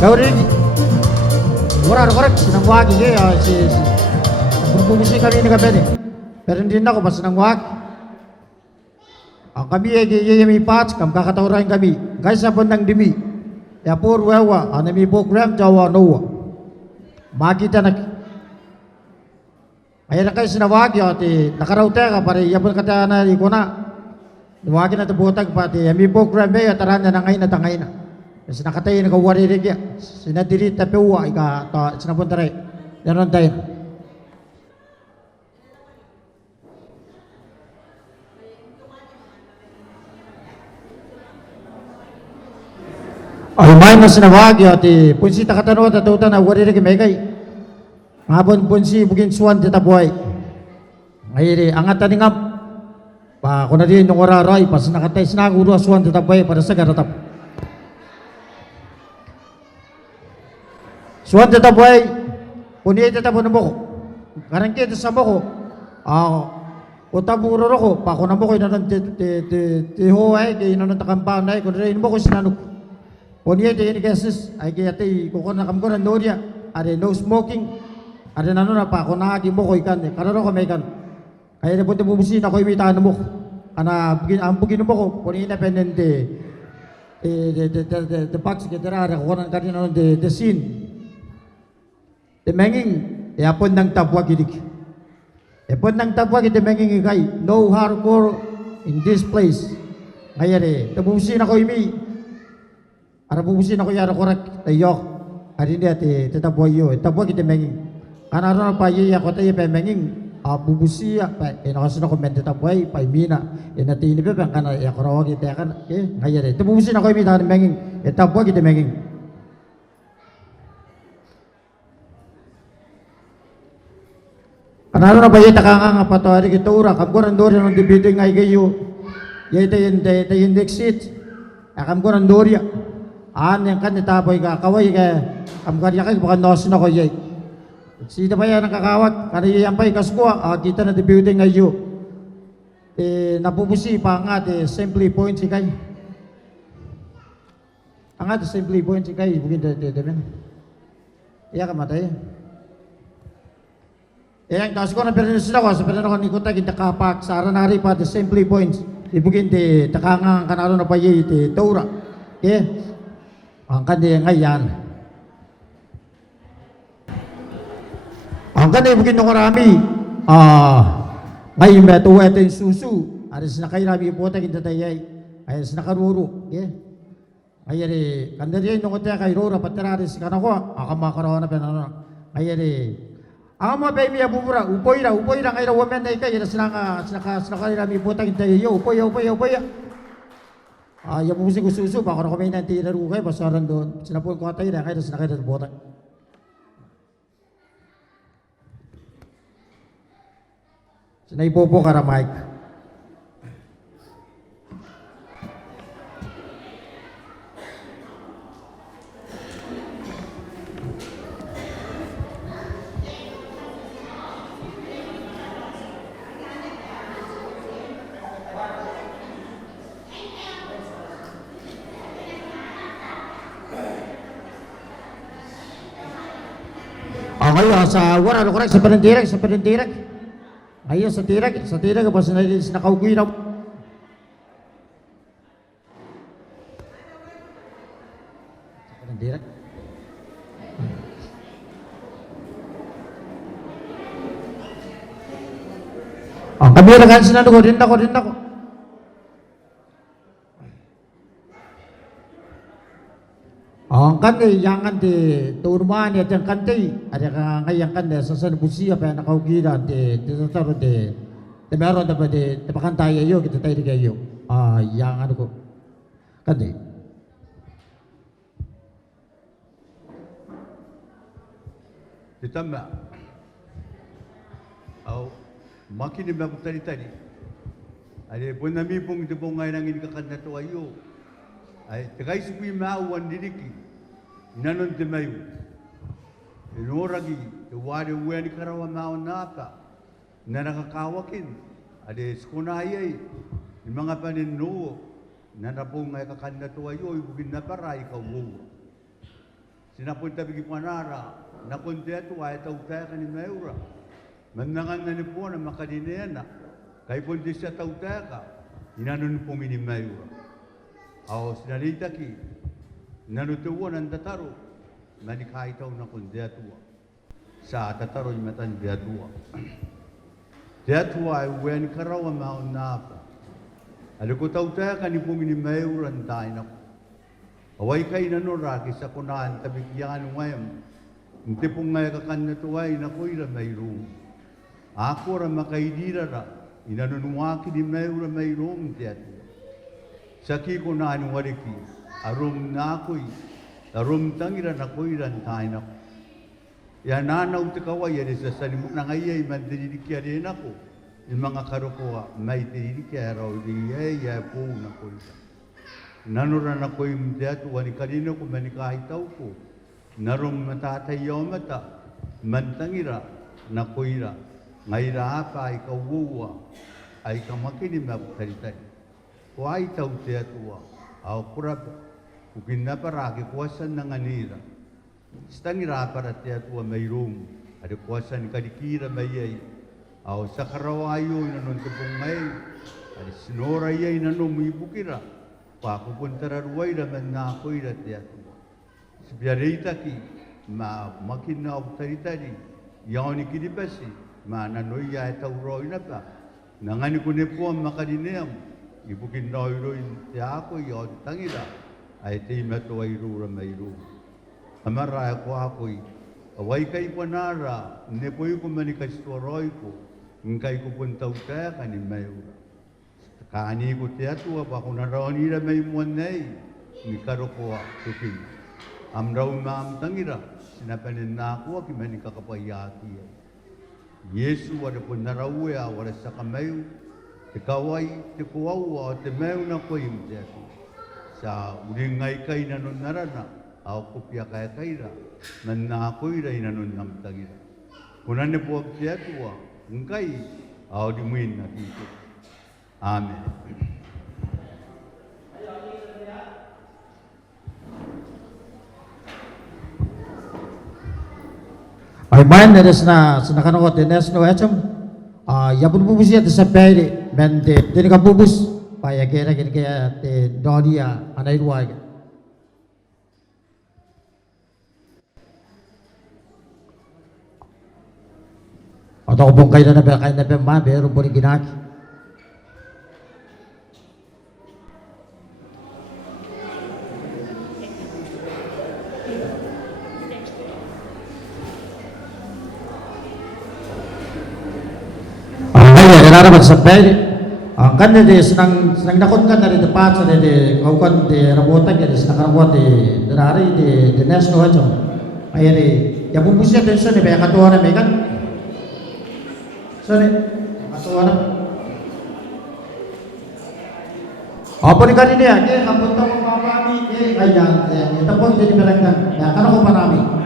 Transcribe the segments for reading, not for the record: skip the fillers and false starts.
Mau rin. Orang senang wagi ya si berfungsi kami ini kabeh. Pero hindi na ako basta nang wag. Ang kami ay mipat kam kakatawaran kami. Guys sa bandang dimi. Ya pur wewa anami program Jawa Noa. Makita nak. Ayan kayo sinawag ya ti nakaraute ka pare yapon kata na ikona. Duwagin na tubutag pati yami program ya taran na ngayon na tangay na. Sinakatay na kawari rigya. Sinadiri tapewa ika ta sinapunta rin. Yaron tayo. Ay may na sinawag ya ti punsi takatano tatutan na wari rigya may kay. Ngabon punsi bugin suwan ti tabuhay. Ngayiri angatan ngap. Pa kuna din nung oraray pas nakatay sinaguro suwan ti tabuhay para sa garatap. Suwan tata boy, puni tata po na mo ko. Karang kita sa mo ko, utaburo ko, pa ko na mo ko inanon ti hoay, kaya inanon takampaan na, kung rin mo ko sinanok. Puni ito yun kasis, ay kaya ti kukon na kamko na noria, are no smoking, are nanon na pa, kung nakagi mo ko ikan, kararo ka may ikan. Kaya na po ti bumusin ako imitaan mo ko. Ana, ang bugin mo ko, puni independente, the box get there konan kanina the scene the menging yapon nang tabwa gidik yapon nang tabwa gid menging igay no hardcore in this place ngayare tabusin ako imi ara bubusin ako yara korek tayok ari dia te tabwa yo tabwa gid menging kanaro pa iya ko tayo pa menging bubusia pa inakas na komento tabway pa imina inatini pa kana ya karawa kita kan ngayare tabusin ako imi tan menging tabwa gid menging kanaro na ba yata kanga patawari kita ura kamkoran dori ng dibiting ngay kayo yata yung exit kamkoran dori an yang kan itapoy ka kaway ka kamkar yakay baka nosin ako yay sida pa yan nakakawat kani yan pa'y kaskuha kita na dibiting ngayo napupusi pa nga simply point si kay ang simply point si kay bugin iya ka matay yang tahu ko na pernis ako sa pernis ako ni kota kita kapak sa aranari pa the simply points ibugin takangang kanaro na pa yi taura ang kandi ngayan ang kandi ibugin nung karami ngayon beto ito yung susu aris na kayo nabi po kita tayay aris na karuro ngayon kandi rin nung kota kay rura patiraris ka na ko akamakarawa na pinano ngayon ama bayi mi abubura upoira ngaira women na ikay sinaka rami puta kita yo upoya ya musi ko susu ba ko may nanti na rugay basaran doon sinapon ko tayo na ngaira sinaka rin puta sinaipopo ka Mike ngayon sa wala no korek sa penendirek ayo sa tirek pas na nakaugoy na sa penendirek ang kabila kan sinano ko din ako ang kanti yang kanti turman ya yang kanti ada yang kanti sasan busia pa nakaugiran de taro de meron dapat de pakantay ayo kita tayo kayo yang ano ko kanti ditamba au makin ba tari ada pun nami pung de pung ngai nangin kakanda to ayo ay tagay supi maawan diriki nanon de mayu inoragi de wade wen karawa maawan naka na nakakawakin ade skunayay yung mga paninoo na napungay kakanda to ayo ibugin na para ikaw mo sinapunta bigi panara na konteto ay tautaya ni mayura manangan na ni po na makadinena kay punti siya tautaya ka inanon po ni mayura aw sinalita ki nanutuwa ng tataro manikaitaw na kung diatwa sa tataro yung matan diatwa diatwa ay wen karawa maun napa alukutaw tayo kanipong inimayuran tayo na away kay nanuraki sa kunaan tabigyan ngayon hindi pong ngay kakan na tuway na ko'y mayroong ako ra makaidira ra inanunuwaki di mayroong mayroong diatwa Saki ko na anong wariki, arum na ako'y, arum tangira na ko'y rantay na ko. Yan nanaw ti kaway, yan isa sa limok na ngayay, mandidikya rin ako. Yung mga karukuha, may tidikya raw, ya po na ko'y. Nanura na ko'y mdiyat, wani kanino ko manikahitaw ko. Narum matatayaw mata, mantangira na ko'y ra. Ngayra pa ay kawuwa, ay kamakinim na kalitay. Kuai tau te atua, au kurap, kukin na paraki kuasan ng anira. Stangira para te atua mayroong, ada kuasan kadikira mayay, au sakarawayo na nun tepong may, ada sinorayo na nun mibukira, Paku pun teraruai dah menakui dah tiatu. Sebiarita ki makin na tadi yang ni kini pasti mana noya eta uroi napa nangani kune puam makadineam ibu kin noi roi tiako yo tangira ai te meto ai ru ramairu amara ko akoi awai kai panara ne poi ko mani kai storoi ko ngai ko pun tau ka kan mai kani ko tiatu apa ko na roni ramai mon nei ni karo ko tukin amrau mam tangira sinapanin na ako ki mani kakapayati Yesu ada pun narawe awara sakamayu te kawai te kuau te meu na ko im te sa uringai kai na non narana au ko pia kai kaira nan na ko ira ina non nam tangira kunane po te atua ngai au di muin na ki amen. Ay man na sinakan ko tenes no echam ya pun bubus ya sa pere men de ka bubus pa ya kera te dodia anai ruai atau bong kay na pe ma pero boni ginaki dapat sampai kan de senang nakon kan dari tempat sa de kaukan de rabotan de senang rabot de dari de national aja ayere ya bubusnya de sone be katuana me kan sone katuana apa ni kan ini ya ke kampung tamu kami ke kaya ya tapon jadi belakang ya kan ako parami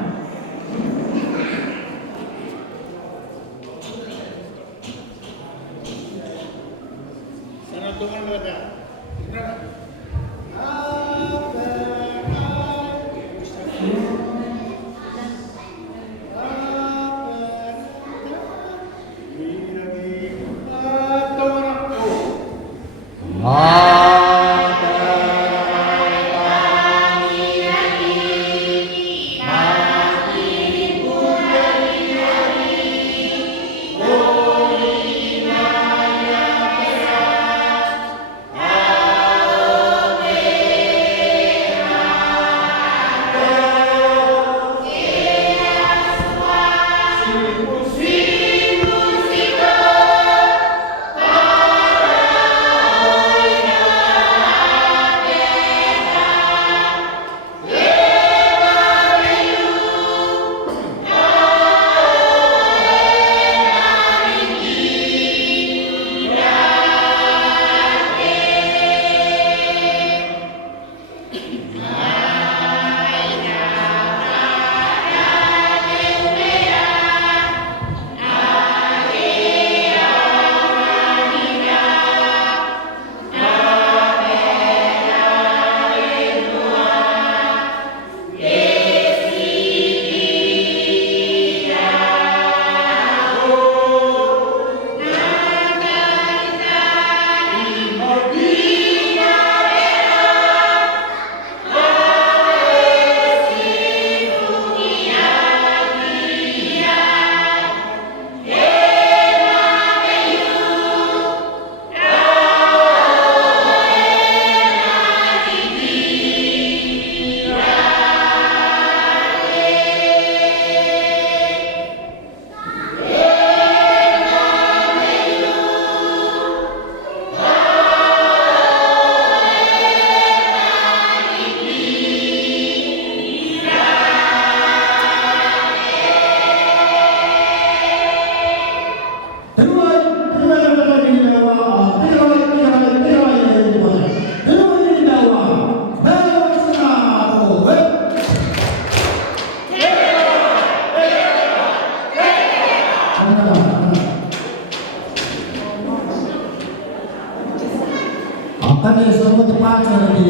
Kami semua tepat nanti.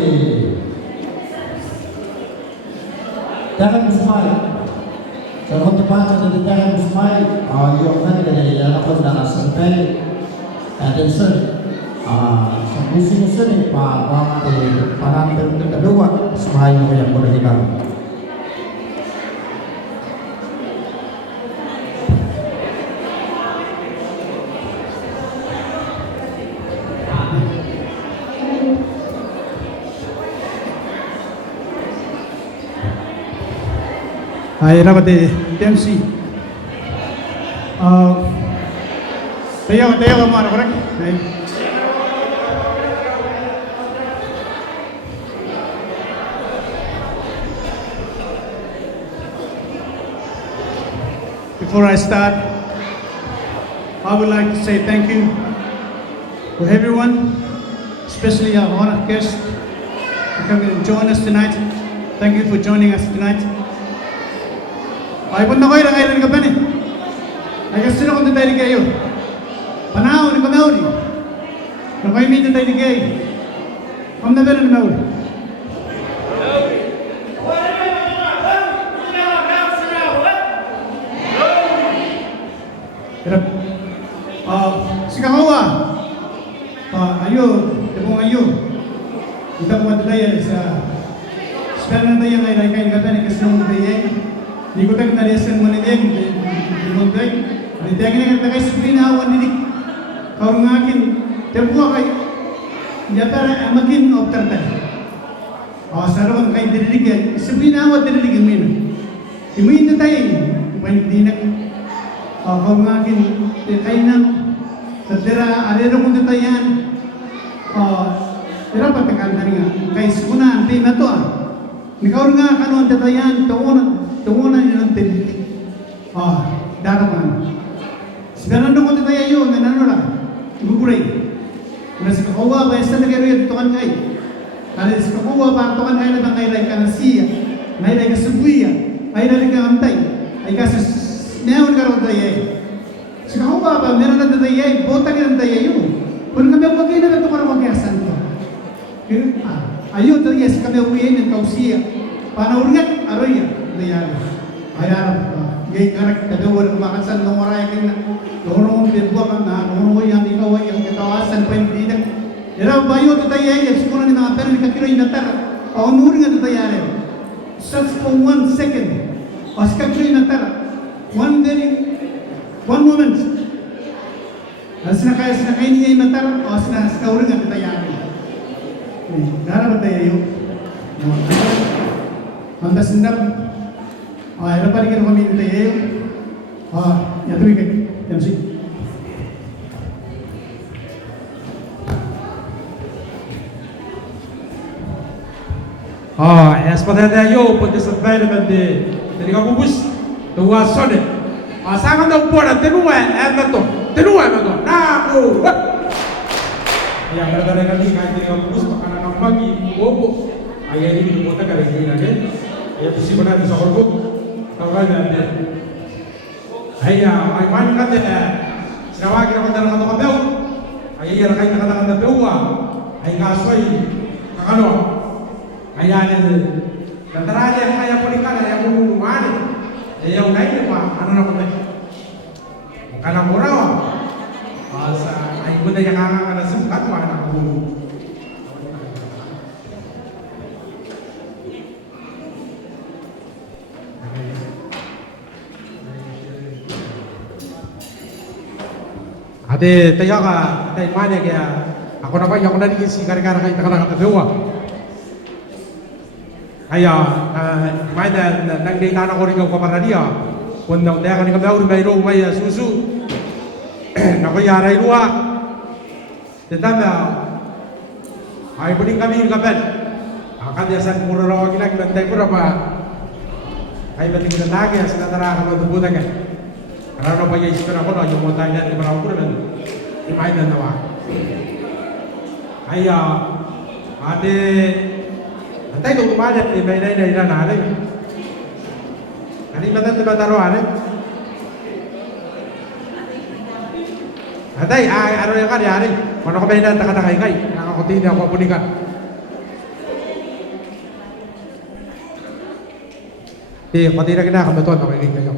Jangan smile. Semua tepat nanti jangan smile. Yang mana dari yang aku dah sampai. Attention. Sampai Gusto ni Pak panantin kedua semayu yang berikan. Ay rapat TMC. Tayo ka mana correct? Before I start, I would like to say thank you for everyone, especially our honored guests, to come and join us tonight. Thank you for joining us tonight. Ay punta ko ilang kailan ka ba ni? Ay kasi na kung tayo ni kayo. Panaw ni Kamauli. Napaimitin tayo ni kayo. Ang nabela ni Mauli. Si Kakawa. Ayo, tepung ayo. Kita buat tayo sa sekarang tayo yang ay kain kata ni kasi nung tayo. Di ko tak narisan mo ni Deng, di mo tayo. Di tayo nga kata kayo sabihin na awan nidik. Kaur ngakin, tepuwa kayo. Di atara makin optar tayo. Sarawan kayo dirilig yan. Sabihin na awan dirilig yung mino. Imuhin na tayo. Ipain di na. Kaur ngakin, tayo nang. Tadira, alero mo na tayo yan. Tira patakan na nga. Kaya suna, tayo na to Ni kaur nga kanuan tayo yan. Tungunan yun ang tinili. Daraman. Sekarang nung tayo yun, nanano lang. Iguguray. Nasa kakawa ba, yasa nagaro yun, tukan kay. Kaya sa kakawa ba, tukan kay na kay ka na siya. May ka subuya. Ay na ka antay. Ay kasi meron ka rin tayo. Sa kakawa ba, meron na tayo, botang yun tayo yun. Kung kami ang wagay na ito ka rin wagasan ko. Ayun, tayo sa kami uwihin ng kausiya. Panauringat, aroy yan. Dayan, ayar, gay karak kadawar kumakasan ng oray kin, dorong bidwa kan na, dorong yang ikaw ay ang katawasan pa hindi nag. Iraw bayo to tayo ay siguro ni mga pero ni kakiro yung natar. Paunurin nga to tayo ay. Just for 1 second. As kakiro yung natar. One moment. As nakay niya yung natar, as nakaurin nga to tayo ay. Darap tayo yun. Mantas sendap. Era para que kami nila ya tuwi kay MC. As pada tayo pag sa tayo naman dari kapubus tuwa sone. Sangat daw po na tenuwa na to na ako. Ya kada kali kay dari kapubus makana ng pagi bobo. Ay ini mo ta kada kini na ya pisi benar sa korbo. Kawal na. Ay man kate sinawagi na dalam kanto kabeu. Ay iya kay nakata bewa. Ay kasway kakano. Ayan nantaranya kaya pulikan ya mo umani. Ya unay pa ano na ko kana muraw. Asa ay guna yang kana sukat wa na ko. Ate tayo ka, tayo mana kaya ako na ba ako na digin si gara-gara kay taka bewa. Kaya mana nang data na ko rin ko para dia. Kung nang daya ka ni kabewa may ro may susu. Nako yaray luwa. Tetama ay puning kami ni kapet. Akan dia san muro raw kinag nantay pura pa. Ay bating na lagi sa natara ka mabubutan ka. Karena apa yang istilah kono yang mau tanya di mana ukuran di mana nawa. Ayah, ade, nanti itu kemana di mana ini dah nade. Ani mana tu taruh ane. Nanti aro yang kan ya ane. Mana kau benda tak ada kai, nak aku tidak aku puningan. Kau tidak kena kamu tuan kau ini kau.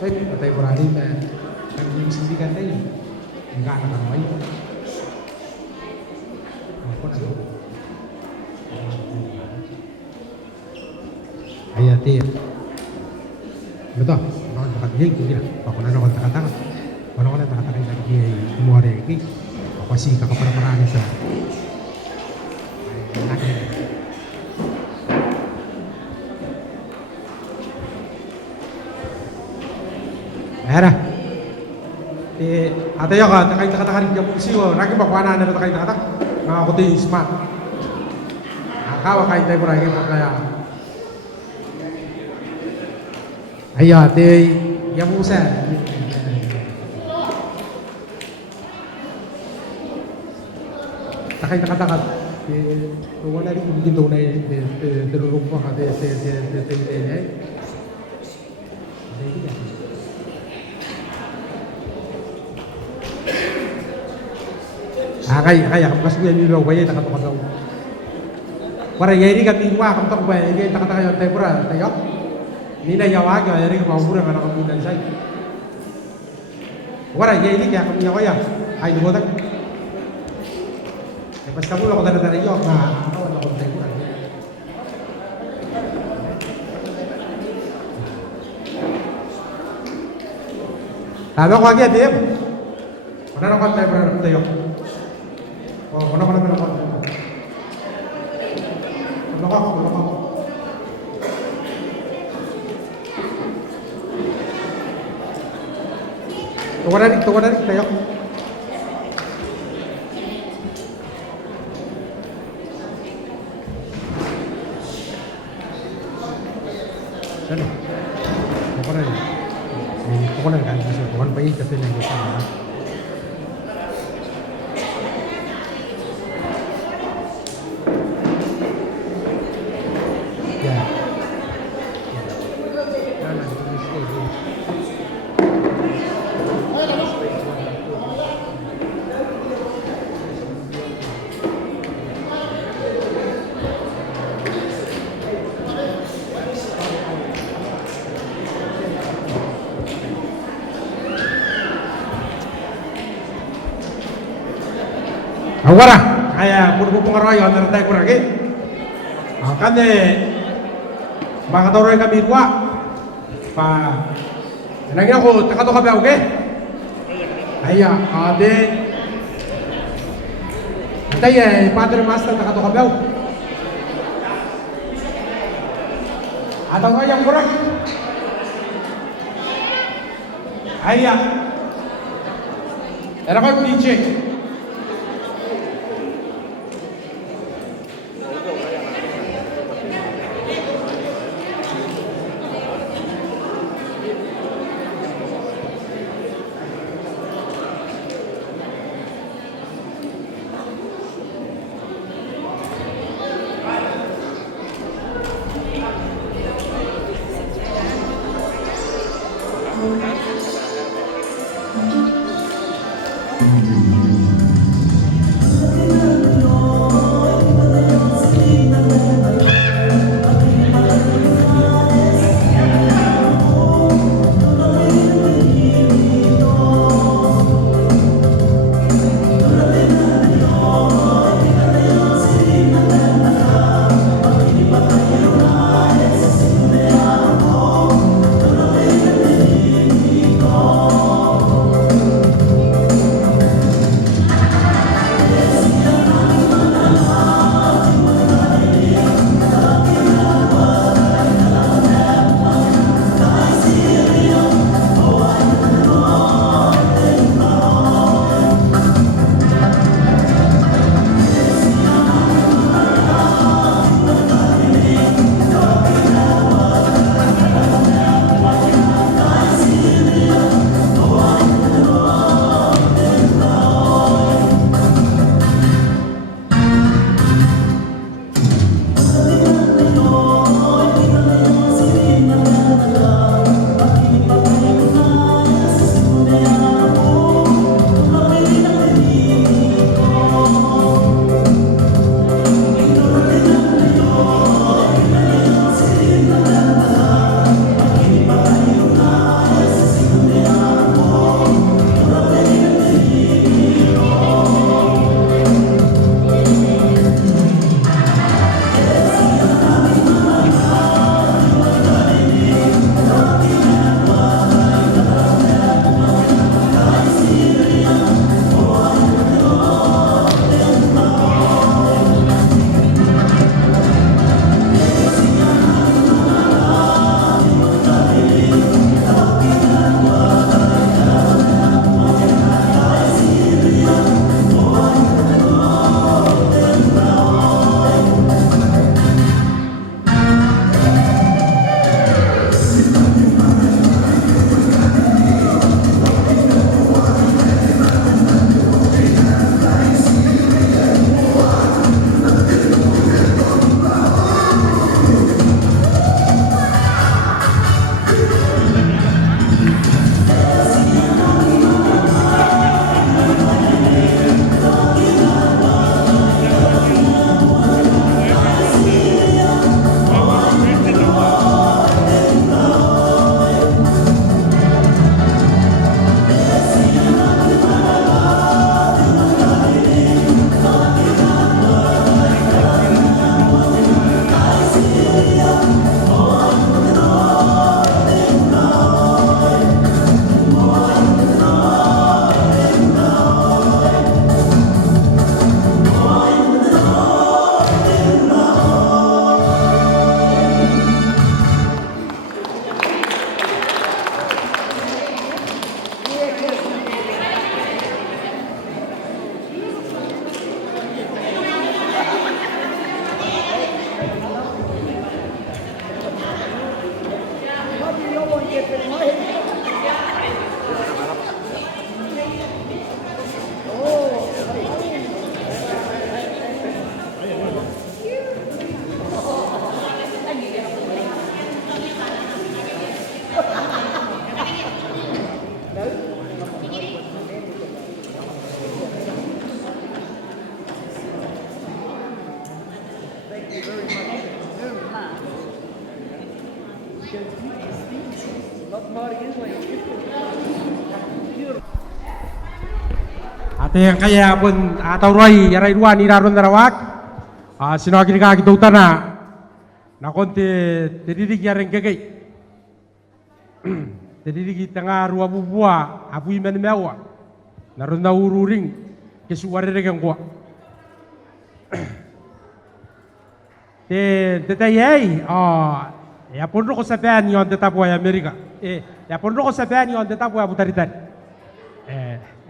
Saya patay Ibrahim na nag-iisisikan tayo. Enggak ada kan bayi. Apa nak? Ayah tiap. Betul. Orang tak gay tu kira. Aku nak orang tak kata. Orang tak kata kita gay semua hari ini. Aku sih kakak pernah ni sah. Era. Ate yo ka takay takatakan jam siwo ragi bakwana na takay takatak nga ako ti smart. Akawa kay tayo ragi pakaya. Ayo ate yang usa. Takay takatakat wala rin bikin daw na terulong pa ka te kaya kapas gue ni lo bayi tak kata kau. Para yari kami wah kamu tak bayi ini tak kata yang tempura tayok. Ni dah jawab ke yari mau pura mana kamu dan saya. Para yari kaya kami jawab ya. Hai dua tak. Lepas kamu lo kata dari yok nah kau nak kau tempura. Ada kau lagi ada. Mana kau tempura tayok. Oh, mana mana mana mana. Lokak. Tunggu dari, tayok. Sana. Tunggu dari kan, kasi tuan bayi kasi yang kita. Awara, kaya puro pengaroy ang naratay ko lagi. Kan mga toroy kami kuha. Lagi ako, takato ka ba, okay? Aya, ade. Antay Padre Master, takato ka ba? Atau yang kurang? Aya. Era ko DJ. Ate yang kaya pun atau Roy yarai dua ni raron darawak. Sino kini kaki tu tanah. Nakon te didik yareng kegai. Te didik tengah rua bubua abu iman mewa. Naron na ururing kesuare regeng gua. Te tayai ya pun roko sapian yon tetap wa Amerika. Ya pun roko sapian yon tetap wa butaritan.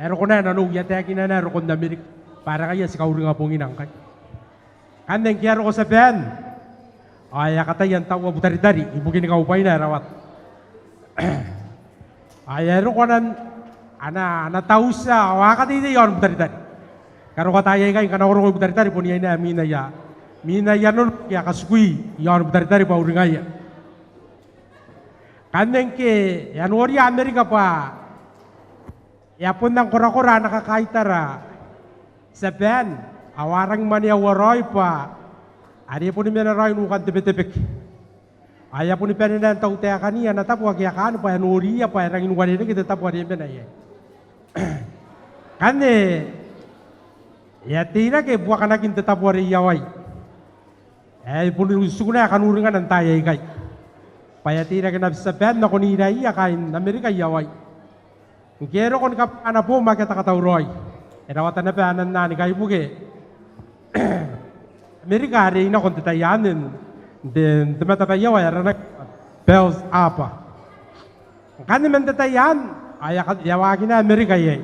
Roko na nanu ya tayakin na roko na Amerika. Para kaya si kauring apongin ang kay. Kandeng kaya roko sapian. Ya kata yan tawa butari-tari. Ibukin ka upay na rawat. Roko nan ana tahu sa wakati ini yon butari-tari. Karo kata ayay kay kana roko butari-tari pun yan na amina ya. Mina yanul ya kasukui yon butari-tari pa uringaya. Kandeng ke Januari Amerika pa. Ya pun nang kora-kora nakakaitara. Sabihan, awarang mania waroy pa. Ari pun ni roy nukan tepek-tepek. Aya pun ni dan tau te akani ana tapu aki akan pa Januari pa rangin wadi kita tapu ari benaya. Kane ya tira ke buah kanakin tetap wari yawai. Pun suguna akan uringan antaya ikai. Paya tira ke nabisa sabihan na konira iya kain Amerika yawai. Kero kon kap ana po makita kataw Roy. Erawatan na pa anan na ni kay buge. Amerika rin na kon tatayanin. Den tematapayaw ay ranak bells apa. Kan men tatayan ay yawagi na Amerika yay.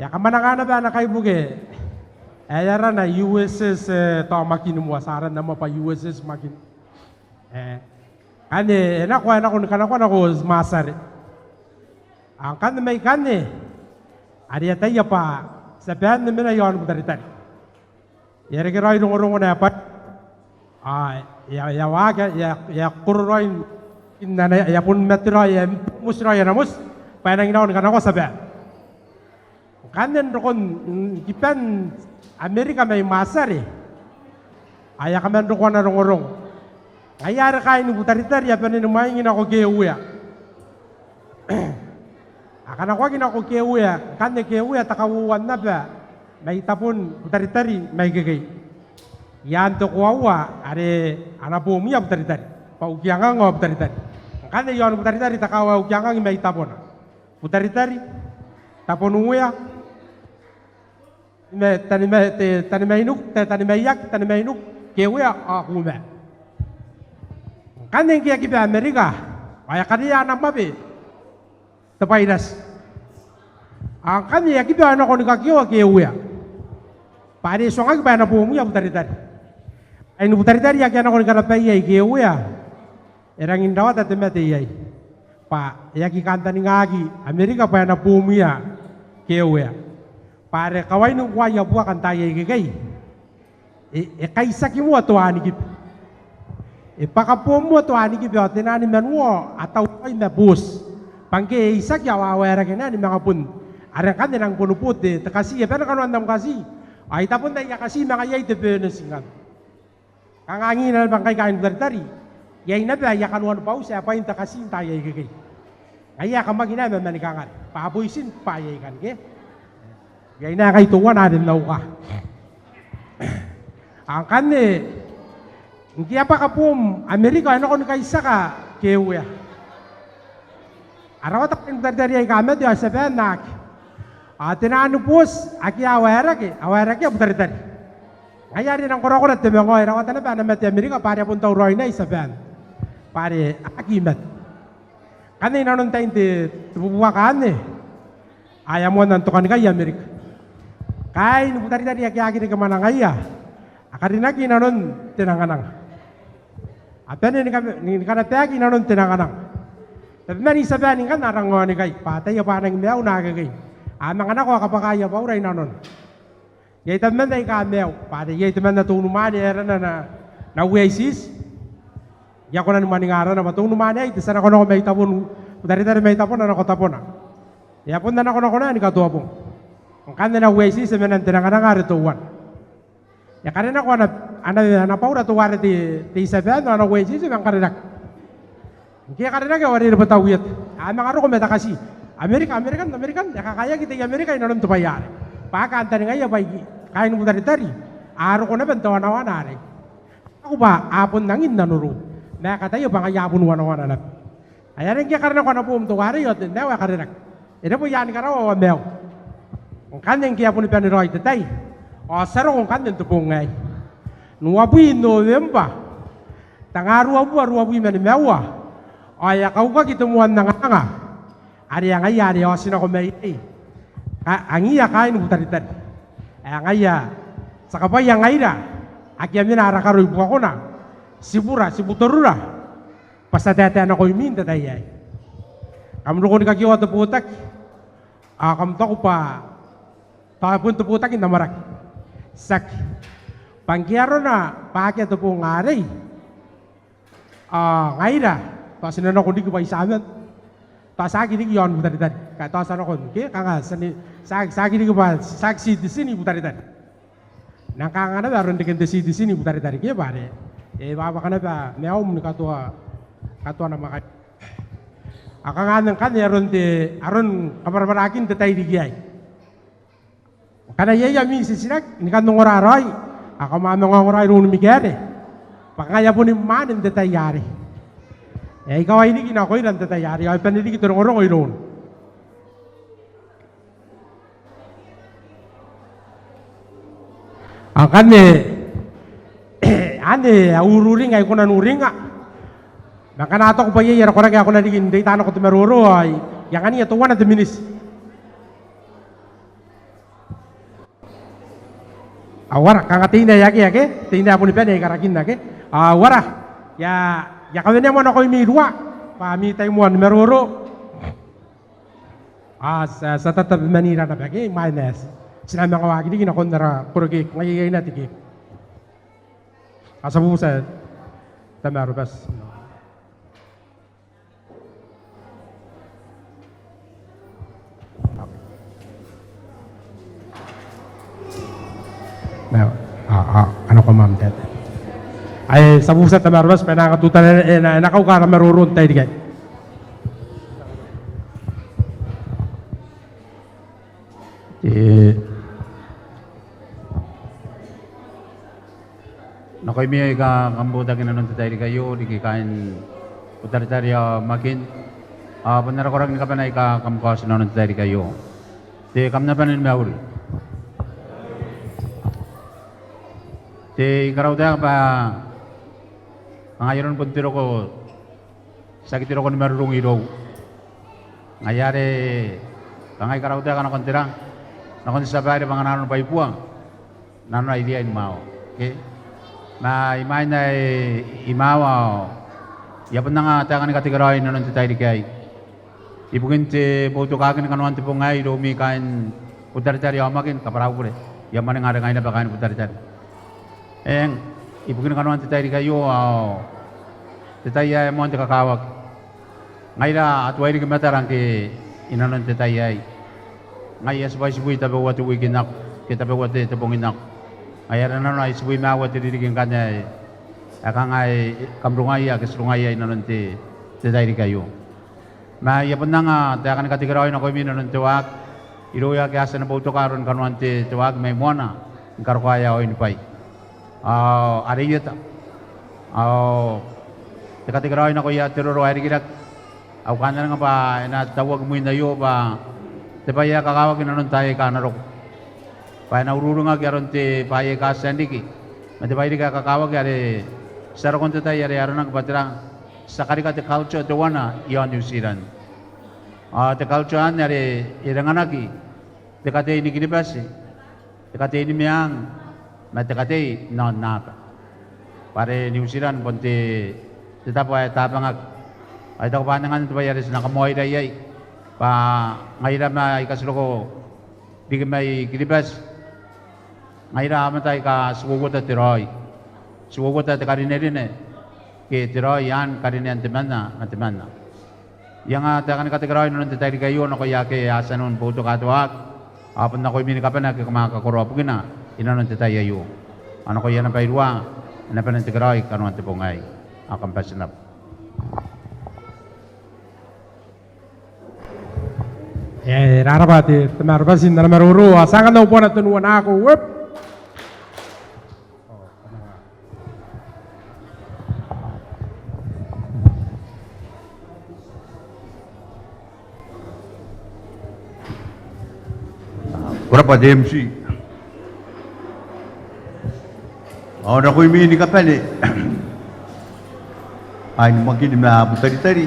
Ya kamanangana pa na kay buge. Ay na USS to makin mo asaran na pa USS makin. Ane na ko na ko masare. Ang kan may kane, ari tayo pa sabihan namin na yon butaritan. Yari kiroy nung na pa, ya kuroy na ya pun metroy musroy na mus, panang inaon kan ako sabihan. Kanen rokon kipan Amerika may masari, aya kaman rokon na rongorong. Ayara kain butaritan ya paninumay ako keuya. Akan ako ako keuya, kane keuya takawuan na ba, may tapon butari-tari may gagay. Yan to kuwawa, are anapo miya butari-tari, paukiangang o butari-tari. Kane yon butari-tari takawa ukiangang may tapon. Butari-tari, tapon uya, tanimayak, keuya akume. Kane kaya kipa Amerika, kaya kaniya anak mabi. Tapainas. Ang kanya kita anak ko nikakiwa keuya. Pare songa ba na pumu ya butari-tari. Ay no butari-tari ya anak ko nikarapay ya keuya. Erang indawat at temete ya. Pa ya kanta ni ngagi Amerika pa na pumu ya keuya. Pare kawai no kwa ya buwa kanta ya gay. Kaisa ki mo to ani kip. Pakapumu to ani kip ya tinani manwo ataw ay na bus. Pangke isak ya wawera kena ni mga pun. Ara kan nang punuput takasi ya pero kan andam kasi. Ay tapon na yakasi mga yay tepe na singan. Kang angin na bangkay kain berdari. Yay na ba yakan wan pause apa yung takasi tayo kay. Ay ka magina manikangan. Pabuisin pa yay kan ke. Yay na kay tuwa na din law ka. Ang kan hindi apa kapum Amerika ano kon kay saka keuya. Arawat ang dari ay kamet ya sabihan nak. Tinano pus aki awera ke butari-tari. Ngayari ng koro-koro at tumengoy arawat na pa na met Amerika pare punta Roy na sabihan. Pare aki met. Kanina nun tayo tubuwakan Ayaw mo nantukan kay Amerika. Kain butari-tari aki ni kamanang kaya. Akarinaki na nun tinanganang. Apen ni kanapaki na nun tinanganang. Tapi man isabanin kan narangoni kay patay ya panang meaw nagagay. Amang anak ko kapakaya pa uray nanon. Yay taman day ka meaw, patay yay taman na tunuman era na oasis. Ya ko na maning ara na matunuman ay tisana ko na ko may tapon. Dari may tapon na ko tapon na. Ya pun na ko na ni katuwa po. Ang kanda na oasis sa menan tinangan nga rituwan. Ya karena ko ana paura to wari ti isabayan na oasis ang karena. Kaya karena ka wari na batawiyat. Amang aro ko meta kasi. American, ya kakaya kita yung Amerika inanon to bayari. Pakanta nga ya bay kain mo dari. Aro ko na bentawa na wanari. Ako ba apon nangin nanuro. Na katayo ba ngayapon wana na. Ayan kaya karena ko na po umtuwari yot. Nawa karena. Ina po yan ka raw mew. Kung kanyang kaya po ni Paniroy tatay. O saro kung kanyang tupong ngay. Nuwabuy November. Tangaruwabuy man mewa. Ay kau ka kitumuan na nga. Ari ang ayari o sino ko may ang iya kain butaritan. Ang iya sa kapay ang ayra. Aki amin arakaroy buka ko na. Sibura, sibutorura. Pasadete na ko iminta tayo. Kamro ko ni kakiwa to putak. Kamto ko pa. Pakapun to putak inamarak. Sak. Pangkiaro na pakya to po ngaray. Ngayra. Tapos sinano ko di ko pa isaman. Tapos sa akin yon butaritan. Kaya tapos ano ko. Kaya kanga sa akin di ko pa. Saksi di sini butaritan. Nang kanga na baron di sini butaritan. Kaya pare. Baba ka na ba? May aum ni katua na makay. Akangan kan aron kabarabarakin tatay digay. Kana yaya mi sisinak ni kan ngoraroy. Ako mamang ngoray ron migere. Pakaya po ni manin tatay yari. Ikaw ay hindi kinakoy lang tatay yari. Ay panili kito ngorong ron. Ang kane ane ururing ay kunan uring nga. Maka nato ko pa yera ko ako na digin day tano ko tumaruro ay yang ani to 1 minutes. Awara kanga tinda yake tinda po ni pene karakin na ke. Awara ya kami mo na ko mirwa pa mi tay mo numeroro. Sa tatab manira na pake minus. Sinabi ko wagi digin ako nara kurgi ngayay na tiki. Asa busa tamaro bas. Ano ko ma'am dad? Ay sa busa tamaro bas pinakatutan na nakaw ka na marurun tayo digay. Nakoy mi ka kambuta kinanon tayo kayo di kain utari-tari makin benar korang ni kapan ka kamkas nanon tayo kayo. Te kam na panin maul. Te karaw da pa ngayon pun tiro ko sakit tiro ko ni marurung iro. Ngayare kangay karaw da kana kontirang nakon sa bayar panganan pa ipuang. Nano idea ni mau. Okay? Na imay na imawa ya pun nga tangan ni katigaray nanon tayo kay ibugin ti boto kakin kanuan ti pungay romi kain utari-tari amakin kaparaw ko ya man nga ngay na ba kain utari-tari ibugin kanuan ti tayo kayo ti tayo mo ang kakawag ngay na at way rin matarang ki inanon ti tayo ngay asbay sibuy tabawa ti wigin ako kitabawa ti tabungin ako ayaran na ay suwi mawat tiririgin kanya akang ay kamrungaya kisrungaya inanunti titay kayo mayapon na nga tayakan ni katigarawin ako yung minanunti wak iluya kaya sa nabuto karon kanuanti tiwag may muana ang karukaya o inipay ariyot katigarawin ako ya tiruro ay rigirak aw kanya nga pa inatawag mo inayo pa tipaya kakawag inanuntay ka narok Paya na ururo nga gyaron ti paya kasandiki. Mati paya di ka kakawag yari saro konti tayo yari aron ang patirang sa karika ti culture ti wana iyon New Zealand. Ti culture an yari iranganaki. Ti kate ini kinibasi. Ti kate ini miyang. Mati kate non naka. Pare New Zealand ponti ti tapangag. Ay daw pa nangan to bayaris na kamoy dayay. Pa ngayon na ikaslo ko di may kilibas. Ngayon matay ka sugot at tiroy. Sugot at karinerin eh. Ke tiroy yan karinen timana matimana. Yang takan kategory nun tatay kayo no kaya ke asanon puto katuak. Apon na ko mini kapan na kumakakuro po gina. Inanon tatay ayo. Ano ko yan ang pairwa. Ano pa ng tigaray kanuan tipongay. Akang pasinap. Rarabati, temarabasin na maruru. Asangan daw po na tunuan ako. Whoop! Berapa DMC? Oh, nak kau ini kapal ni. Ay, makin na tari-tari.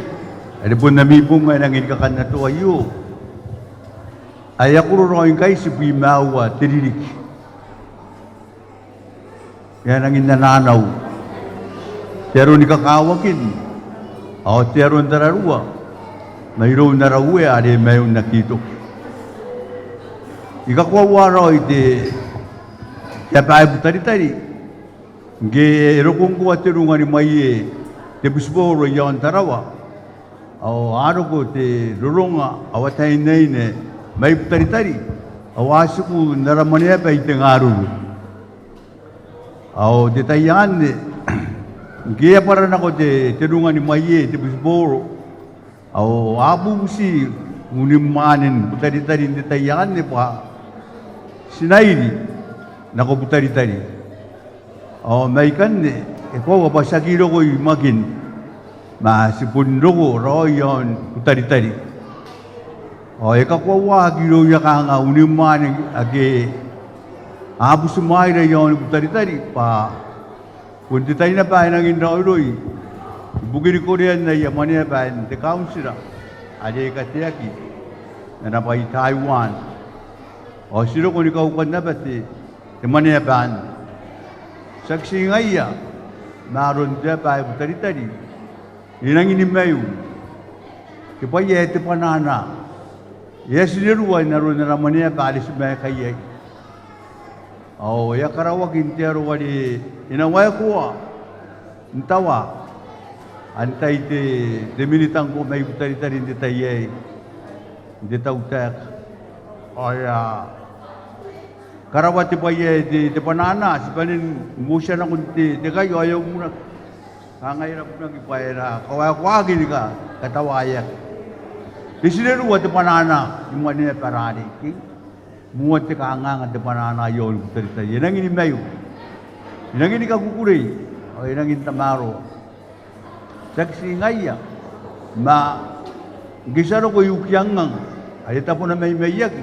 Ada pun nami pun may nangin kakan na to ayo. Ay ako roin kay si Pimawa tiririk. Yan nangin nananaw. Pero ni kakawakin. O pero ndararua. Mayroon na raw ade mayon nakito. Ikakwawa ite. Tapay tari-tari. Ge erokong ko atirungan ni maye te busboro yon tarawa au aro ko te rurunga awatai nei ne mai tari awasu ku naramane pa itengaru au de tayan ne ge para na ko te terungan ni maye te busboro au abu si unimanen tari de tayan ne pa sinairi na ko tari oh, may kan ni, ikaw ba sa kilo ko imagin, masipundo ko, royon, tari-tari. Oh, ikaw wa kilo ya ka nga uniman age, abu sumay na yon tari-tari pa, kung di tayo na pa nang inauloy, bugin ko riyan na yaman niya pa, the council, ade katiyaki, na napay Taiwan. Oh, sino kung ikaw kan na ba ti, yaman niya pa, saksi ngaya naron dia pai tari-tari inang ini mayu kipaya te panana yesiruwa naron ramania balis mai kaya oh ya karawa gintero wali inawai ko ntawa antai te militang ko mai tari-tari de taye de tautak oh ya karawati pa ye di panana sipanin musya na kunti di kayo ayaw muna kangayra po nang ipayra kawagi ni ka katawaya isineru wa di panana yung manina parani muat ti kaangang di panana yon terita yenang ini mayu yenang ini kagukuri o yenang ini tamaro saksi ngaya ma gisaro ko yukiangang alita po na may mayak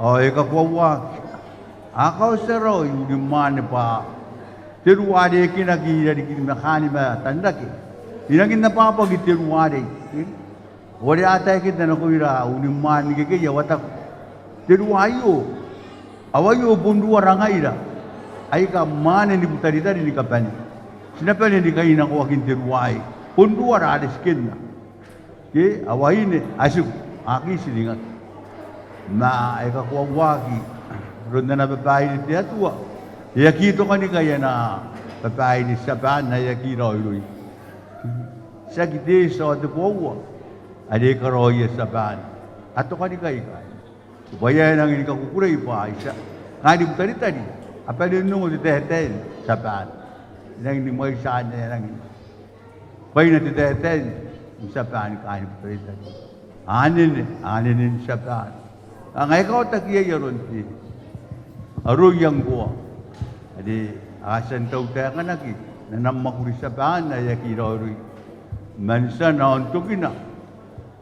o ikakuwa Akau sero yung mana pa tiruade kinagi dari kinakani ba tanda ki inagin na pa pag tiruade ore ata kita na ko ira uniman ke ya wata tiruayo awayo bundu warangaira ai ka mane ni butari dari ni kapani sinapani ni kaina ko akin tiruai bundu warade skinna ke awaine asu aki silingat na ai ka ko wagi Ronda na babae ni tiya tuwa. Yakito ka ni kaya na babae ni Saban na yakiro yun. Sa giti sa adupowa. Adi ka roya Saban. Ato ka ni kaya kaya. Supaya nang ini kakukuray pa isa. Ngani tari-tari. Apa din nung titehen Saban. Nang ni mo isaan na nang. Pay na titehen Saban kani tari-tari. Anin Saban. Ang ikaw takiya yaron ti. Aruyang ko. Adi asan tau tayo ka naki. Nanam makuri sa paan na yakiro aruy. Mansa na ontugina.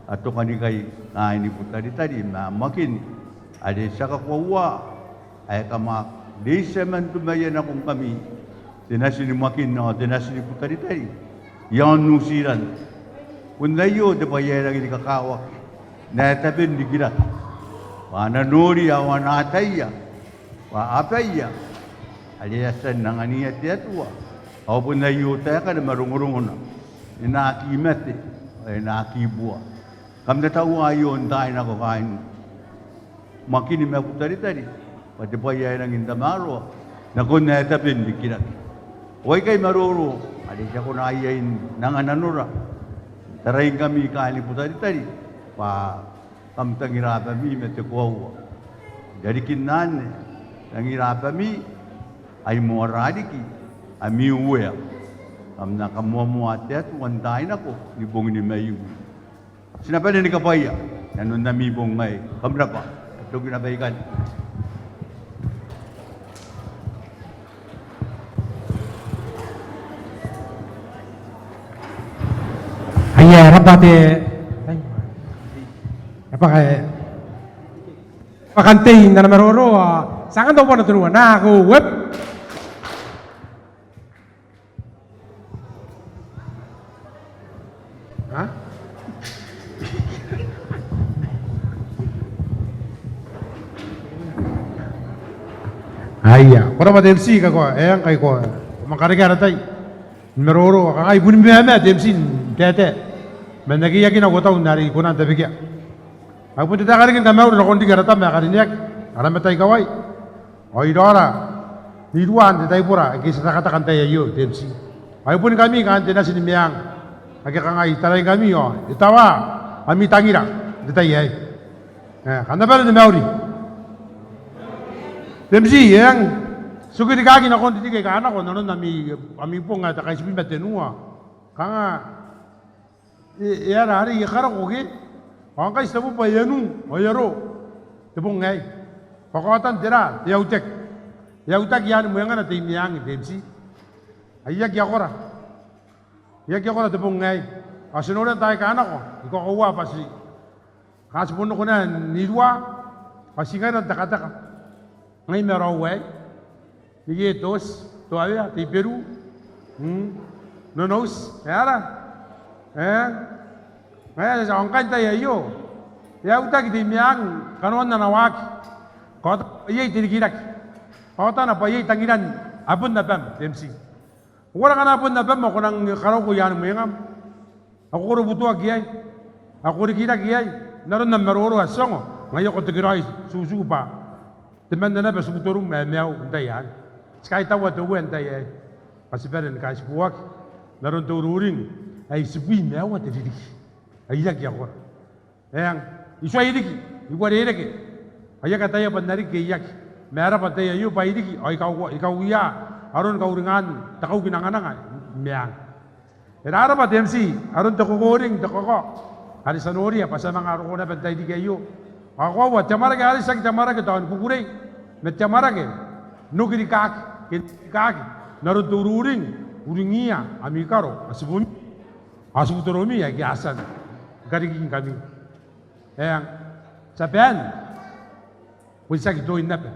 Ato kanikay ini po tari-tari makin. Adi sa kakwawa. Ay kamak. Di seman tumayan akong kami. Tinasinimakin na tinasini po tari-tari. Yan nusiran. Kunda yo de bayan lagi kakawak. Na tabin di kira. Pananuri awan ataya. Apaya aliasan nang aniyat ya tua au pun na yuta ka marungurung na inakimat nakibua. Kam na tau ayon tayo na ko kain. Makini me tari-tari. Pati pa yay nang indamaro. Nakon na etapin di kinaki. Huwag kay maruro. Adi siya ko na ayayin nang ananura. Tarayin kami kain po tari-tari. Pa kamtangirapa mi metekuawa. Dari kinan tangirapa mi ay moradiki ami uwe. Kam na kamuamuatet wantain ako ni bong ni mayu. Sinabi ni kapaya nanon nami bong may kamrapa. Ito ginabaikan. Ayah rapate apa kayak pakante na namaroro sangan daw po na tunuan na ako web ha ayah orang pada MC ka ko yang kay ko makarigar tay namaroro ka ay bunin ba MC tete menagi na gota unari kuna tabigya aku tidak kali kan kami udah kondi garata makarinyak ada metai kawai oi dora di duan di taipura kisah kata tay ayo TMC ayo pun kami kan tidak sini miang agak kangai tarai kami itawa kami tangira di tay kan apa ni mauri TMC yang suki di kaki nak kondi tiga anak ko nanon kami pun nggak tak kasih pimpet tenua kanga ya hari ya karo koge Angkai sebu payanu, oyaro, tepung ngai. Pakatan tera, yautek yan muyangan na timiyang demsi. Ayak yakora tepung ngai. Asinoran tayo ka anak ko, ikaw kawa pasi. Kasipuno ko na nilwa, pasi nga na takataka. Ngay meraw way, nigetos, tuwaya, ti Peru, nonos, yara, Ngayon, sa angkan tayo iyo. Ya utak di miyang kanuan na nawaki. Kota payay tinigirak. Kota na payay tanginan. Apun na pam, TMC. Wala ka na apun na pam, ako nang karaw ko yan mo yung ako ko rubutuwa kiyay. Ako rikita kiyay. Naroon na maroro asong. Ngayon ko tigiray, susu pa. Timan na na ba subuturum, meyaw, tayan. Skay tawa tuwen tayo. Kasi peren kasi buwak. Naroon tururing. Ay sibuy meyaw at tididik. Ayak ya kor, yang isu ayiki, ibu ada ayiki, ayak kata ya benar ki ayak, merah kata ya iu bayiki, ikau iya, arun kau ringan, takau kinangan miang. Era apa TMC, arun takau goreng, takau hari sanori apa sama ngaruh kona bentai di kayu, aku awat camara ke hari sak camara ke tahun kukureng, met camara ke, nukiri kaki, narut tururing, uringia, amikaro, asubutoromi ya kiasan. Garigin kami. Yang sabihan, wisa kita inap.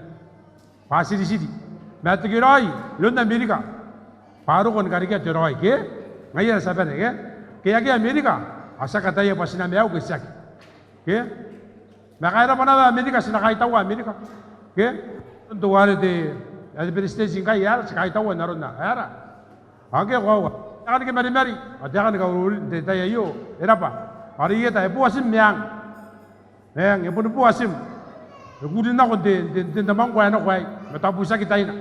Pasir di sini. Mata kirai, lon Amerika. Paru kon garigya terai ke, ngayon sabihan ke, kaya Amerika. Asa kata ya pasin ambil ke siak. Ke, makanya mana Amerika sinakai tahu Amerika. Ke, untuk hari de, ada presiden singkai ya, sinakai tahu naron na. Era, angke kau. Jangan ke mari-mari, jangan kau tanya yo, apa? Hari ini tak puasim yang pun puasim. Kemudian nak konten tamang kau nak kau, mata puasa kita ini,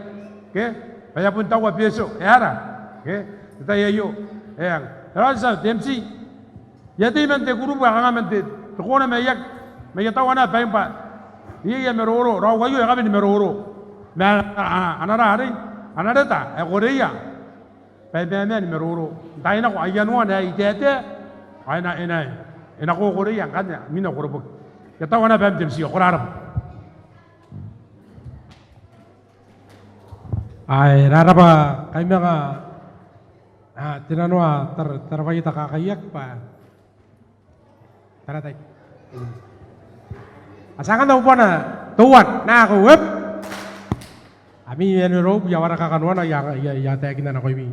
ke? Saya pun tahu apa besok, era, ke? Tanya yo, rasa TMC, ya tu mente guru bahangan mente, tu kau nak mayak tahu mana apa yang pak, iya meroro, rawa yo yang kami meroro, anak hari, anak data, Korea. Pembemen meruru. Tayo na ko ayan mo na itete. Ay na ko ko riyan kanya mina ko rubok. Katawa na pemtem siyo kurarap. ay rarapa kay mga tinanwa tarway ta kakayak pa. Taratay. Asangan daw po na tuwan na ako web. Ami yan rob yawara kakanwa na yata yakin na ko imi.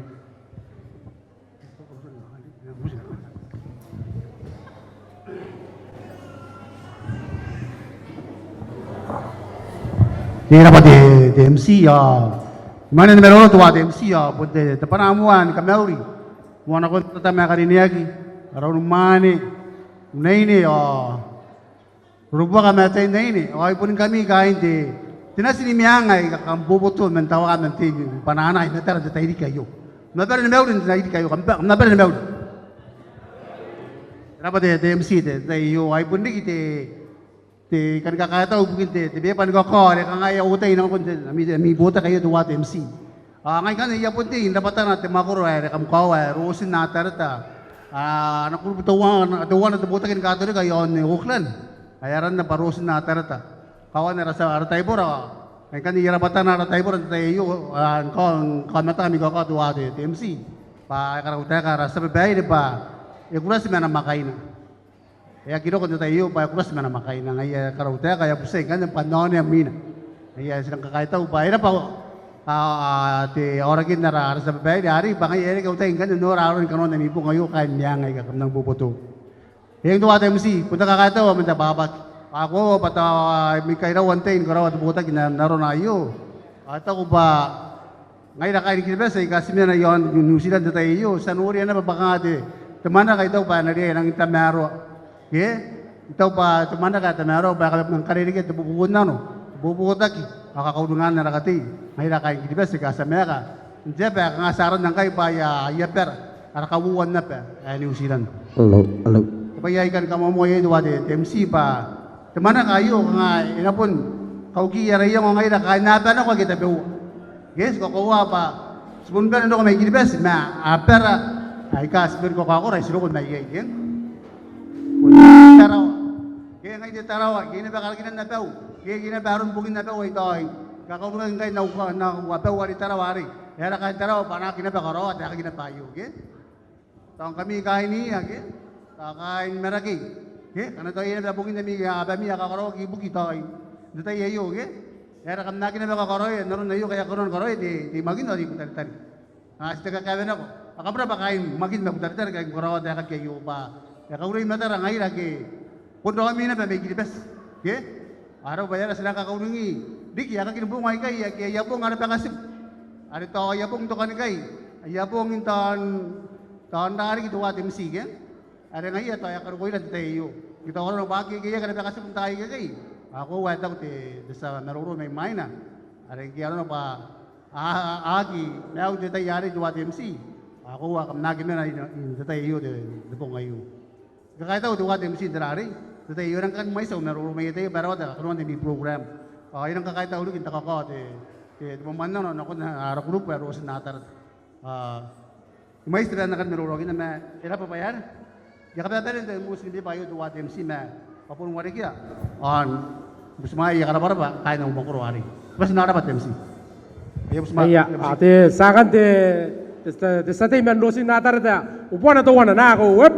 Tira pa de MC mana numero 1 tua de MC pute te panamuan kamauri wana ko tata me kariniagi Araw mani, naini rubwa kami atay naini. Okay po kami kain di. Tinasinimiyangay kakambubuto mentawa kami ti pananay na tara tayo di kayo. Nabar na meron tayo di kayo. Nabar na meron. Dapat MC tayo ay po ti kan kakataw bukid ti bepan ko ko kan nga utay na ko mi bota kayo duwa MC. Ngayon kan iya po ti dapat na ti makuro ay kam ko ay rosin na tarata. Nakubutawan na bota kin kato kayo ni Uklan. Ayaran na parosin na tarata. Kawan na rasa aratay bora. Ngayon kan iya rabatan na aratay bora tayo ang kamata mi ko duwa ti MC. Pa karawta ka rasa babay di pa. Kuras mana makain. Ya kiro ko tayo pa kuras mana makain ngaya karawta kaya pusay kan panon ya mina. Ngaya silang kakaitaw pa ira pa ti oragin na ra sa babay dari bangay ere ka utay kan no raron kanon na mipo ngayo kan yang ay kakam nang bubuto. Yung tuwa tayo MC punta kakaitaw man ta babak. Ako pata mi kaira wantain karaw at buta ginaro na iyo. At ako ba ngayon nakain kita sa ikasim na yon New Zealand tayo sanuri na babakate. Temana ka itaw pa na rin ang tamaro. Itaw pa temana ka tamaro ba ka ng karirigat bubukod na no. Bubukodak makakaudungan na rakati. Ngayon nakain kita sa ikasamya ka. Hindi pa kangasaran ng kayo pa ya per. Arakawuan na pa New Zealand. Hello. Kaya ikan kamamoy duwa de MC pa. Temana kayo nga inapon kaugi yarayo ngayon nakain na pa na ko kita pe. Yes, kokowa pa. Sebenarnya ndo kami kita ma apera ay kasper ko kako ray silo ko may gay gen taraw kaya ngay taraw gina ba kalkinan na paw kaya gina baron bugin na paw ito ay kakaunan kay na wapaw wari tarawari era kay taraw pana kina ba karo at kina payo gen tong kami kain ni gen kain meraki gen kana to ina bugin na mi abami kakaro gibugi to ay dito yayo gen era kam na kina ba karo naron nayo kaya karon karo di magin no di kutan sita kakawen ako. Akabra ba kain magin magdardar kay kurawa da kay yuba. Ya kauray matara ngai lagi. Pundo kami na may gilibes. Ke? Araw bayar sila kakaunungi. Dik ya kakin bungay kay ya yapong ara pa kasip. Ari to yapong to kan kay. Yapong tan dari gitu wa MC gen. Ari ngai to ya karugoy lang tayo. Kita orang bagi kaya kana pa kasip tayo kay. Ako wa daw te sa naruro may maina. Ari kaya ano pa agi now dito yari duwa MC ako wa kam nagin na dito iyo de po ngayo kakaitaw duwa MC darari dito iyo nang kan may sa narurumay tayo pero da karon ni program ayun ang kakaitaw ulit kita kako te mamanno no ako na ara group pero sa natar maestra na kan narurogin na era pa bayar ya ka pero de muslim di bayo duwa MC na papun wari kya on busmay ya karapara ba kay na umokro wari bas narapat MC. Iya, ate sakan de sate men dosi natar da upona to wana na ko wep.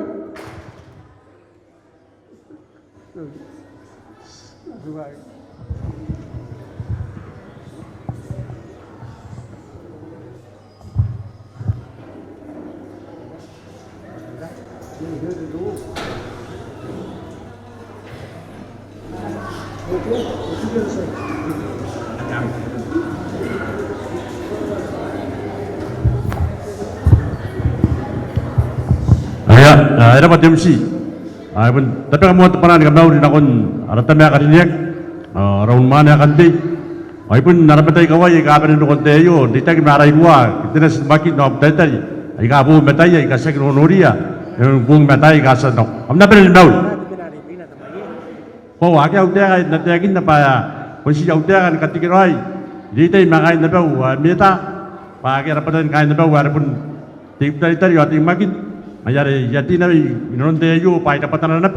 Era pa MC. Ay pun tapi kamu tepanan kami udah nakon ada tamya karinek round mana kan di. Ay pun narapatai kawai kapan itu konte yo di tagi marai gua kita semakin nom tadi. Ay kabu metai ay kasih nonoria yang bung metai kasih nok. Amna pernah tahu. Kau wakil udah ay nanti na pa posisi udah kan ketika roy. Di tadi makai na pa meta. Pakai rapatan kain na pa walaupun tip tadi yo makin ayare yati na inon te yo pa dapatan na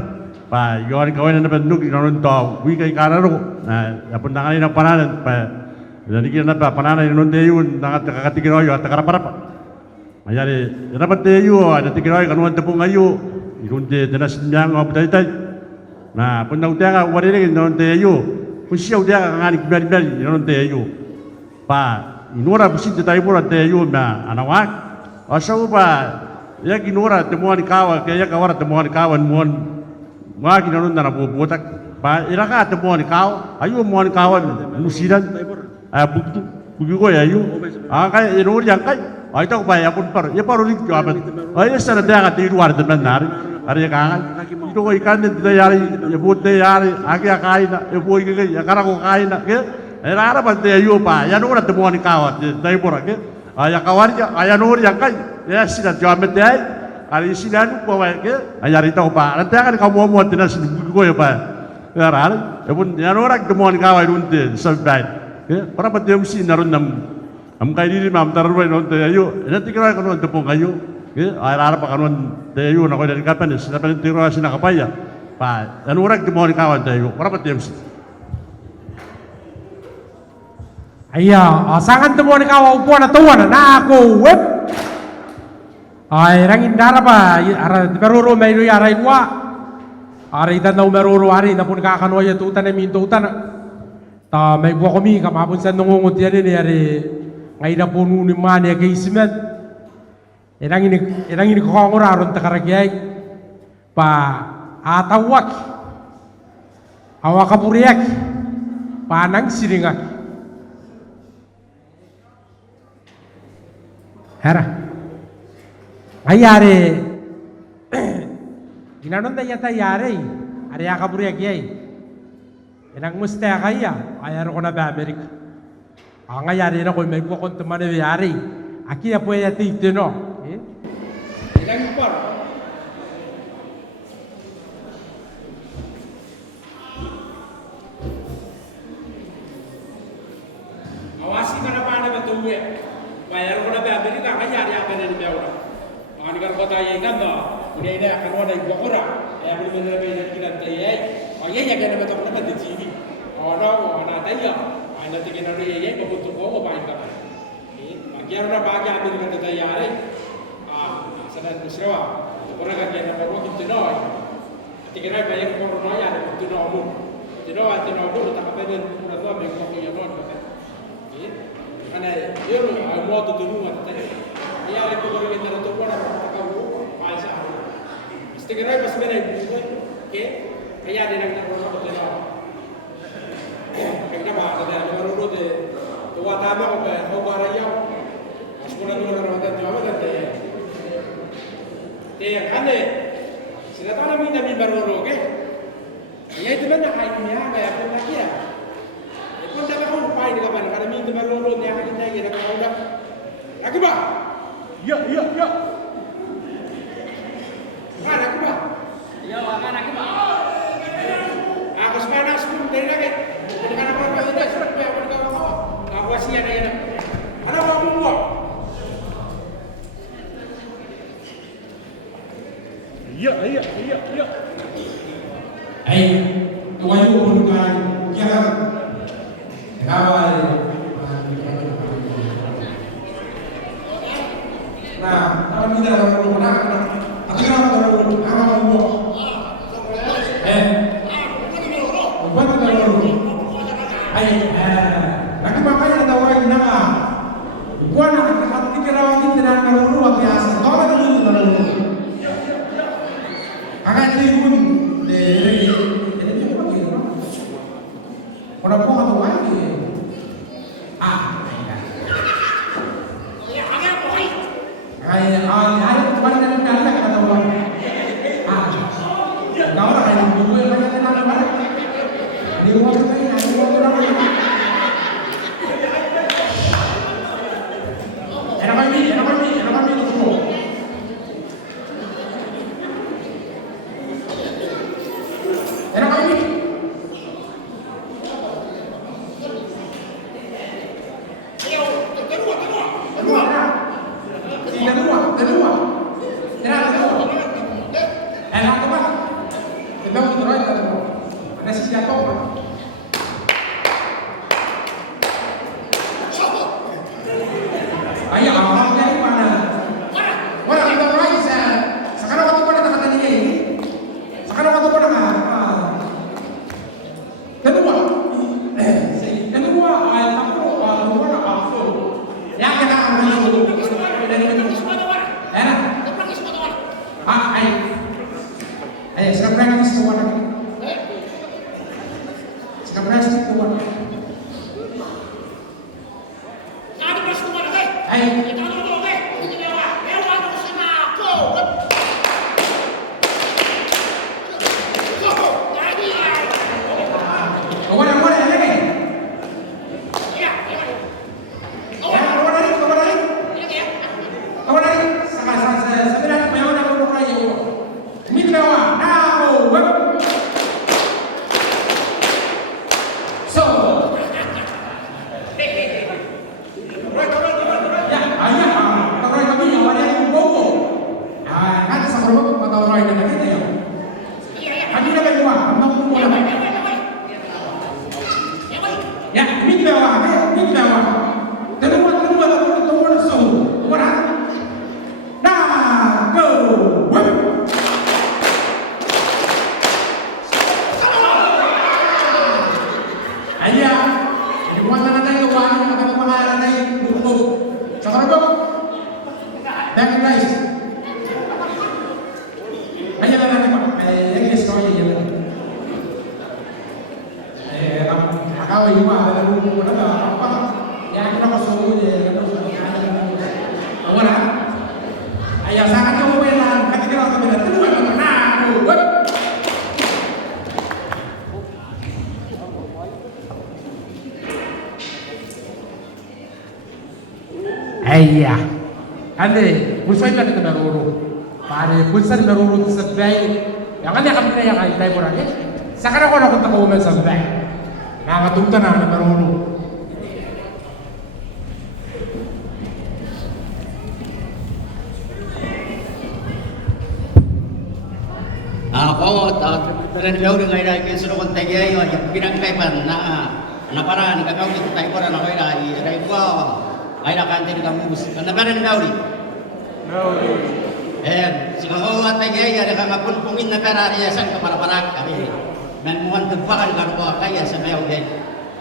pa yon kawin na penduk inon to wi kai kararo na yapun tangan na panan pa jadi kira na pa panan inon te yo na kakatikiro yo takara para pa ayare dapat te yo ada tikiro kanuan tepung ayo inon te tenas nyang op tai tai na pun udah ka wari ni inon te yo pusia udah ngani bari inon te yo pa inora busi te tai pura te yo na anawak asau pa ya kinura temuan kawan kaya kawara temuan kawan muan magi nanun na bubutak pa iraka temuan kaw ayu muan kawan musidan bugi ko ayu kay inuri yang kay ay to pa ya pun par ya parulik jabat ay sana dagat di luar teman nari ari kangai ito ko ikan din yari yabut de yari aki akaina yabui ke ya kara ko kaina ke era ara bante ayo pa ya no na temo ni kawat dai pora ke aya kawar ya aya no ya kai ya sila jamet dai ari sila nu ko ke aya rita pa nanti akan kamu mo tinas ko ya pa era yabun ya no rak temo ni kawai runte sabai ke para bante msi narun am kai diri mam tarwai no te ayo nanti kira ko no tepong ayo ara pa kanon tayo na ko dari kapan sila pa tiro sina kapaya pa anu rak di mo ni kawan tayo para pa tiemsi Aya, sangan temo ni kawa upo na tuwa na ako web. Ay rangin dara pa ara meruro may ro yara igwa. Ari dan na meruro ari na pun kakanoya tutan na minto utan. Ta may buwa kami kamapun sa nungungot yan ni ari ngay na po ni mani kay simen. Irang ini ko ngoraron takaragyay pa atawak awakapuriyak panang siringak. Hera. Ayare. Ginanon da yata yare. Ari akapuriyak yay. Enang muste akaya. Ayaro ko na ba Amerika. Ang ayare na ko may ko kon temane yare. Aki ya puede yati no. Ilang par. Awasi ka na pa na batuwe. Bayar ko na ba Amerika kaya ari apa na ni Beura. Ang ni kota yang kan no. Kuya ina kan wala ibu kora. Ay abri men na ba kinan tayo. Ang yaya ka na ba to na TV. Ono na tayo. Ay na tigin na ri yaya ko to ko ba ina. Agyar na ba kaya Amerika na tayo. Sadan musrewa. Orang kaya na bawa kita noy. Tigin ay bayar ko no ya na to no mo. Tinoa mo ta ka pa den na to me ko ya non. Karena dia mau tu dulu mata tadi. Dia ada tu kalau kita tu pun ada tahu bahasa. Mesti kira pas mana ibu ke kaya ada nak orang betul tak. Kita bahasa dia baru tu tu watama ko ba ko baraya. Sekolah tu orang mata jawab kan dia. Dia kan dia sila tahu minta mi baru ke. Ya itu mana hai ni ha kaya pun tak kira. Kung dapat kong upay di kapan, karena minto marunod niya ka din tayo, nakakaudak. Lagi ba? ya Lagi ba? Lagi ba? Ako sa panas kong dari lagi. Hindi ka na parang pwede, surat pa ako nagawa ko. Ako siya na yan. Ano ba mo mo? ya Ay, tuwayo ko kung kaya kawal nah kalau kita orang nak aku nak orang apa mau buat orang ay lagi makanya ada orang yang buat nak dikirawakin dengan orang biasa kau ada dulu akan tribun dari orang buat atau lagi ay kemarin ada kali kata orang nggak orang kayak dulu yang banyak yang mana di rumah kita ini ada orang enak kami itu semua enak kami enak Marunong. Thank you guys. Ayan na natin pa. Yung story yun. Akaway yung mga nalulungo ko na ba? Yan ko na kasunod eh. Wala. Ayan, sa akin yung uwi lang. Katigiraw kami na. Tulungan mo na ako. Ayya. Ande, musoy lang ito naruro. Pare, punsan naruro sa bay. Yang kanya kami na yung kahit mo rin. Sa kana ko na kung takuman sa bay. Nakatungta na naruro. Ako, tarin daw rin ngayon ay kinsulo kong tagay, yung pinagkaipan na paraan, kagaw dito tayo ko na ako yung ay ko, ay nakantin ka mus. Ano ba rin daw rin? Si kagaw at tagay, ay nakapulpungin na karariyasan ka para kami. Namuhan tagpakan ka ko kaya sa mayaw din.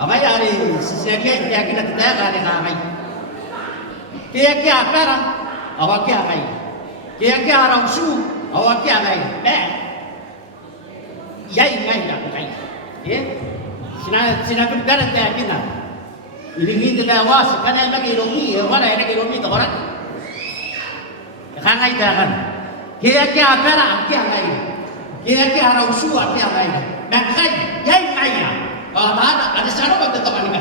Ang mayari, sisagay, kaya kinatitaya ka rin kakay. Kaya pera, awag kaya kay. Kaya araw su, awag kaya kay. Yay ngay na kay. Sinabi darat tayo kina. Ilingin nila was kanal nag-iromi, wala nag-iromi to koran. Kangay dagan. Kaya pera kaya ngay. Kaya araw su kaya ngay. Nakay yay ngay na. Ada sana magtatakan ka.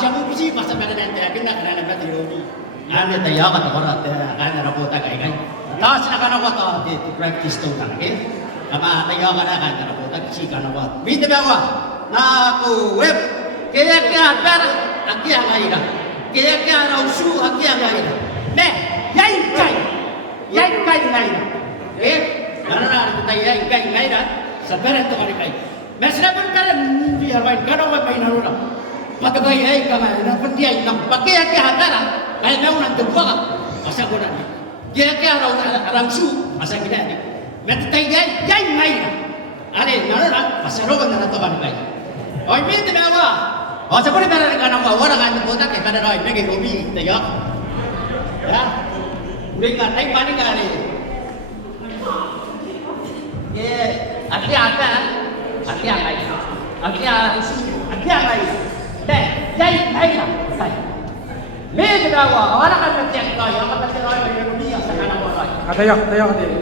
Siya mo bisi basta meron tayo kina kanal nag-iromi. Ano tayo ka to koran kana na po ta kay ngay. Tapos nakanawa to to practice to ka, okay? Ama tayo ka na kan na po tagsi ka na wa. Bita ba na ko web. Kaya pera akia ngai na. Kaya raw su akia ngai na. Ne, yai kai ngai na. Nara kita yai kai ngai na. Sa pera to ka kai. Mesra pun kan dia main kana wa main na. Pagkay ay kamay na pati ay nampakaya pera. Kaya na unang tuwa. Asa ko na. Kaya raw su asa kita. Matay yay ngay. Are nara pasarogan na nataban kay. Oy min dinawa. O sa puli meron ka nang wala ka ng putak kay kada roy naging ubi tayo. Ya. Uri ka tay paning ka rin. Atya ngay. Deh, yay ngay na. Min dinawa wala ka ng tiyak roy. Ako pati roy may ubi sa kanang roy. Tayo ka din.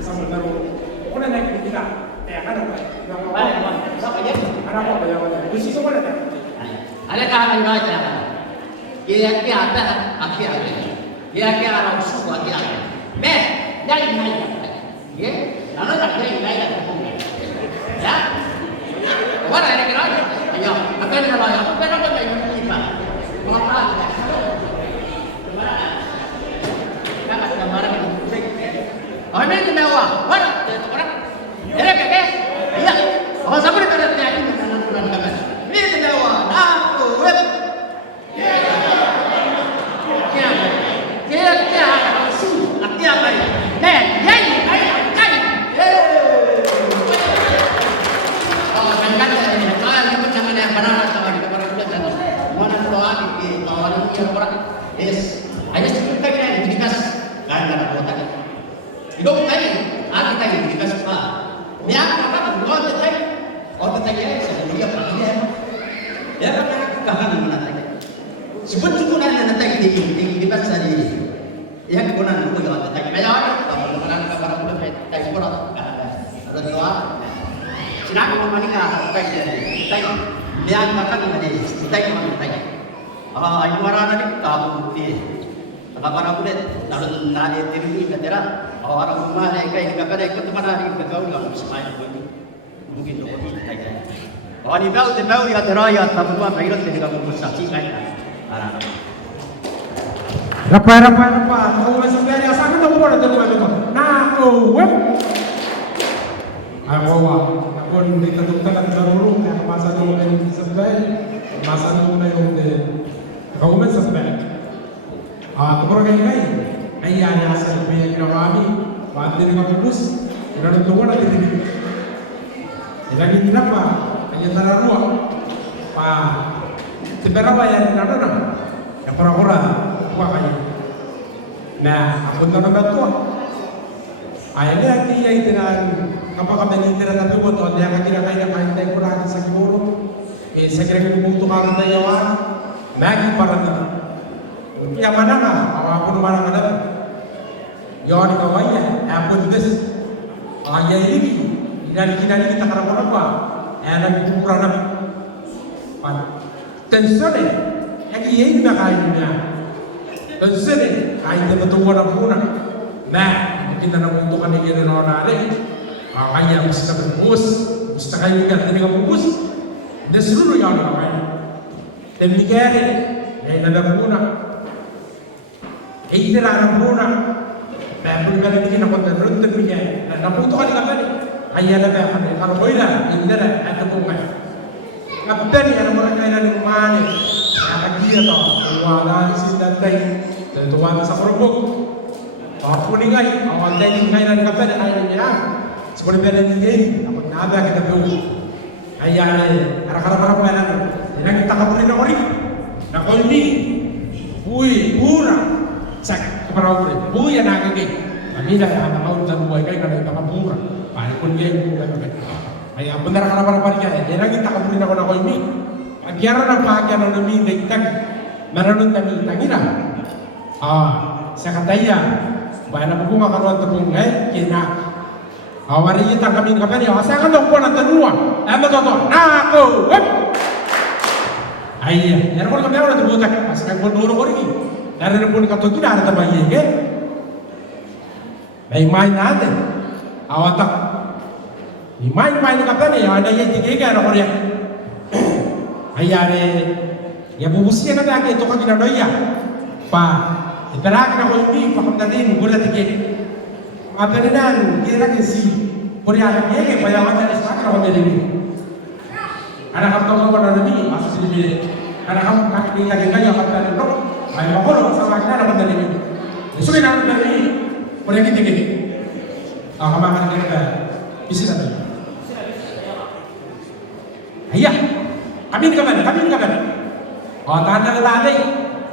Sama naruro. Una na yung kita. Kaya ka na ba? Anak ko, kaya wala. Gusto ko na tayo. Ada kawan kau cakap, dia ada, aku ada, dia orang suku aku ada. Jadi naik, ya, lalu tak naik, ya. Orang ada kira, ayo, apa yang kalau aku pernah kau naik ni pak, apa? Kemana? Oh ini mewah, orang, ini kakek, iya, oh sampai terus dia ini bulan kapan? Ini mewah, aku web, kira su, aku apa ya? Yai, oh kan ini, kalau kita jangan yang benar sama kita orang kita jangan, mana doa di kawan kita orang, yes, aja kita kira kita kan ada kota kita. Hidup tadi, aku tadi kita suka. Dia apa? Kau tadi, orang tadi saya dia pernah dia. Dia kan kahang mana tadi. Sebetulnya mana tadi di bahasa ini. Ya kebenaran itu yang tadi. Banyak orang kebenaran kabar pun tadi sekolah. Ada doa. Sinak mana tadi. Tadi dia kahang mana tadi mana tadi. Ayu orang tadi kamu di. Kapan aku deh, lalu nari tiri katera, orang rumah kayak ini kapan ikut teman hari kegau dengan semai mungkin dua ini saja. Oh ni bau ya teraya, tapi gua pilot tidak kamu saksi kan. Rapa. Kau masuk dari asal kita boleh tunggu itu. Nah, web. Aku ditentukan dan terlalu masa dulu yang sebelah, masa dulu yang kau masuk sebelah. Kepala kain, ayahnya asal punya kami, bantu dengan tulus, udah nonton ada di lagi kenapa? Hanya tara ruang, seberapa yang ada nama? kora-kora tua kaya. Nah, aku na naman tua. Ay, lagi ay tinan kapag kami nitira na tuwa to, kaya kinakay na kahit tayo kurang sa siguro. Sa kira kumuto ka rin tayo lagi para na. Kaya mana nga, ako naman ang alam. Yon ikaw ay apon this. Ay lagi. Kinali kita karapon apa? Nagpupura na. Tension eh. Yang iyan na kain niya. Tension eh. Kain na natuwa na muna. Na, kita na mundo ka niya na narin. Kaya gusto ka bubus. Gusto kayo nga na bubus. Desrulo yan na kain. Temigere. Kaya na muna. Kaya na muna. Kaya kung galitin ako na rin temigere. Napunto ka nila gani. Kaya na ba kami. Karo ko ila. Hindi na. At po ngayon. Kapten yang orang kaya ng umani. Nakagiya to. Wala si Dantay. Tuwa sa kurubog. Ako ni ngay. Ang Dantay kaya ng kapten na kaya niya. Seperti ada ni gay. Ako nabi kita po. Kaya arak-arak pa lang. Yan kita kapunin ako rin. Nako ni. Uy, pura. Sak kaparaw rin. Uy, nakagay. Kami na ang maun sa buhay kayo na nakapura. Paano kung gay mo lang kayo. Kaya benar karena niya, dia lagi tak kabulin ako na ko ini. Agyara ng pagya ng namin dagdag, maroon kami tangira. Sa kataya, bayan na po makaroon tapong kina. Wari itang kami kapari, asangan daw po ng tanua. Ano to? Nako! Ay, yan po kami ako na tubutak. Asangan po nuro ko rin. Narinig po ni Katog, kinara tabayin. May main natin. Awatak. Main-main ka pa niya, ada yang tiga orang dia. Ayare, ya bubusiya na lagi ito kang ginanoya. Pa, itaraki na ko hindi, pakamdatin, gula tigil. Mga paninan, kira lagi si Korea, pa yaman na sa akin ako nilimi. Anak ang tawag ko na nami, maso silibili. Anak ang kakilagay kayo, kapag ano, ay makulo, sa makina na ako nilimi. Isumin namin na nilimi, Korea kitigil. Kamakan kita, isi na tayo. Iya, kami ni kapan? Tahan na lalaki.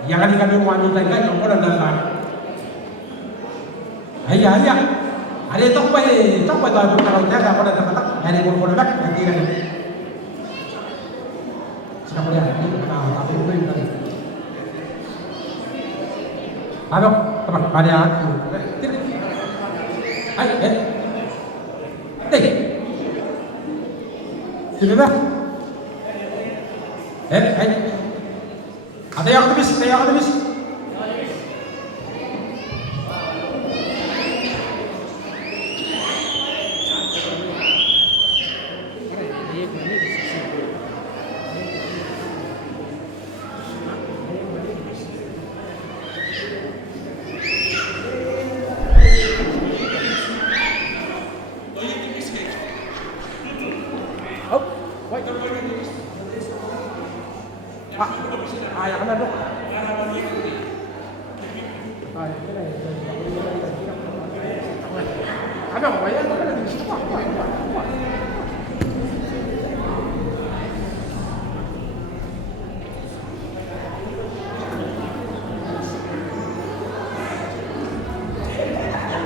Yang kami wanita nga, yung ko na lalaki. Iya. Ada itu apa? Tahu kalau jaga pada tempat, ada pun pun nak nanti kan. Siapa dia? Tapi itu ini. Halo, teman, pada aku. Sini dah. Ada yang aktivis.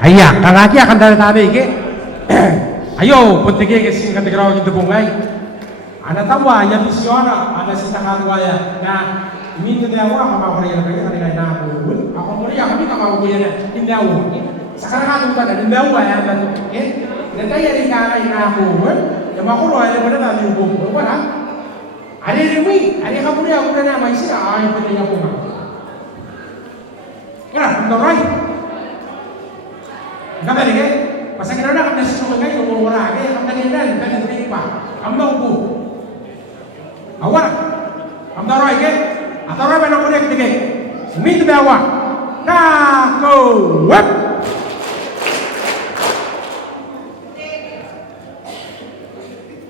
Ayah, kalaki akan dari tabi ke. Ayo, puntige ke sing katigraw gitu bungay. Ana tawa ya misiona, ana sitakan waya. Nah, minta dia wa kama ko yan kaya kanila na ako. Ako mo riya kami kama ko yan. Indaw. Sekarang kan ada indaw ya kan. Dan kaya rin kaya na ako. Ya makulo ay mo na namin bumbo. Wala. Ali rimi, ali kamu riya ko na may sila ay pinaya ko. Wala, ndoray. Gambar ni, pasal kita nak kena sesuatu lagi, orang orang ni, kita ni dah, kita ni terima, ambil ubu, awak, ambil orang ni, atau orang mana boleh kita, semit bawa, nak go, web,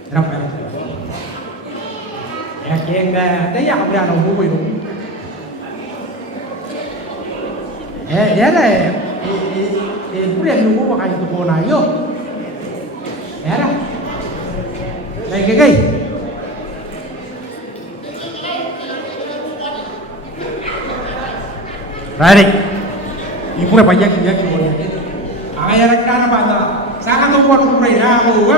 ramai, ya kita, dah ya kita ada ubu itu, ya dah. Boleh nunggu makan itu pun ayo. Ya dah. Baik. Ready? Ibu apa ya ya ibu ya. Angaya rekana pada. Sangat tuh buat umur ya aku.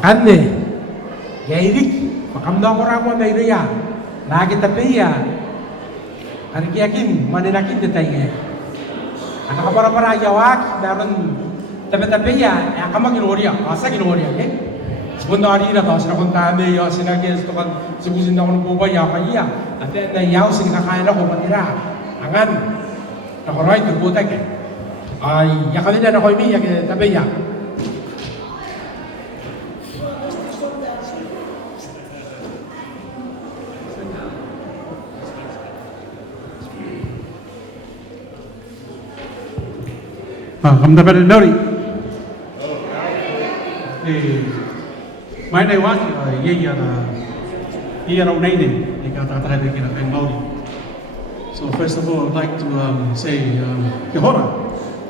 Ang nih, ya ini, makam dong orang mau dari dia, lagi tapi ya, hari yakin, mana yakin detainya. Anak para jawab, dalam tapi ya, kamu ginuria, asa ginuria, kan? Sebentar ini dah tahu, saya pun tahu ya, saya lagi itu kan sebutin orang buat ya apa ya, nanti ada yang sih kakaknya nak buat dia, angan, nak orang itu buat apa? Ay, ya kali dia nak ini ya, tapi ya. Không ta bên đâu đi. Thì mấy nay quá thì bây giờ là đâu này này thì cả ta thấy được cái mau đi. So first of all, I'd like to say Kehora,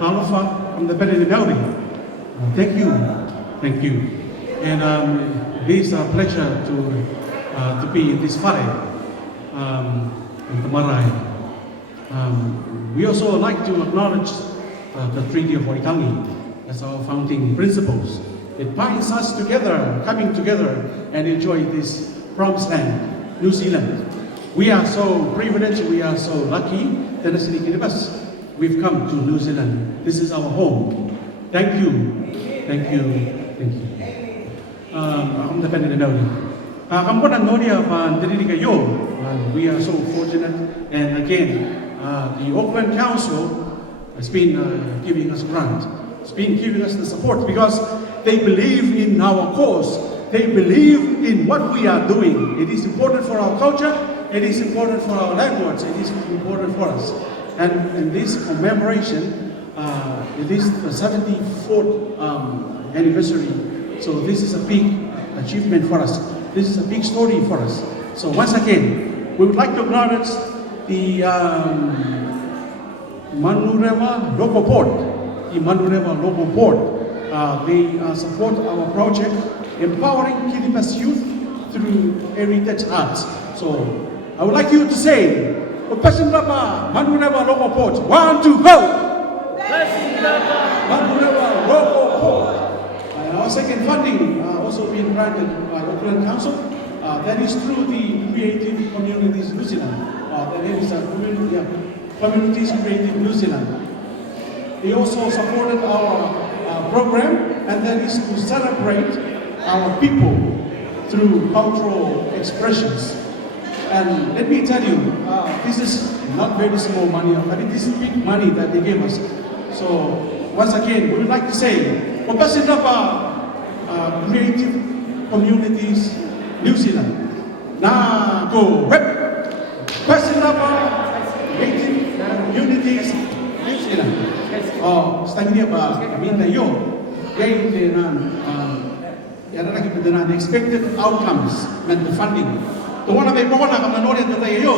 Alofa from the Benedict Building. Thank you, and it is a pleasure to be in this party in the Marae. We also like to acknowledge the Treaty of Waitangi as our founding principles. It binds us together, coming together and enjoy this promised land, New Zealand. We are so privileged, we are so lucky that as Kiribati, we've come to New Zealand. This is our home. Thank you. I'm the Benedict. We are so fortunate, and again, the Auckland Council has been giving us grant. It's been giving us the support because they believe in our cause. They believe in what we are doing. It is important for our culture. It is important for our language. It is important for us. And in this commemoration, it is the 74th anniversary. So this is a big achievement for us. This is a big story for us. So once again, we would like to acknowledge the Manurewa Local Board. The Manurewa Local Board. They support our project, empowering Kiribati youth through heritage arts. So I would like you to say, Pasinrapa Manurewa Local Board. 1, 2, go! Manurewa Local Board. Our second funding also being granted by Auckland Council. That is through the Creative Communities New Zealand. That is Communities Creative New Zealand. They also supported our program, and that is to celebrate our people through cultural expressions. And let me tell you, this is not very small money, but it is big money that they gave us. So once again, we would like to say, Creative Communities New Zealand. Na go web. Creative Communities New Zealand. Setangnya dia ba minta yo. Kaya lagi dengan expected outcomes and the funding. Tungo na may pokok na kamnanori at tayo yo.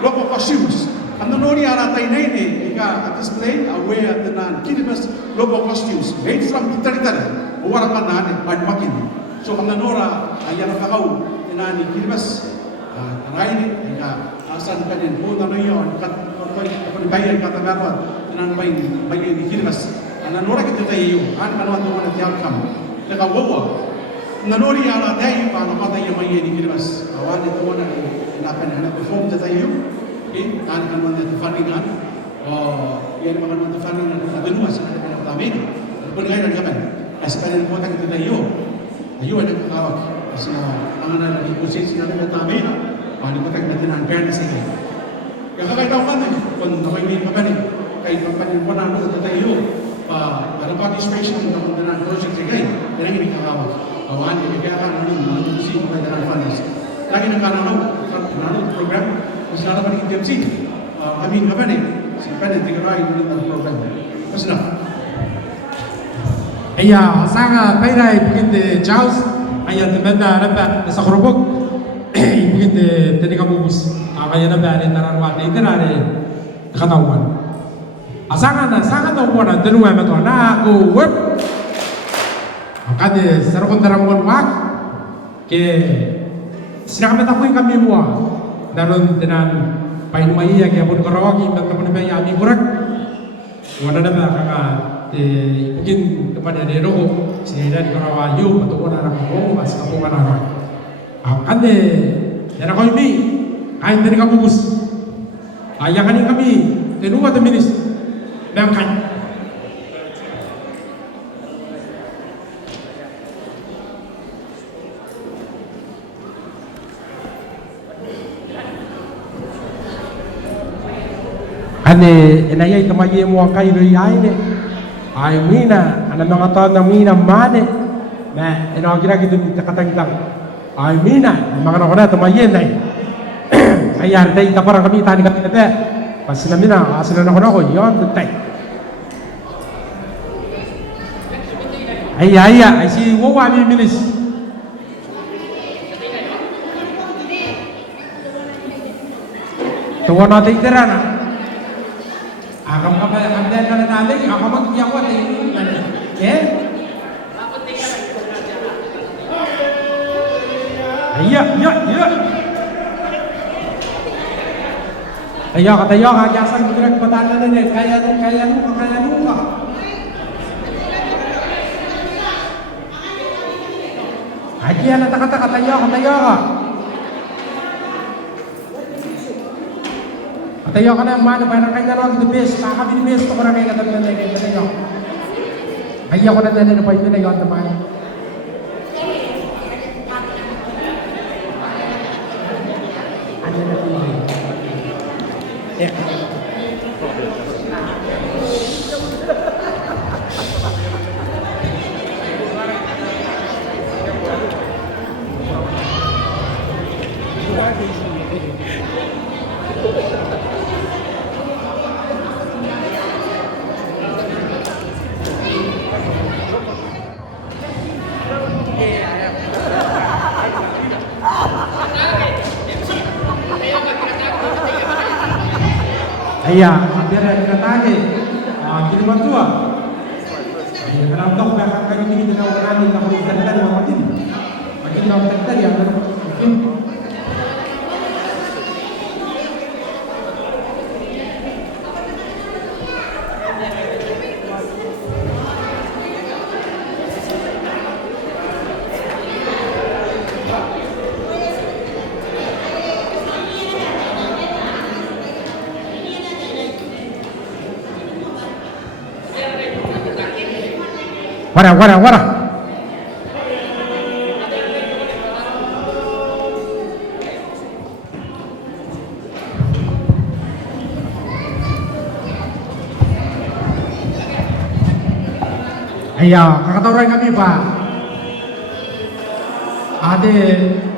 Local costumes. Kamnanori ara tayo na ini ika display aware dengan Kiribati local costumes made from Titari. Uwara pa na makin. So kamnanora ayan kakao dengan Kiribati. Tarayin ika asan ka din po na yon kat bayar kata garwa dengan bayar di Kiribati. Nanora kita tayo an kanwa tungo na outcome. Nakawawa. Nanori ala tayo pa nakata yung bayar di Kiribati. Awan ito na inapan na perform tayo. Okay, kan mana fundingan, yang mana fundingan kedua sekarang yang pertama ini, pendengar dan kapan, sekarang kota kita tayo ada kawat, angan lagi posisi yang pertama ini, di kota kita dengan fairness ini. Yang kakak tahu kan, pun tahu ini kapan ini, kait kapan yang pernah kita tayo, pada participation dengan project ini, yang ini kawat, awan ini kita akan mengurusi dengan fairness. Lagi nak program. Masih pada KMC, kami apa ni? Sampai nanti kita ini program. Masih nak? Iya, sangat baik begitu jauh. Ayat teman-teman nampak sekerubuk. Begitu tadi kamu bus. Ayat nampak ada taran wati itu ada ketahuan. sangat tahu pun ada nunggu apa tuh na aku web makanya serokon terang wak ke sinang kami tahu kami mua darun tenan pain mai ya ke pun karawaki teman teman ya ami kurak wana na kakak mungkin kepada dero sehingga di karawayu atau wana nak ngomong mas kapungan arah makanya dan aku ini kain dari kamu bus ayah kan kami tenua teminis berangkat ane enayay tamaye mo ang kayo ay ne ay mina ana mga taon na mina mane na kira gitu katang-katang ay mina mga nakona tamaye na ayar tay taparang kami tani kami nete pas na mina asal na ko yon tay ay si wawa mi minis tuwa na tay terana Akam kapal kamdan kana tali, akam magyawa tayo eh? Iya. Tayo ka, jasan magirag patanan na niya, kaya nung ka. Aji, nataka, tayo ka. Tayo ka na mana para kay naron the best kami the best ko na kay katang na kay tayo ayaw ko na na pa ito na yon naman ano na po Iya, biar kita tanya, kini bantua. Iya, kenapa tak bahkan kami ini tidak berani tak boleh terlihat apa ini? Bagi kita terlihat ya, mungkin. Wara. Ayo, kakatawaran kami Pak. Ade,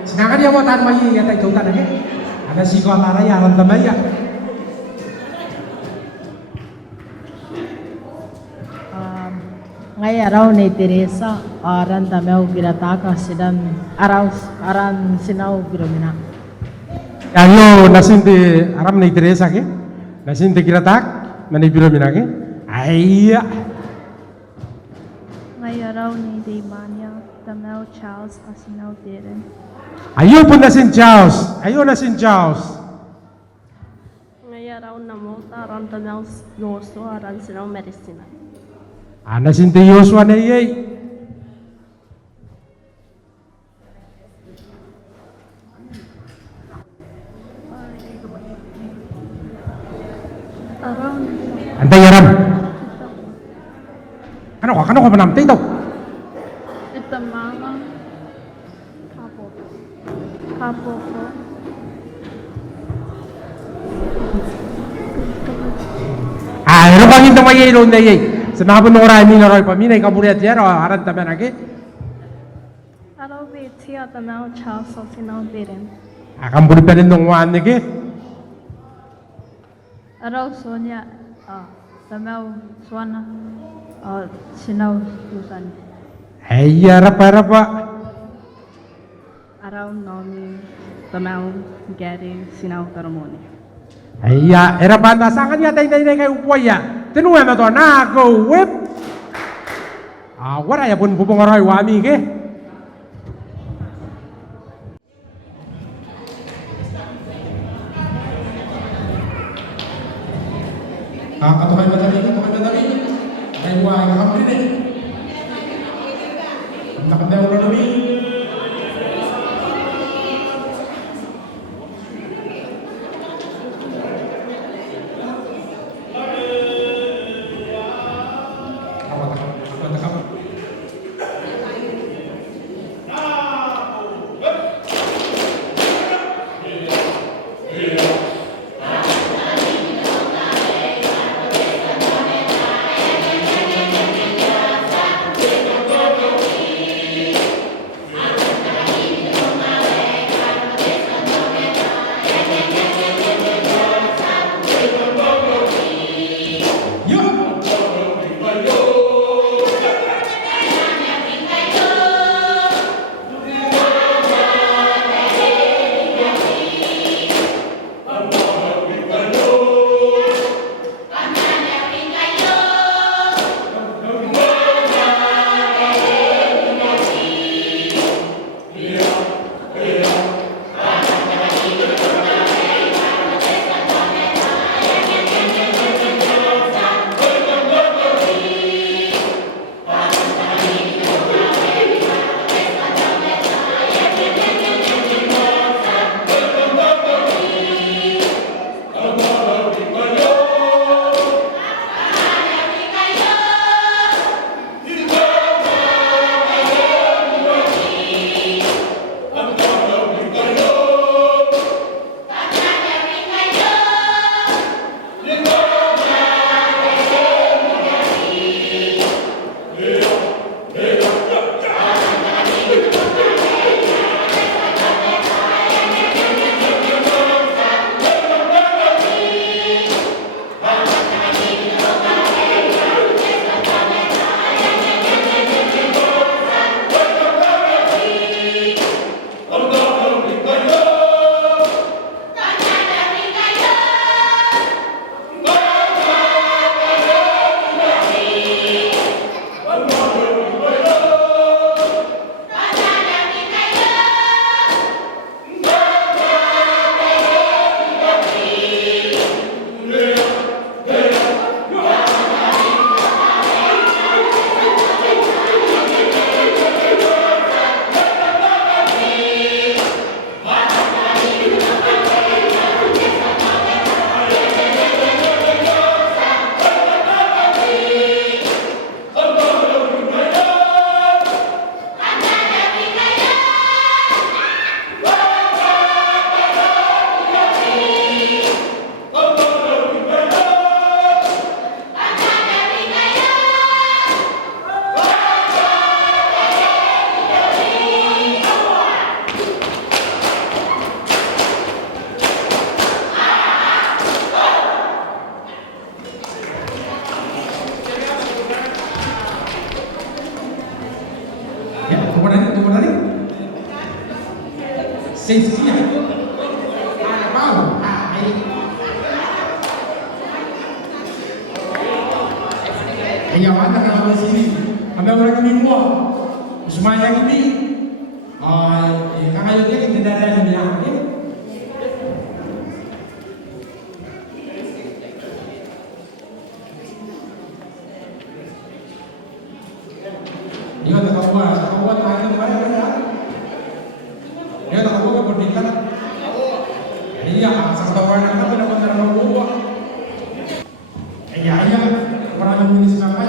sedangkan dia mau tahan bayi ya tak jauh lagi. Ada si kotara ya lantam ya. Ngai arau nei Teresa aran tamau girataka sidan aran sinau giromina. Ayo nasin de aram nei Teresa ke? Nasin de giratak mani biromina ke? Ayya. Ngai arau nei de Mania tamau Charles asinau deren. Ayo pun nasin Charles. Ngai arau namo aran tamau Yoso aran sinau medicina. Ana sinti Yosua na iyay. Antay yaram. Ano ka manamtay daw? Ito mga kapo ko. Ano bang hindi mayelo na iyay? Sinabi nung rami na roy paminay kaburiat yan o haran tabi lagi? Araw biti at tamau Charles asinau deren. Akan buri pa rin nung wan nigi? Araw Sonia tamau Suana sinau Susan. Ay, rapa. Araw Nomi tamau Gary sinau Tarmoni. Ay, era banda sa kanya tay kay upwaya. Tenue na to na go whip. Wala ya pun bubongaroy wami ke. Katuhay madali. Ay wala ka kami din. Nakanda ulo namin. Sencilla. Pau. Kaya wala ka naman sini. Kami wala kami mo. Sumaya kami. Kakayod niya, hindi na rin niya. Dia tak kawan tahu mana mana. Dia tak kawan berdikkat. Iya, sekarang apa benar-benar mau. Iya, orang ini sampai.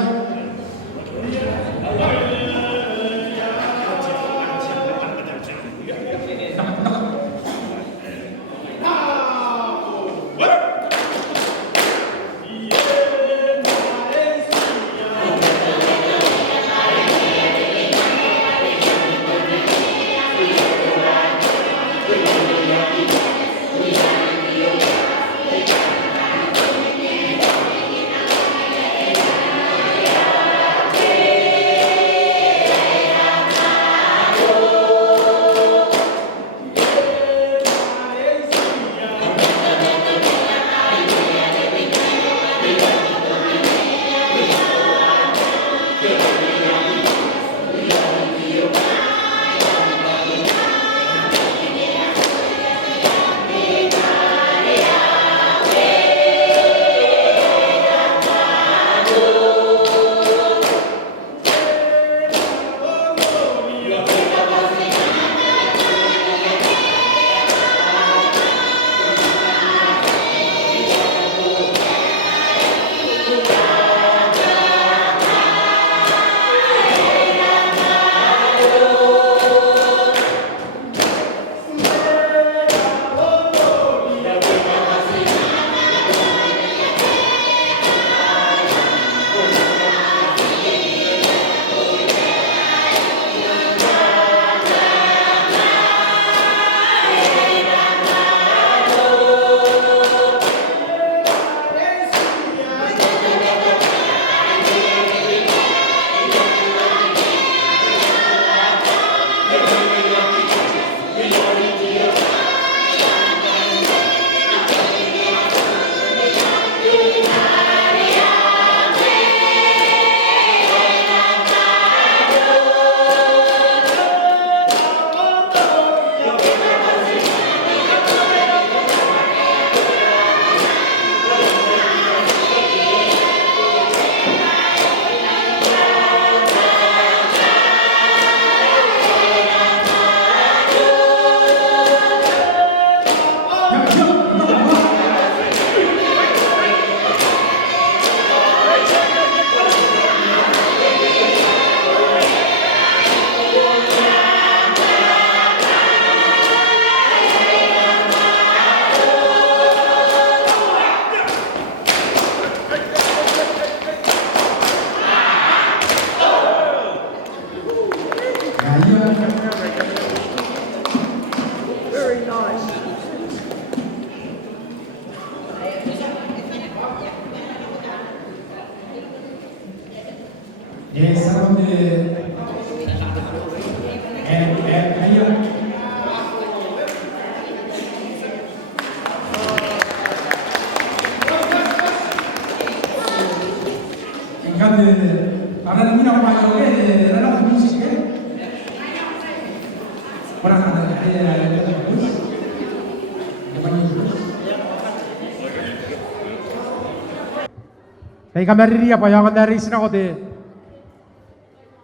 Kay kameriria pa yang dari sini ako de.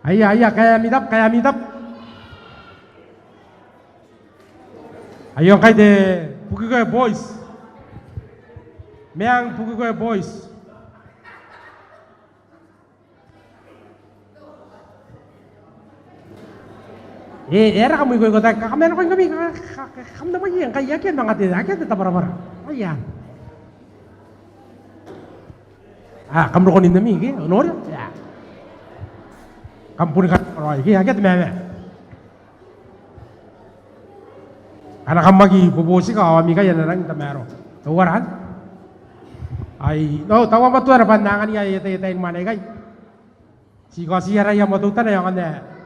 Ayah kaya midap. Ayong kay de Pukigoy boys. Meang Pukigoy boys. Era kamu ikut kami kamu nama yang kayak yakin banget ya, yakin tetap bara-bara. Oh iya. Kamu rokonin demi gitu, honor ya. Kamu pun kan orang ini yakin meme. Karena kamu lagi bobosi kau ami kaya narang tamero. Tawaran? Tahu apa tuh ada pandangan ya yang mana kay? Si kau siara yang mau tuh yang anda.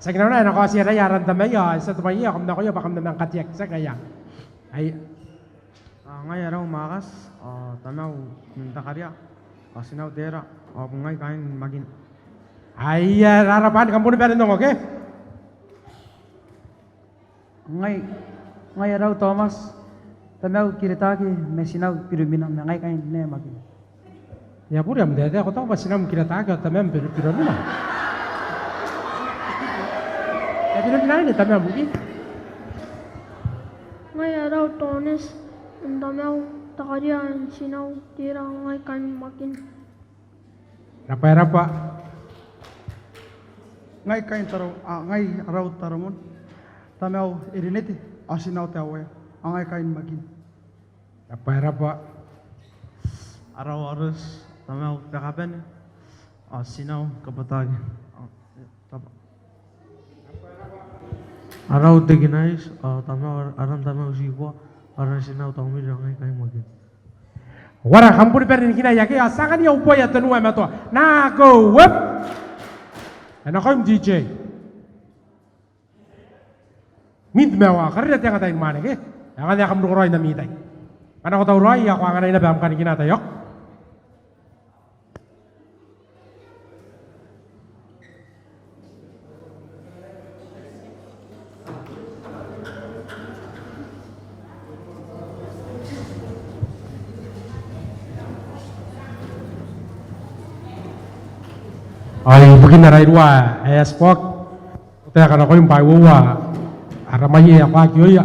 Sa ginawa na ako siya rayaran tamay sa tumay ako na kuya bakam na katiyak sa kaya ay ngay araw makas tamaw minta karya kasi na utera ngay kain magin ay rarapan kamu ni dong oke ngay araw Thomas tamaw kiritaki mesinaw pirumina ngay kain ne magin ya pura mdede ako tahu mesinaw kiritaki tamaw pirumina Pinapinahin ni Tamaw buki. Ngay araw Tones, ang Tamaw, takarian, sinaw, tira, ngay kan makin. Rapa. Ngay kain taro, ngay araw taramon. Tamaw iriniti, asinaw tawe, ngay kain magin. Rapa. araw aras tamaw kakapen sinaw kapatag araw teginais tamaw aram tamaw sikwa aran sinaw tawmi rangai kai magin Wara hampuri perin kina yake asakan ya upo ya tenu ema to na go wep ana koim DJ mint mewa karya tiang katain mana ke yang ada kamu roy na mitai karena kau tahu roy aku angan ina bam kan kina tayok Ay, begin na raidwa, spok. Kaya kana ko yung paiwa, aramay ya pa kyo ya.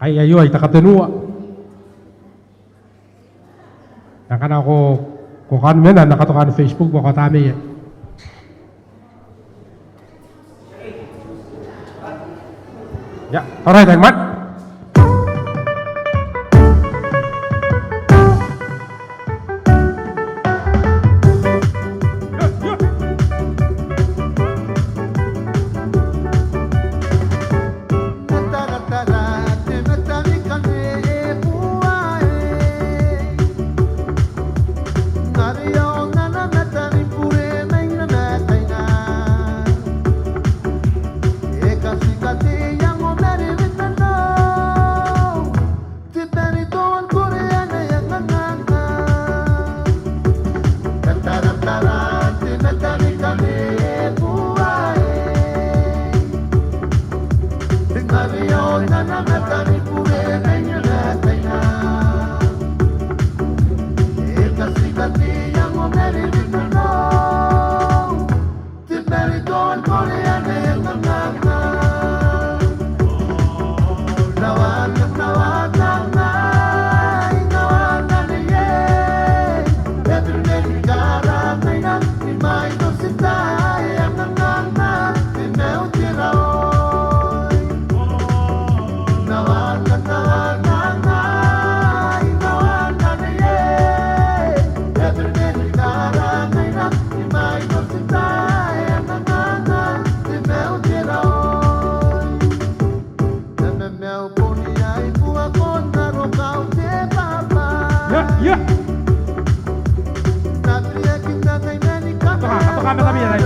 Ay ayo ay takatenua. Nakana ko kan mena nakatokan Facebook ko katami ya. Ya, alright, Ahmad. kami kami ya rai.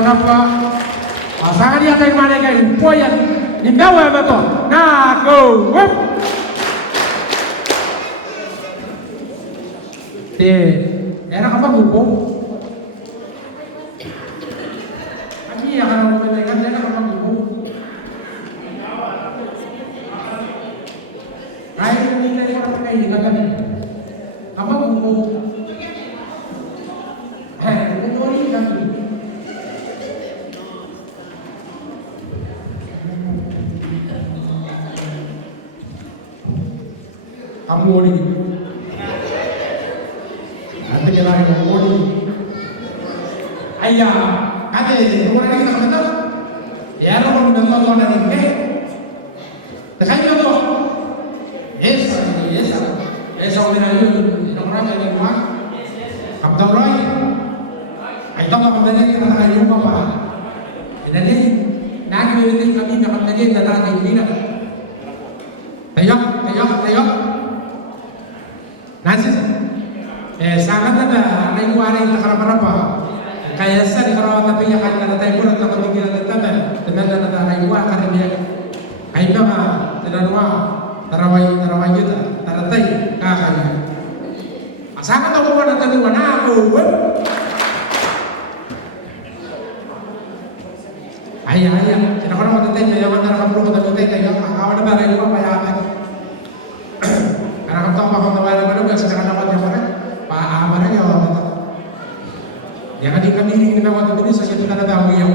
Rapa. Asangan dia tadi mana kan? Poyan. Ni bawa apa tu? Nah, go. Wup. Enak apa buku? Kami yang akan memberikan enak apa buku? Air ini dari orang pakai ini kata ni. Apa buku? Buku ni kami. Kamu ni, nanti kita akan kamu ni. Ayah, ada orang lagi tak betul? Ya, orang betul orang ada ni. Terkait tu, yes, orang ni orang yang kuat. Kamu roy, ayah kamu tadi kita tak ada apa. Jadi, nak kita kami nak tadi kita tak ada ini nak. Tayok. Nasi, sangat ada naik warna yang tak apa. Kayak saya kalau tapi yang ada tahu pun tak boleh kita tetap. Dengan ada naik warna karena dia, kayak apa? Dengan tarawai kita, taratai kakaknya. Sangat tahu mana tadi warna aku. Ayah, kita kalau mau tetap yang mana kamu perlu tetap kayak kawan ada naik warna ya. Karena kamu tahu apa kamu tahu mana juga sedangkan dapat yang mana, Pak Amarnya ya Allah. Yang kami ini kita waktu ini saja kita ada tahu yang,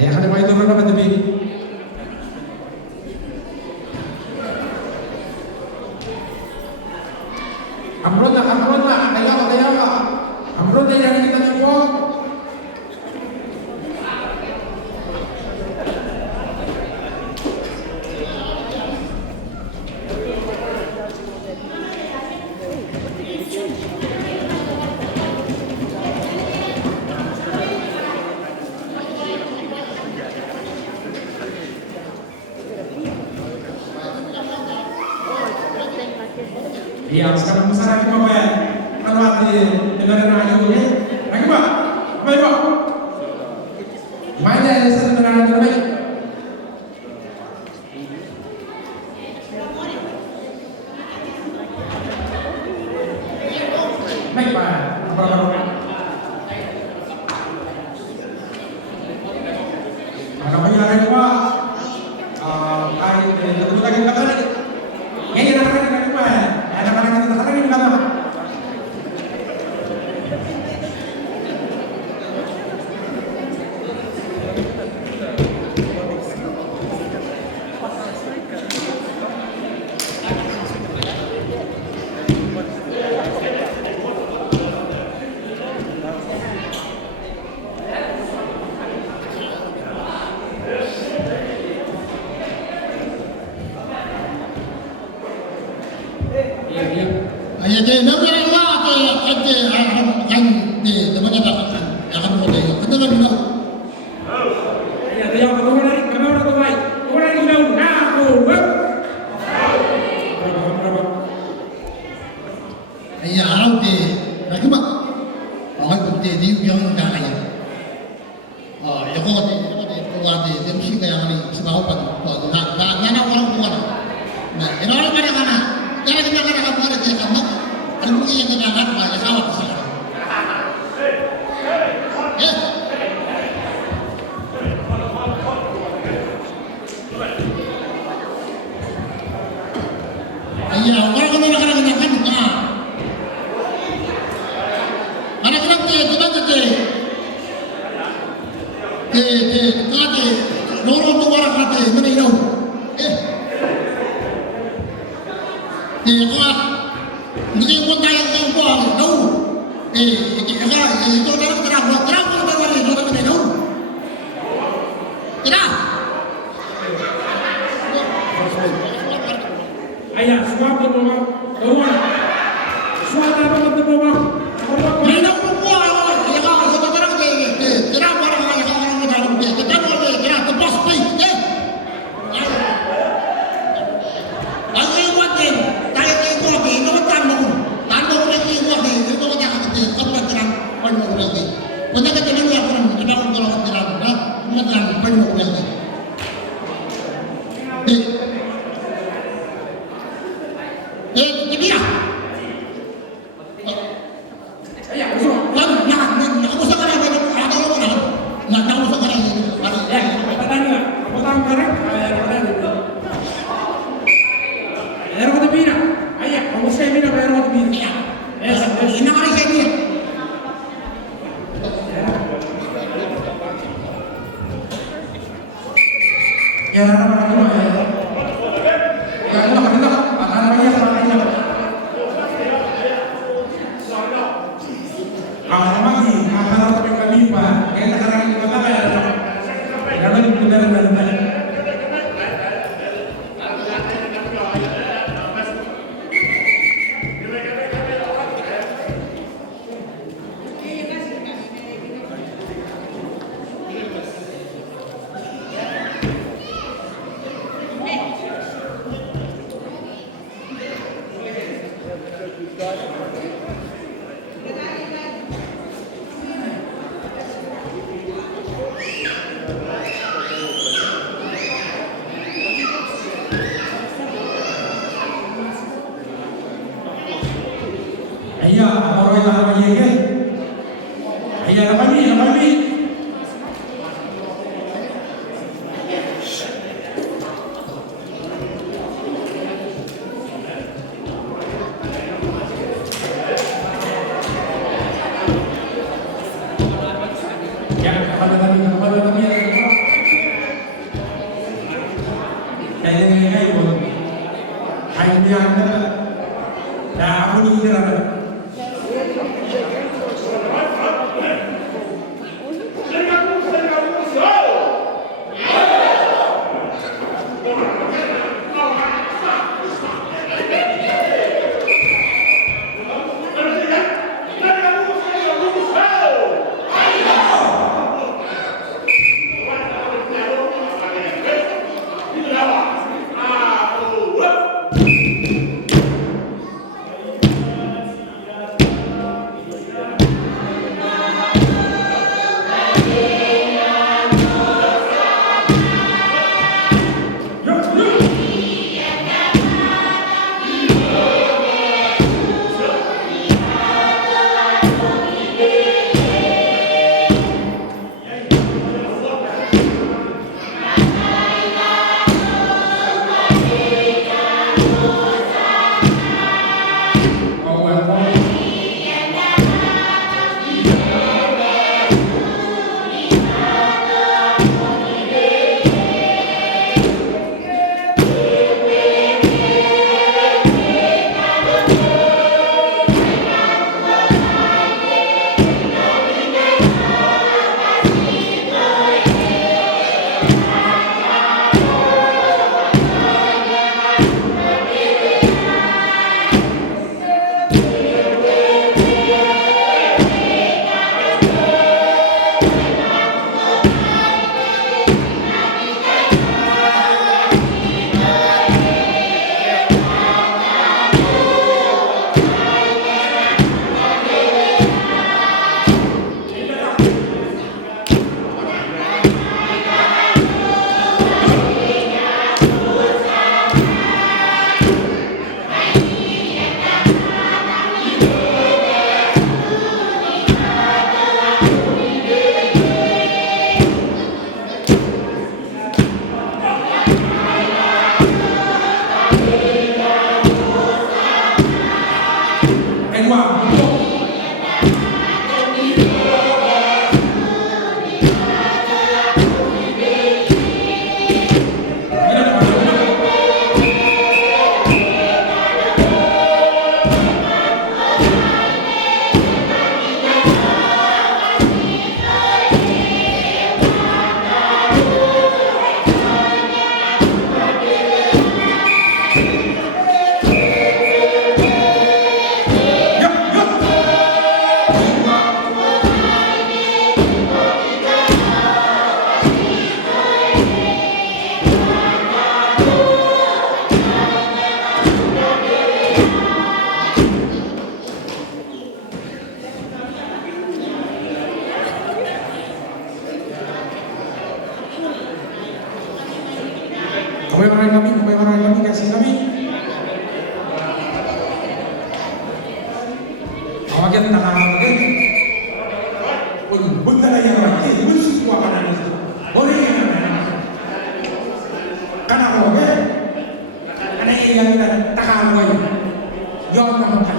ya kan itu berapa tapi, amrod lah, kayak apa, amrod yang kita coba. Iya, sekarang masalah kita apa ya? Kalau di negara aja ni, lagi apa? Apa itu? Mana yang saya negara aja ni? Baik pak, apa? Kalau banyak lagi pak, Iya deh, nabi Allah ada kan di namanya apa? Akan ada yang kita kan tahu. Iya, dia yang ketemu dari kamera tuh baik. Orang ini mau nahu. Iya, orang di, lagi mak, orang itu di yang dah kaya. Oh, ya kau di dia mesti kayak ni sebab apa? Nana orang bukan. Nah, ini orang mana? Jangan kamu ada dia kamu. Kalau mungkin yang kita angkat, ya kawat sih. Iya, orang kan nah. Mana kita kita lorong tu orang kata mana ini? Kau ni pun tayang kau buat tahu. Itu orang terang ni orang ni tahu. Tidak. Ayah, suatu mama, kawan. Suatu apa kata mama? Mana pun buat, ya kau suatu terang terang orang ni tahu. Kita boleh kita tepas pergi. Aku buat ni, tayang itu apa? Itu tanduk lagi buat ni. Itu macam apa? Apa terang panduk lagi. Macam kita ni orang kita kalau terang, macam panduk lagi. Dia. Ayah, besok. Nak usah kerana ada orang nak usah kerana. Pertanyaan, pertanyaan korek. Ayah kata bina. Ayah, kamu saya bina bayar kata bina. Ini hari saya ni. Ya, apa kata ya? Ya, kita akan bayar sama dia. Kalau lagi, kalau tapi kami pak, kita sekarang kita bayar. Kalau di negara lain. Ayah, orang yang apa dia ke? Ayah, apa ni? Ya, kepada kami. Kaya pun. Hanya anda dah aku ni kira. orang kami kasih kami. Awaken tak awaken. Bunda yang lagi, bus semua kanan itu. Boleh kan? Karena awaken, karena yang kita tak awaken. Yon namakan.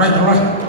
Right.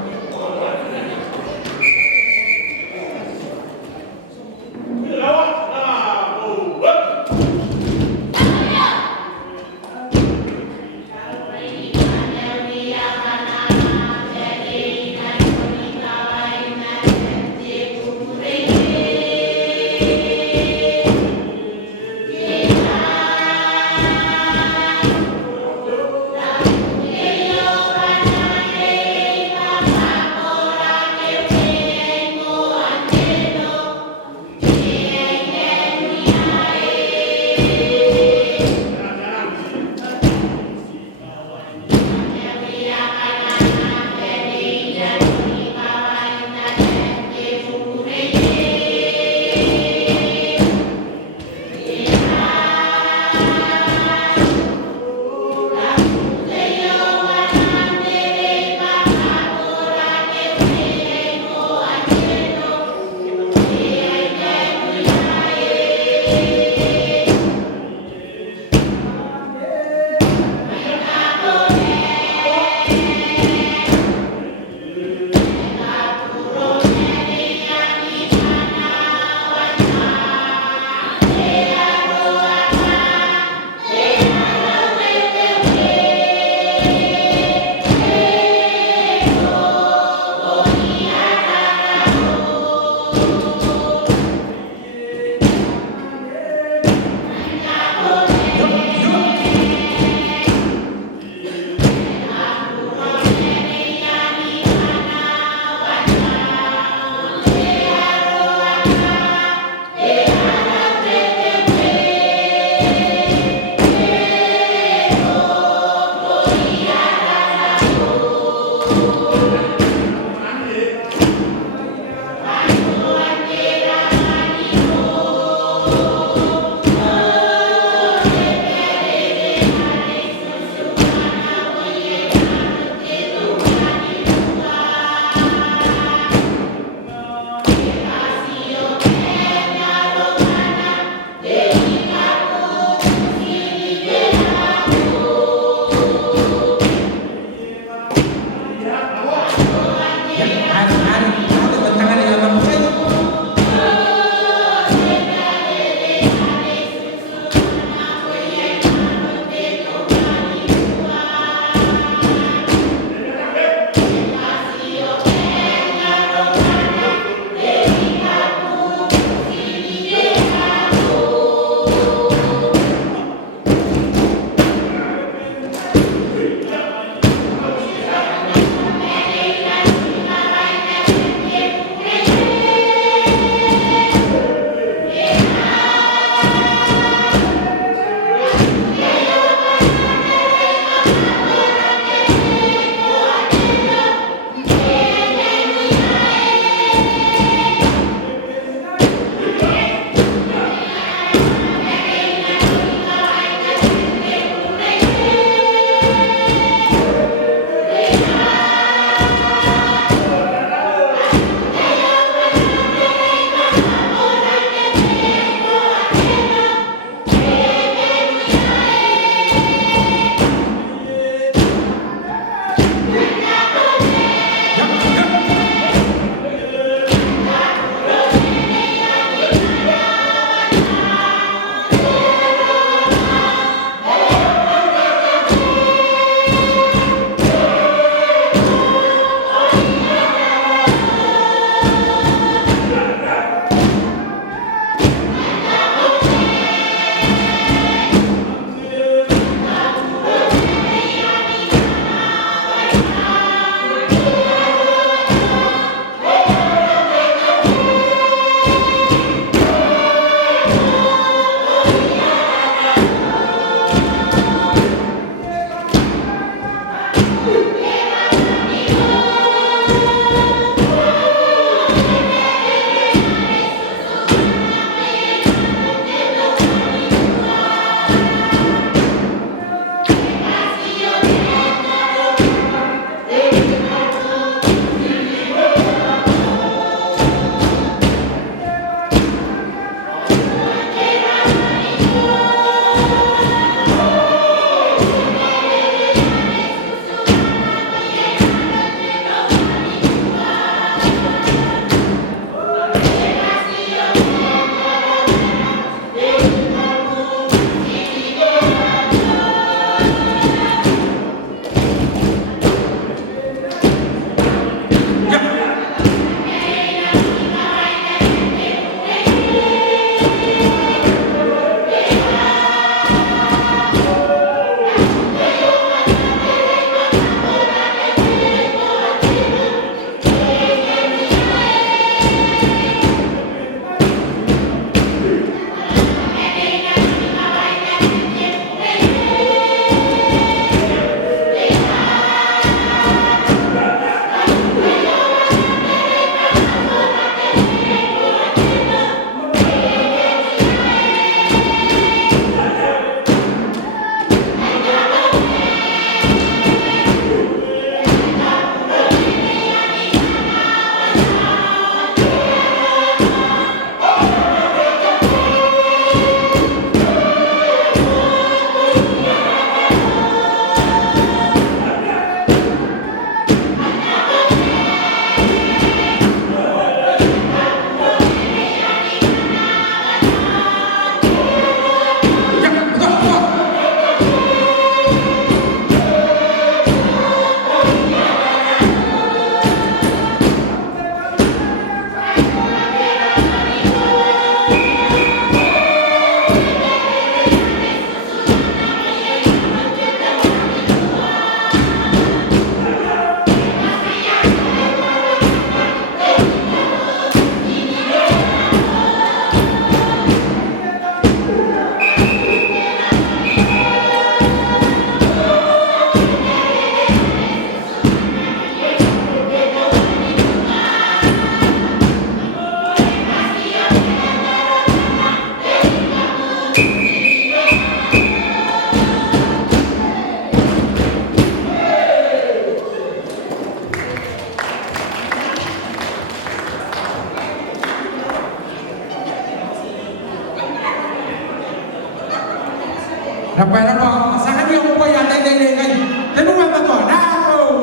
Pera ko, sa kanya ko po yan, ay, tanungan mo to, na ako,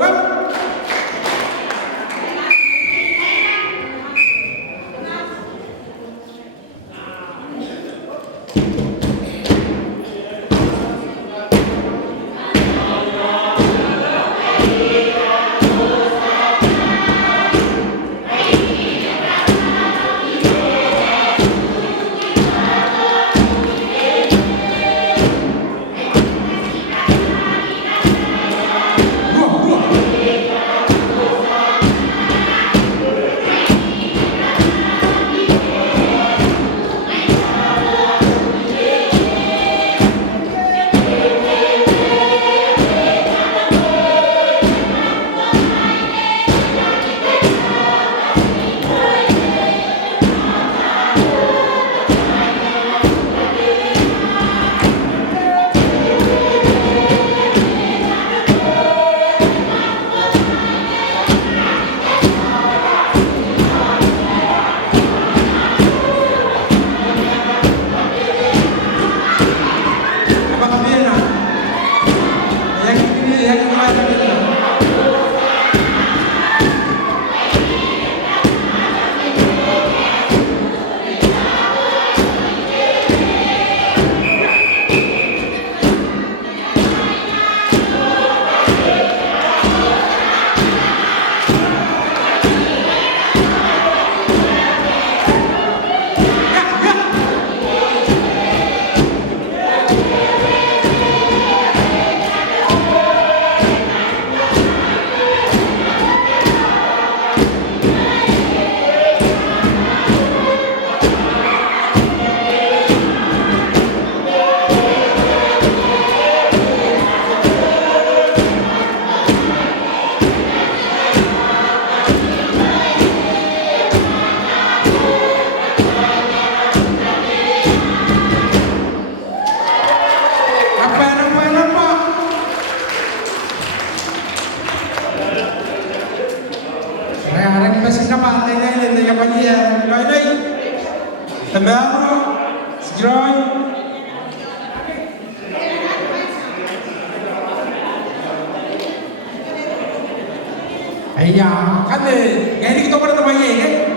Ayah, kan ini kita pada tempat ini,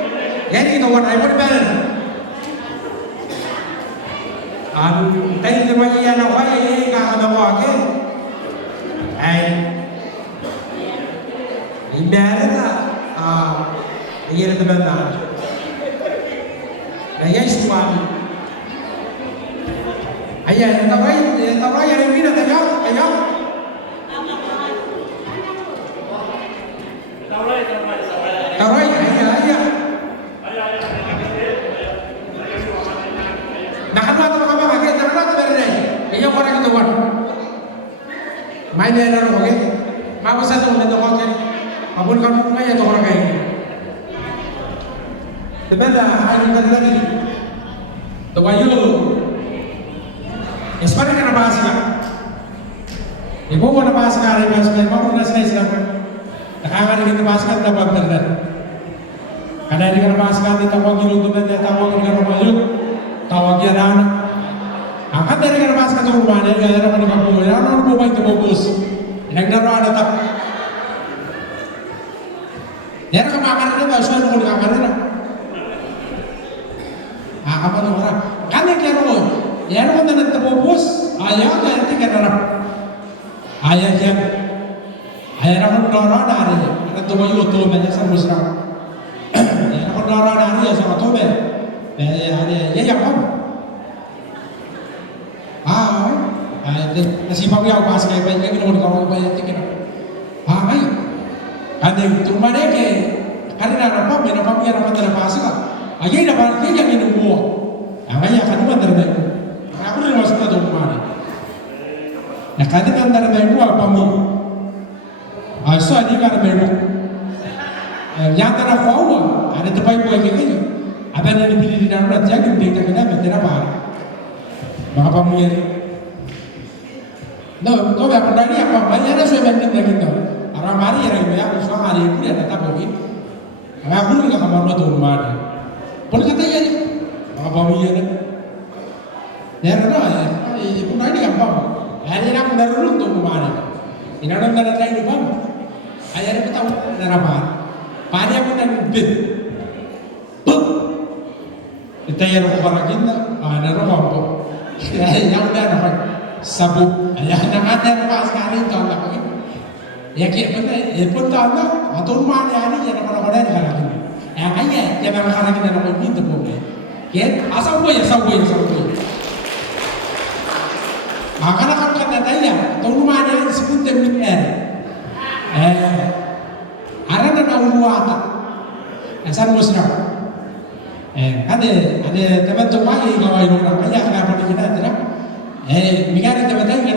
ini kita pada iPhone banner. Tadi tempat ini anak saya ini kah ada apa? Ini banner tak? Ini ada tempat tak? Ayah suami. Ayah, tahu yang ini ada ayah. Taroy, ayah. Nakadua tu macam apa? Kita nakadua tu berdaya. Ia orang itu kan. Main dia orang okey. Mahu satu orang itu okey. Apun kamu punya itu orang kaya. Sebenda hari kita lagi. Tu bayu. Sekarang kita bahas kan. Ibu mana bahas sekarang? Mahu nasi siapa? Nakakari kita bahas kan dapat benar. Karena di kana bahas kan tawag yung tunad na tawag yung rumayog. Tawag yan anak. Akan dari kana bahas kan rumah na yung naman ng kapuloy. Ano mo ba ito bubus? Inagnaro na tap. Yan ka makarin na ba? Suwan mo kakarin na. Apa to orang? Kan yang mo. Yan mo na nagtabubus. Ayaw na hindi ka narap. Ayaw yan. Ayaw na kung nara na rin. Ang tumayo ito na sa musra. Ako nara na rin sa katobe. Yan yan. Nasibang yaw pas kaya pa yung ginawa ko pa yung tikin. Ay. Ande tumane ke karena apa bina pamiyar apa tara pasa ka. Ayay na ba kaya yung inubuo. Angaya kanuma darbe. Ako rin masuk na tumane. Nakaditan darbe mo apa mo. So adi ka darbe mo. Yang tara fawa ada tepai boy ke. Ada ni pilih di dalam raja kita kita betera par. Maka pamiyar. No, kau dah pernah ni apa? Banyak ada suami yang lagi tu. Orang mari yang ini aku suami hari ini ada tak bagi. Aku ni nak kamar tu rumah ni. Pun kata ya ni, apa bagi ni? Ya, ada kuna ini gampang. Hari nak menarun tu kemana? Ina orang dah datang di bawah. Ayah ni tahu narapan. Pada aku nak bid. Buk. Kita yang orang kita, narapan tu. Yang dah nampak sabuk. Ayah nak ada nampak sekali tahu tak? Ya kira pun tahu tak? Atau mana hari yang nak orang ada lagi. Ayah yang nak orang kita nak bid tu pun. Ya, asal boleh. Makanya kan kata tanya, tahu mana yang disebut demikian? Ada uluata, asal musnah. Ada teman tu lagi kawai orang banyak kenapa di kita tidak? Migari teman tanya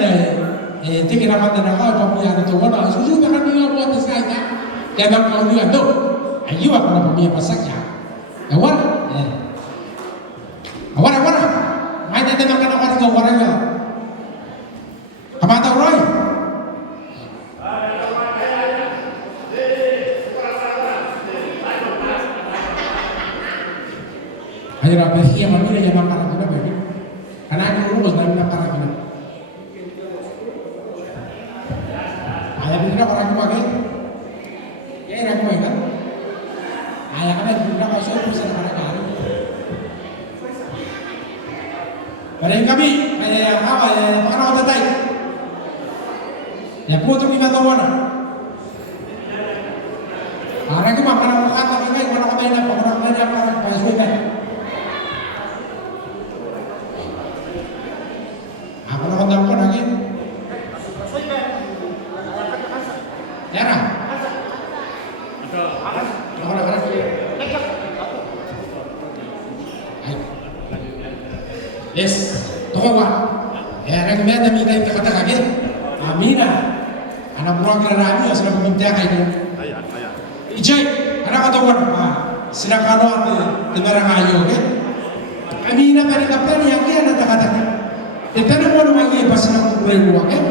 tiga nama tanah kau papuya itu mana? Susu tak kan dia buat sesuatu. Jangan kau dia tu, ayu aku nak papuya pasaknya. Awak, main teman kan orang kau orangnya. Apa tahu Roy? Ayo rapi yang mana yang makan itu dah baik. Karena ini urus dari makan itu. Ayah benda orang itu pakai. Ya ini aku ingat. Ayah kan benda kau suruh bisa nak kali. Pada kami, ayah apa? Ayah makan apa tadi? Ya putus lima tahun. Orang itu makan tapi kan mana kau tahu nak makan apa sudah kan? Apa nak tahu kan lagi? Jarang. Yes, tunggu. Orang mana minta itu kata kaget. Amina. Anak buah kerana dia sudah meminta kayak itu. Ijai, anak kata orang sudah kalah di merah ayu, kan? Amina pada kapan yang dia nak kata. Itu nak mau lagi pas nak berbuat, kan?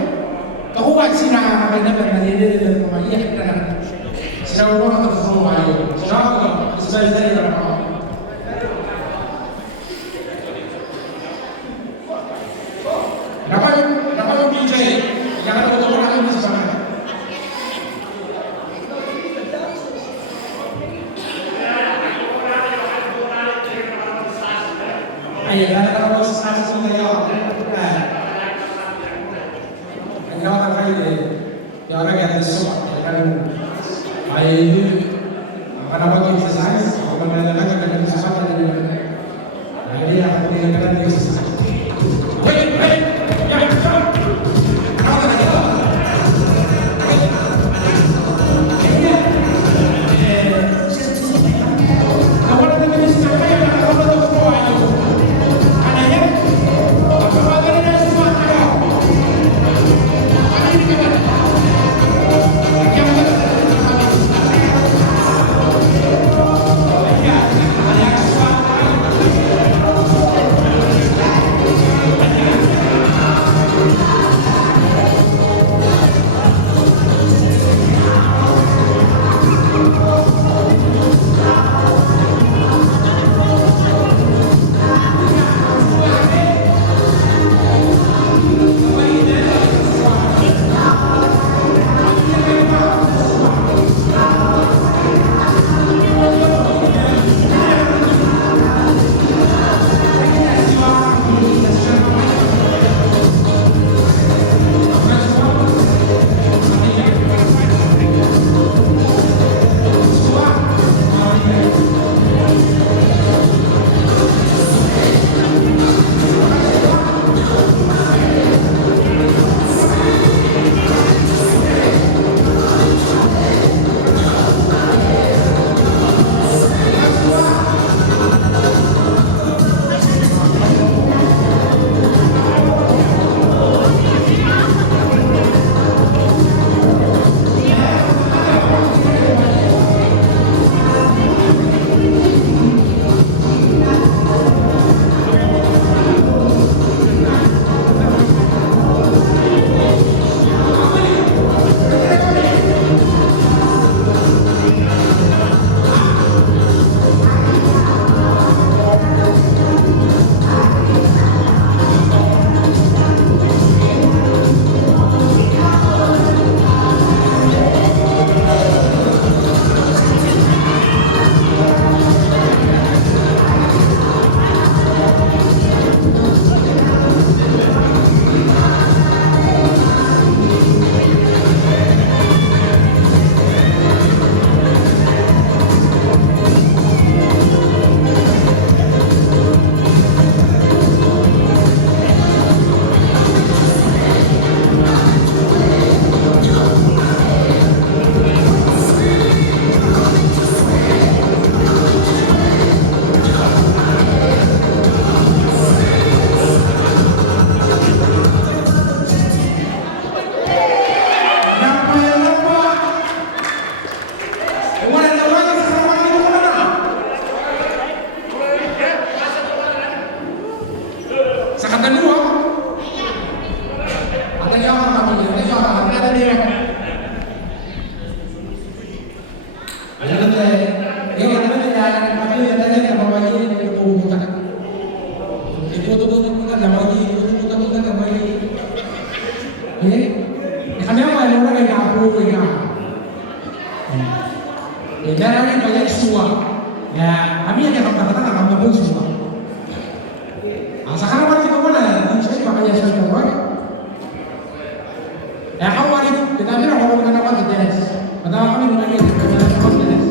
Kau buat sih nak apa nak berani dia rumah dia kan? Sudah orang tu semua ayu, sudah dari orang. Dapat Ijai, jangan kau tahu orang ini sama. Ayah, kalau kau sesuatu semua ya, ayah orang kaya, ya orang yang sesuatu kan, ayah itu, apa nama kita sesuatu, apa nama kita kan sesuatu dari, ayah dia apa dia kan dia sesuatu. Wait, ya, stop. semua. Ya, kami hanya kata-kata akan gabung semua. Sekarang mari kita mana? Saya makanya saya jawab. Ya, awal itu kita bilang ngomong dengan apa kita jelas. Pertama kami menanya dengan apa jelas.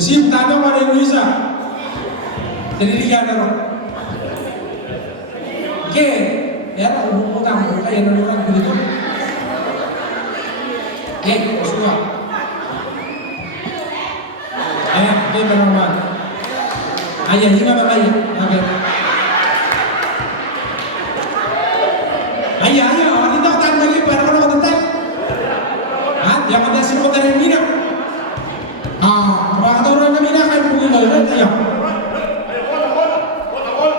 Kesim tanah mana Indonesia. Jadi lihat dulu. Oke, ya aku utang kayak orang begitu. Semua. Berapa? Ayah, 5 berapa ya? Oke. Ayah, wanita tak lagi pada orang tentang. Yang ada sih kota yang minat. Apa kata orang yang minat kan bukan orang ya?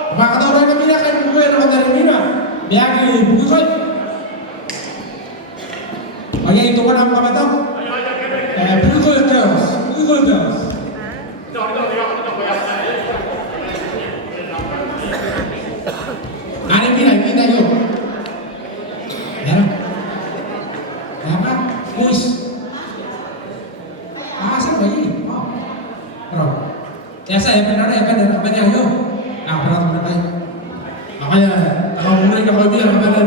Apa kata orang yang minat kan bukan orang yang minat? Dia ni bukan. Ayah itu kan apa kata? Google Girls. Ada minat yuk. Ya. Apa? Mus. Siapa ini? Bro. Saya benar apanya yuk. Benar. Makanya kalau mulai kalau bilang kapan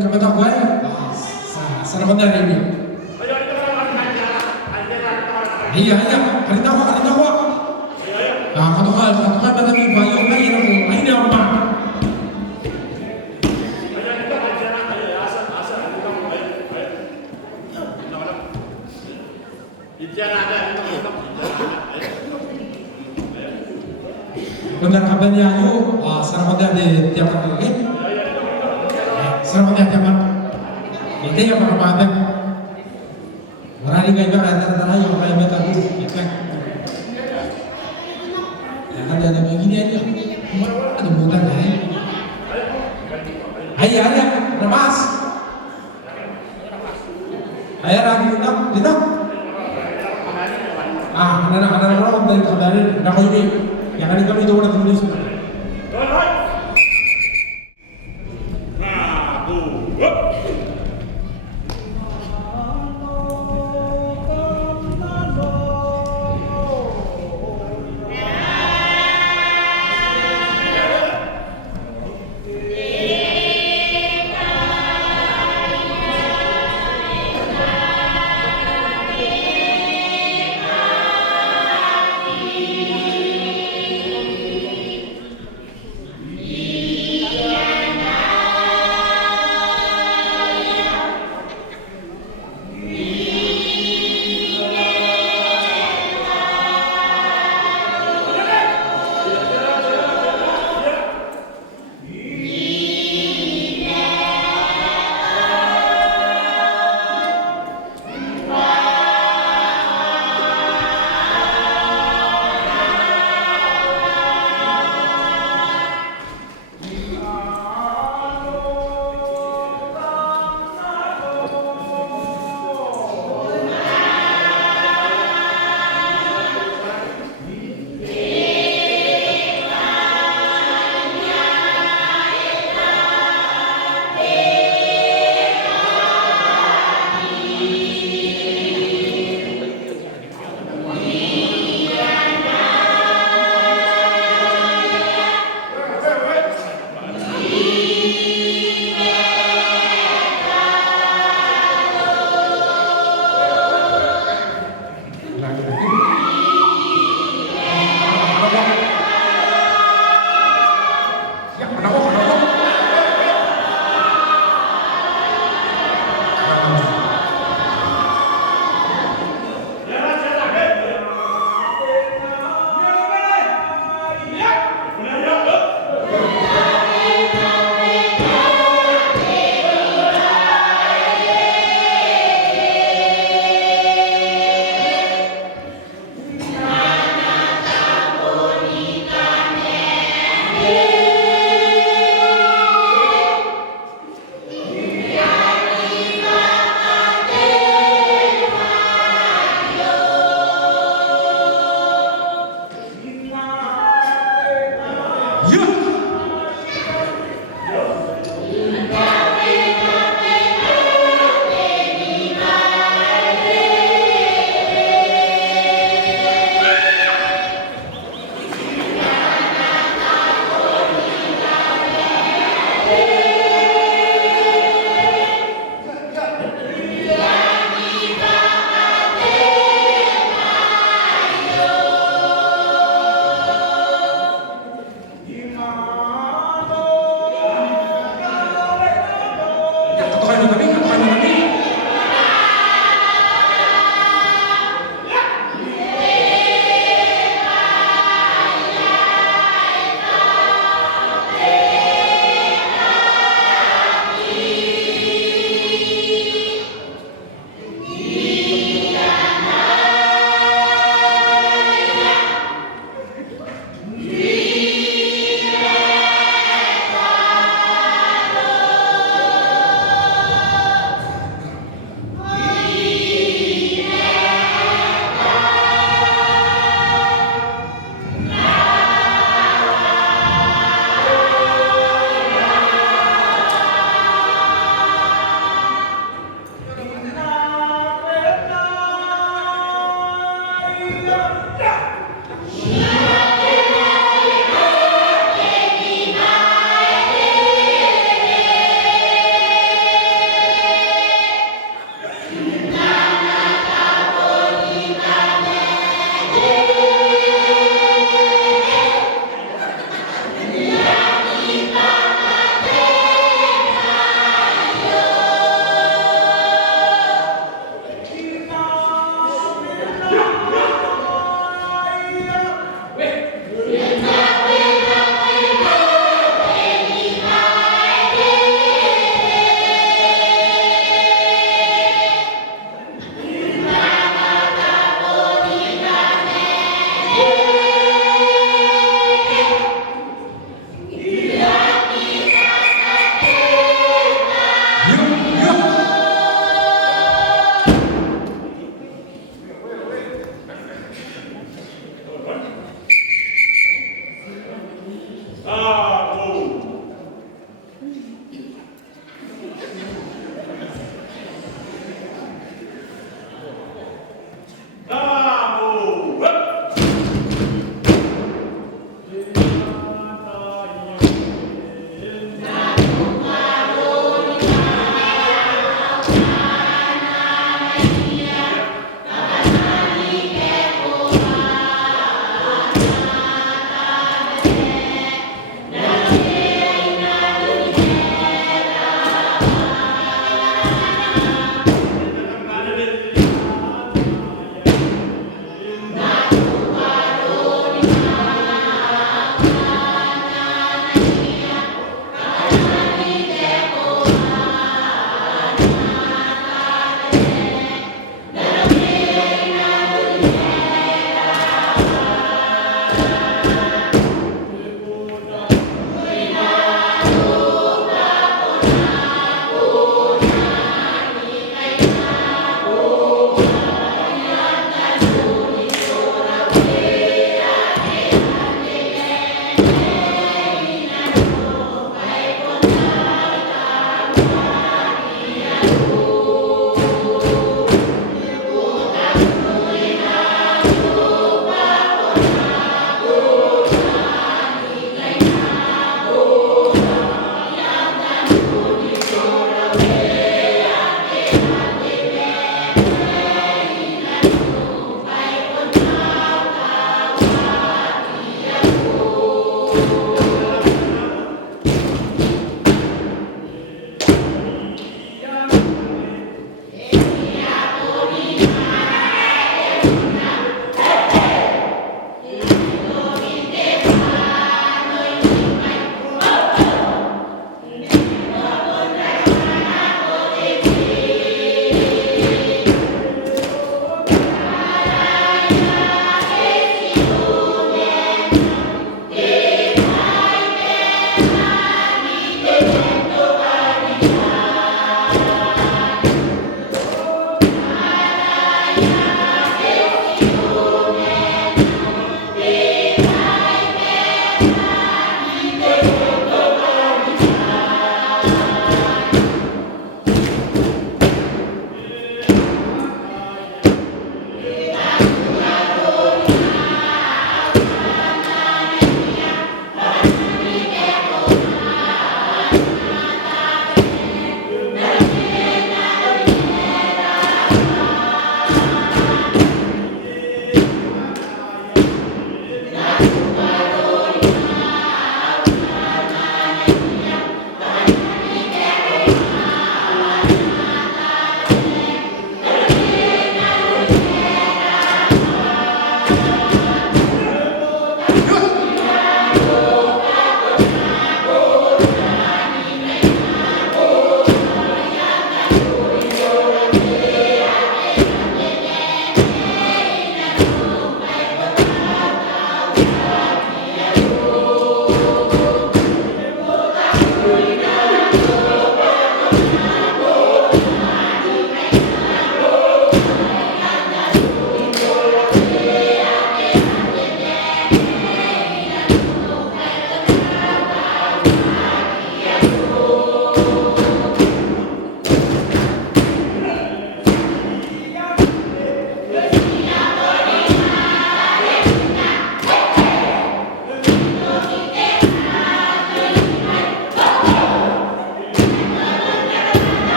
kamu tahu gue? Sana benar ini. Iya, hari tahu. Kata pada mi bayo kai na ko, ay na pa. Benar kabarnya ayo, sarapan di tiap hari. Sarapan tiap hari. Itu yang berapa? Orang ini kayak kata ayo kayak mereka dulu. Ada begini aja, ada bukan lain. Ayah, lepas. Ayah lagi ditang. Anak orang dari kabarin, nak ini, yang ada kami itu orang tulis.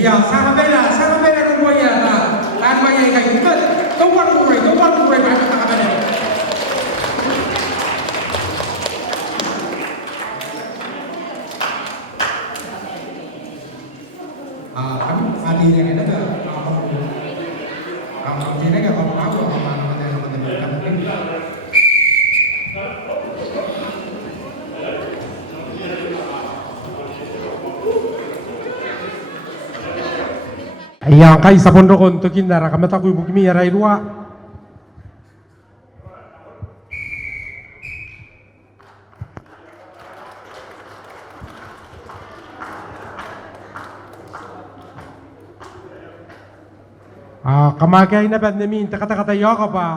Ayo, sangat beda rumahnya lah. Kan maya kayak gitu. Tunggu baru tak beda. Kami hadirnya ini ada kamu sini nggak kamu tahu apa namanya mungkin. Yang kai sa pondok untuk indara kami tahu ibu kimi ya rairua. Kamakai na pandemi kata-kata ya pa.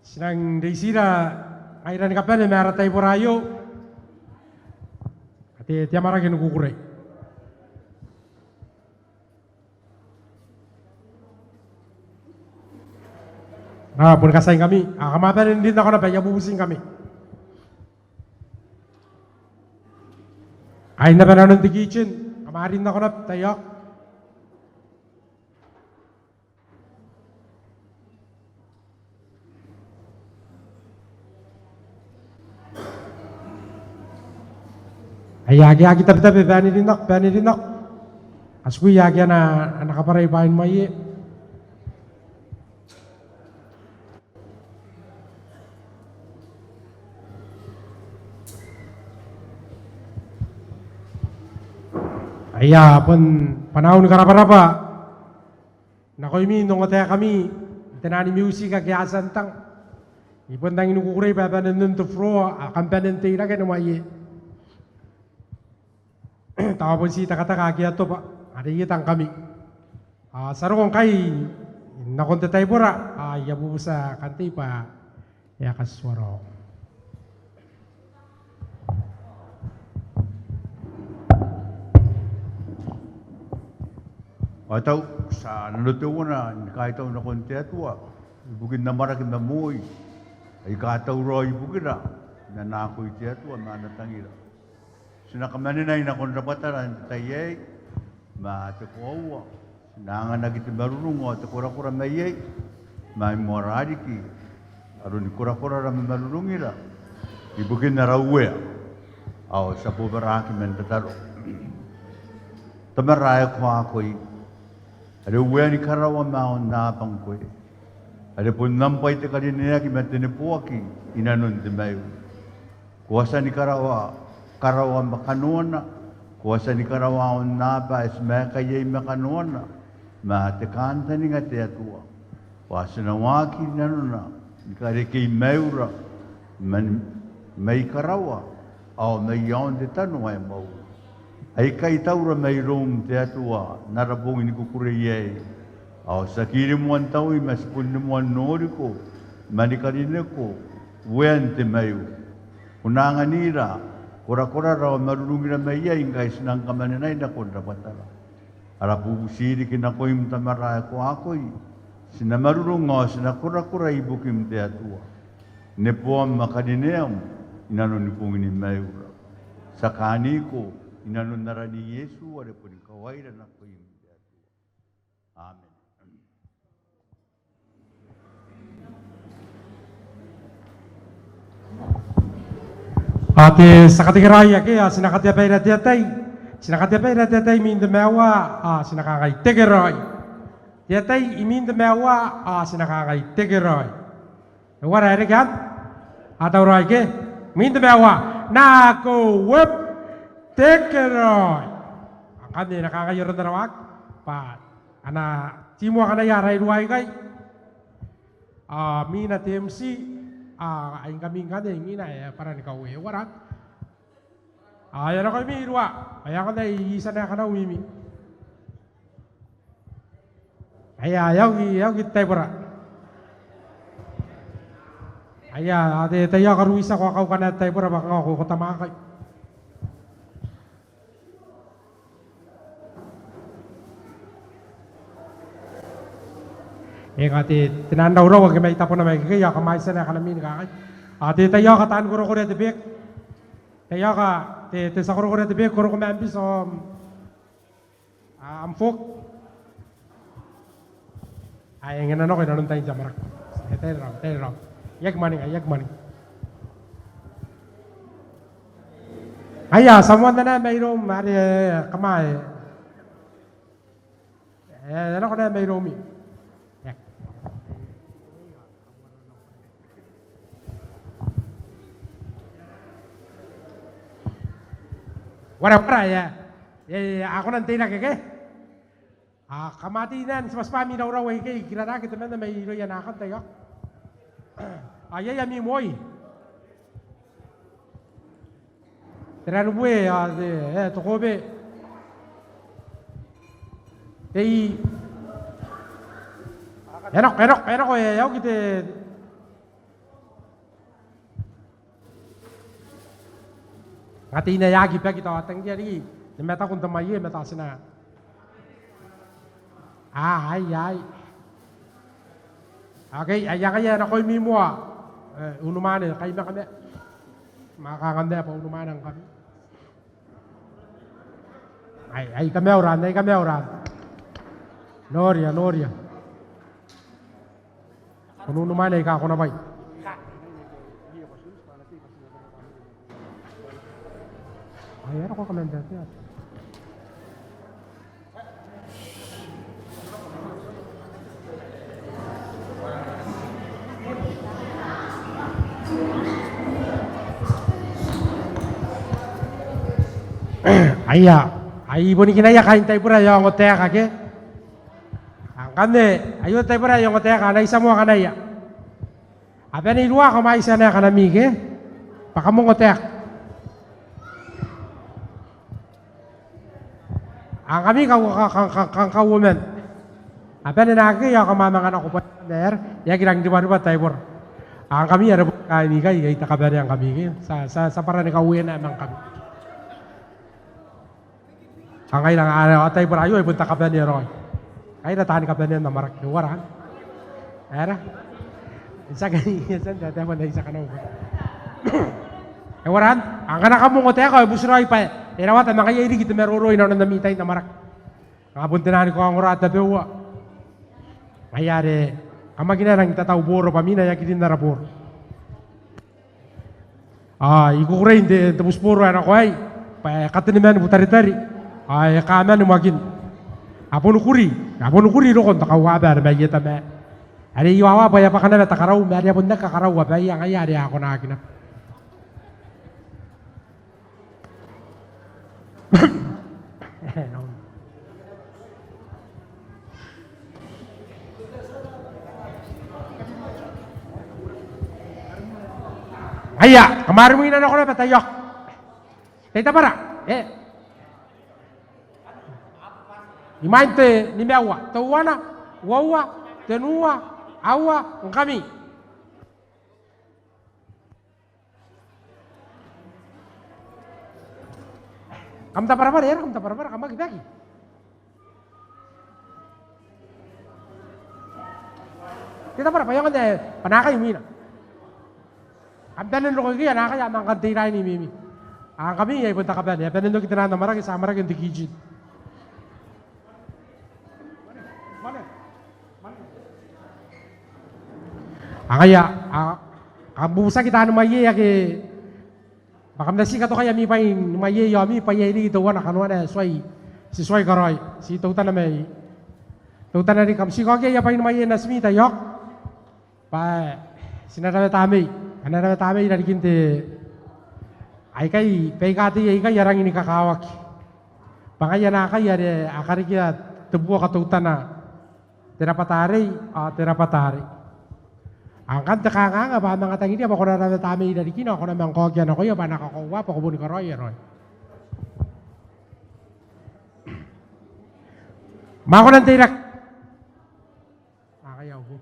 Sinang desira airan kapan mera tai porayo. Ati tiamara kenu kukurai. Pun kasain kami, kamapan din ako na pa, yabubusin kami. Ay na pa na di kitchen, kamarin ako na tayo. Ay yagi tabi-tabi, bani din ako. Asku yagi na nakaparay pain maye. Iya pun panahon karapa-rapa. Nakoy mi nung kaya kami tinani music kaya santang. Ipon tang inukukuray pa nun to fro kampanen tira kaya numaye. Tawa pun si takataka kaya to pa. Ari kitang kami. Saro kong kay nakonte tayo pura. Yabu sa kanti pa. Ya kaswaro. Atau sa nalutuwa na kahit na konti atwa, ibugin na marakin na moy, ay kataw roy ibugin na nakoy ti atwa, manatangira. Sinakamanin ay nakonrapataran, tayay, matakuawa, sinangan nagitin marurungo, at kura-kura mayay, may moraliki, aron kura-kura rami marurungira, ibugin na rawwe, aw sa pubaraki men tataro. Tamaraya ko ako'y, ada uang karawa mau napang kue. Ada pun nampai te kali ni aki matene puaki inanun te mai. Kuasa ni karawa makanuana. Kuasa ni karawa on napa esma kaya makanuana. Ma te kanta ni ngate atua. Kuasa na waki nanuna. Nikare kei maura mai karawa. Au mai yaon te tanu ai mau. Ai kai taura mai rom te atua narapong ini kukurei au sakiri muan tau i mas pun muan noriko manikarine ko wen te mai unanganira kora-kora ra marurungira mai ai ngai senang kamane nai na kontra patara ara pubusiri kina ko im tamara ko akoi sinamarurungo sinakura-kura ibukim te atua ne poam makadineam inano ni pungini mai sakani ko inanun narani Yesu ada pun kawaira na ko yung Amen. Ate sakatigaraya kaya sinakatiyapay na tiyatay min demawa sinakakay tegeroy tiyatay imin demawa sinakakay tegeroy wala rin kan ataw roy ke min demawa nako wep tegeroy akan din nakakayoron na rawag pa ana timo ka na yaray ruway kay mina TMC ay kami nga din mina para ni kauwi warat ayan ako mi ruwa ayan ka na iisa na ka na umimi ayaw kita pura ate tayo karuisa ko akaw ka na tayo pura baka ako kutamakay ate tinandaw raw wag may tapo na may kaya kamay sa na kanamin kakay ate tayo kataan ko rin tibik tayo ka te sa ko rin tibik ko may ambis Ampuk. Ay ngena no kailangan tayo jamarak. Tayo. Yak maning. Aya, semua na mayroong mari kamay. Ano ko na mayroong mi. Yak. Wala ya. Ako nang tina keke. Kamatinan sa paspami na uraw kay kirana kita na may iro yan akan tayo. Ay mi moy. Terano bue tokobe. Ei. Enok ko yaw kita. Ngati na yagi pa kita atang dia di. Meta kun tamaye meta sina. Ay. Okay, kaya na ko'y mimo unumanan, kayo na kami. Makakanda pa unumanan kami. Ay kami oran. Noria. Kung unumanan, ikaw ako na bay. Ay, ano ko kami dati at? Ay boni kinaya kain tayo pura yung otea kake. Ang kande, ayo tayo pura yung otea ka na isa mo kanaya. Apa ni luwa kamay isa na kanami ke? Pakamong otea. Ang kami kang kawumen. Apa ni nake ya kamamangan ako pa der, ya kirang di baru tayo pura. Ang kami ada kain ikai kita kabar yang kami ke. Sa para ni kawuin na emang kami. Ang kailang atay por ayo punta ka ni Roy. Ay natahan ka ni na marak waran. Era. Isa gani isa dati mo na isa kanaw. Waran, ang kana kamo ngote ako busroy pa. Irawat ang kaya iri kita meruroy na namitay na marak. Ngapunta ko ang orata bewa. Mayare, kamagina nang tataw boro pamina yakitin na rapor. Ikukurin de tebus boro anak ko ay. Pa katiniman butari-tari. Ay kama numagin. Apon kuri lokon takawa ba na mayeta me. Ari iwawa pa ya pakana takaraw mari apon na kakaraw ba yang ay ari ako na akin. Aya, kemarin mo inan ako na patayok. Tita para. Imainte ni mewa, tawana, wawa, tenua, awa, kami. Kamu tak para-para ya, kamu lagi. Kita para payangan deh, panakay mina. Amdanan lo kaya nakaya mang kantiray ni Mimi. Ang kami ay punta ka ba niya, penendo kita na marag sa marag yung tikijin. Kaya kabusa kita ano maye ya ke bakam dasi kato kaya mi pain maye yo mi paye ni to wana kanwa na swai si swai karoy si tautan na may tautan na ri kam si ko kaya pain maye na smita yok pa sinara tami anara tami dari kinte ai kai pegati ai kai yarang ini kakawak pakaya na kaya de akari kia tebu ka tautan na terapatari terapatari. Angkat tekang apa mga tangi dia ako na tami dari kino ako na mangkogyan ako yo pa nakakuha pa ko buni ko roy. Mako nang tirak. Akayaw ko.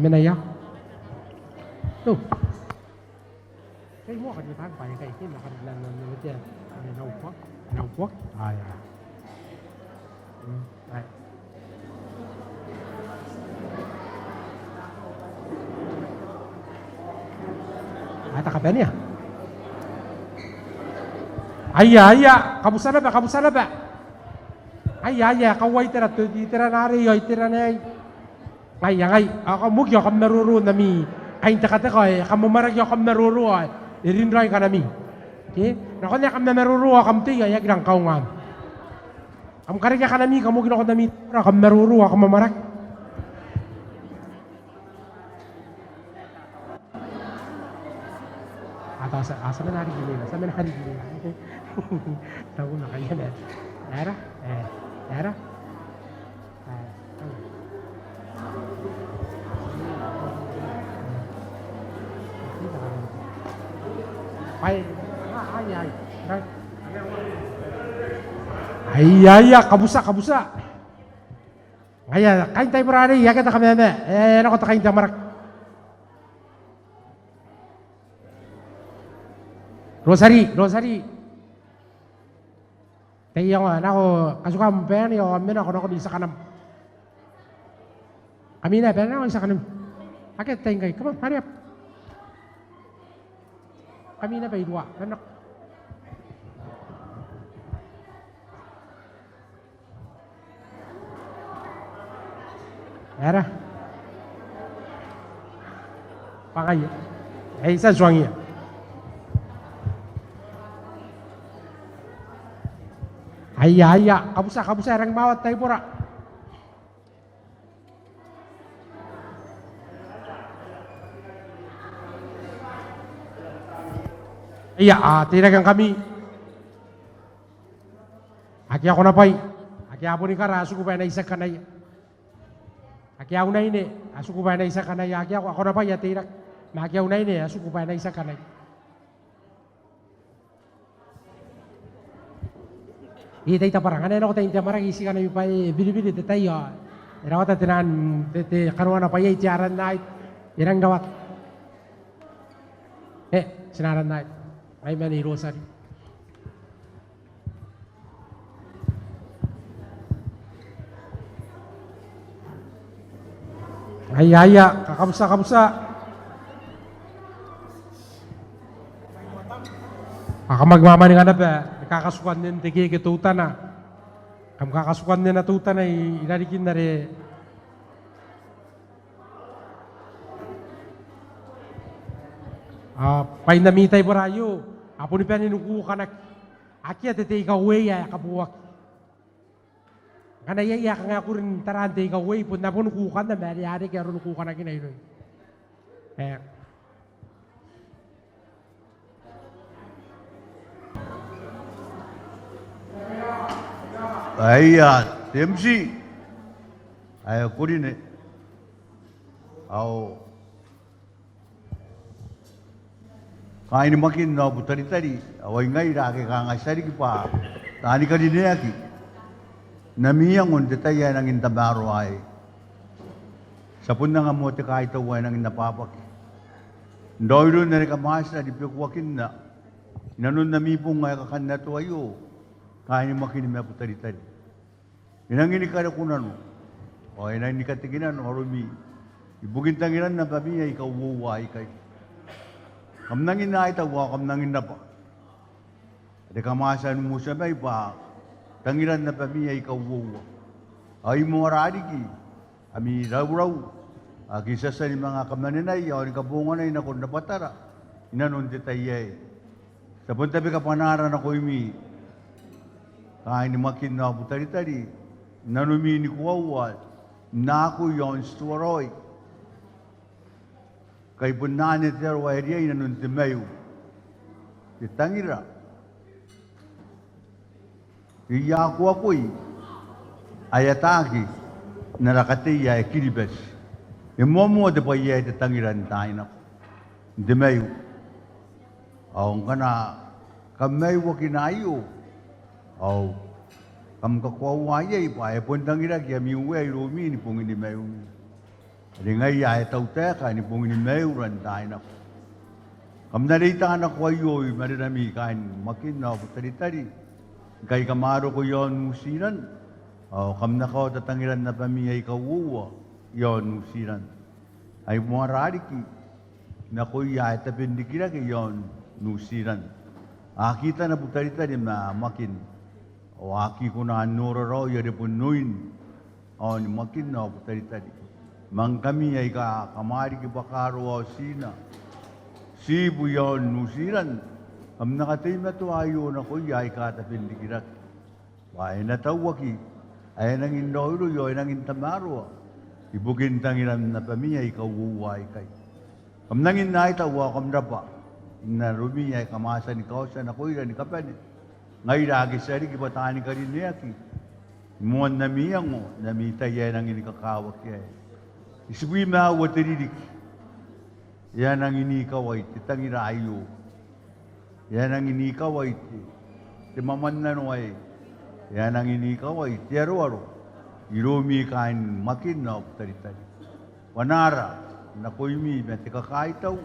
Menaya. Tuh. Kay mo kan dipan pa kay kin makan lan nan dia. Naupok. Ay. Ay. Ay, takapan niya. Ayya, kamusta na ba? Ayya, kaway tira nari yo, tira na. Ay, ako mugyo kam naruro nami. Kain takate ko ay kamumarag yo kam naruro ay. Irinray ka nami. Okay? Nako na kam naruro kam tiya yag lang kaungan. Kam karya ka nami, kamu gino ko nami, kam naruro kam mamarag. Asa na hari gini. Tahu na kaya na. Era. Ay, kabusa. Ay, kain tayo berani, ya kita kami nak kain tayo marak. Rosary. Tayo nga, nako, kasuka mo pa yan, amin ako di sa kanam. Kami na, pero ako sa kanam. Akit tayo kayo, come on, hurry up. Kami na ba idwa, anak. Era. Pakay. Isa suwangi. Ayya, kabusa, rang mawat tayo pura. Ayya, tinagang kami. Aki ako na pa'y. Aki ako ni Kara, asuko pa na isa kanay. Aki ako na ini, asuko pa na isa kanay. Aki ako na pa'y, tinak. Aki ako na ini, asuko pa na isa kanay. Itay taparang, ano ko tayo tamarang isi ka na yung pa binibili tayo. Iraw ta tinan karuan na pa yay tiaran na irang dawat. Sinaran na ay mani rosary. Ay kakamsa. Magmamani nga na ba? Kakasukan din tigi kitutan na. Kam kakasukan din na tutan ay inarikin na rin. Painamitay barayo. Apo ni paninuku ka na. Aki at iti ikaw ya kabuwak. Kanayaya ka nga ako rin tarante ikaw pun na po nukukan na. Mayari kaya rin nukukan na kinayroy. Ayya, TMC. Ay, ako rin eh. Kain makin na butari-tari. Away ngay, raki ka nga sari pa. Tani ka din yaki. Namiyang on detaya ng intabaro ay. Sapun na nga mo te kahit away ng inapapak. Ndoy doon na rin kamasa, di piyokwakin na. Nanon namipong ngay kakan na to ayo. Kain makin na butari-tari. Inangini ka na kunan mo. O inangini ka tiginan, orumi. Ibugin tanginan na kami ay ikaw wuway kay. Kamnangin na itawa, kamnangin na pa. At kamasan mo sa may pa, tanginan na kami ay ikaw wuwa. Ay mo radiki, ami raw-raw. Kisa sa mga kamnaninay, o kabungan ay nakon na patara. Inanon detayay. Sa puntabi ka panaran ako imi. Kain ni makin na butari-tari. Nanumini kuwawal, naku yon stuwaroy. Kay punane terwa area nanun timayu. Titangira. Iyaku ako'y ayataki narakatiya e kilibes. Imomo de pa iya titangiran tayo na. Timayu. Aong ka na kamayu wakinayo. Aw. Kam kakwawaya ipa e pundang ira kya miuwe romi ni pung ini mayu. Ringay ya tau teka ni pung ini mayu ran tayo na. Kam narita na kwayo marinami kain makin na tari-tari. Kay kamaro ko yon musiran. Kam nakaw tatangiran na pamiyay kawuwa yon musiran. Ay mga rariki na kuya tapindikira kay yon musiran. Kita na putari-tari makin. O aki ko na nora raw ya punuin. O ni makin na putari-tari. Mang kami ay kamari ki bakaro o sina. Sibu yon nusiran. Am nakatay na to ayo na ko yay katapin di kirak. Ay natawaki. Ay nang indoiro yo ay nang intamaro. Ibugin tangiran na pamiya ikaw uway kay. Am nang inay tawa kam dapa. Na rumiya ay kamasan ikaw sa nakoy ni kapan. Ngay lagi sari kibatani ka rin niya ki. Muan na miyang mo, namita yan ang inikakawak yan. Isipin mo ako tiridik. Yan ang inikaway, titang irayo. Yan ang inikaway, timaman na nuway. Yan ang inikaway, tiyaro-aro. Irumi kain makin na tari-tari. Wanara, nakoy mi, natikakaitaw,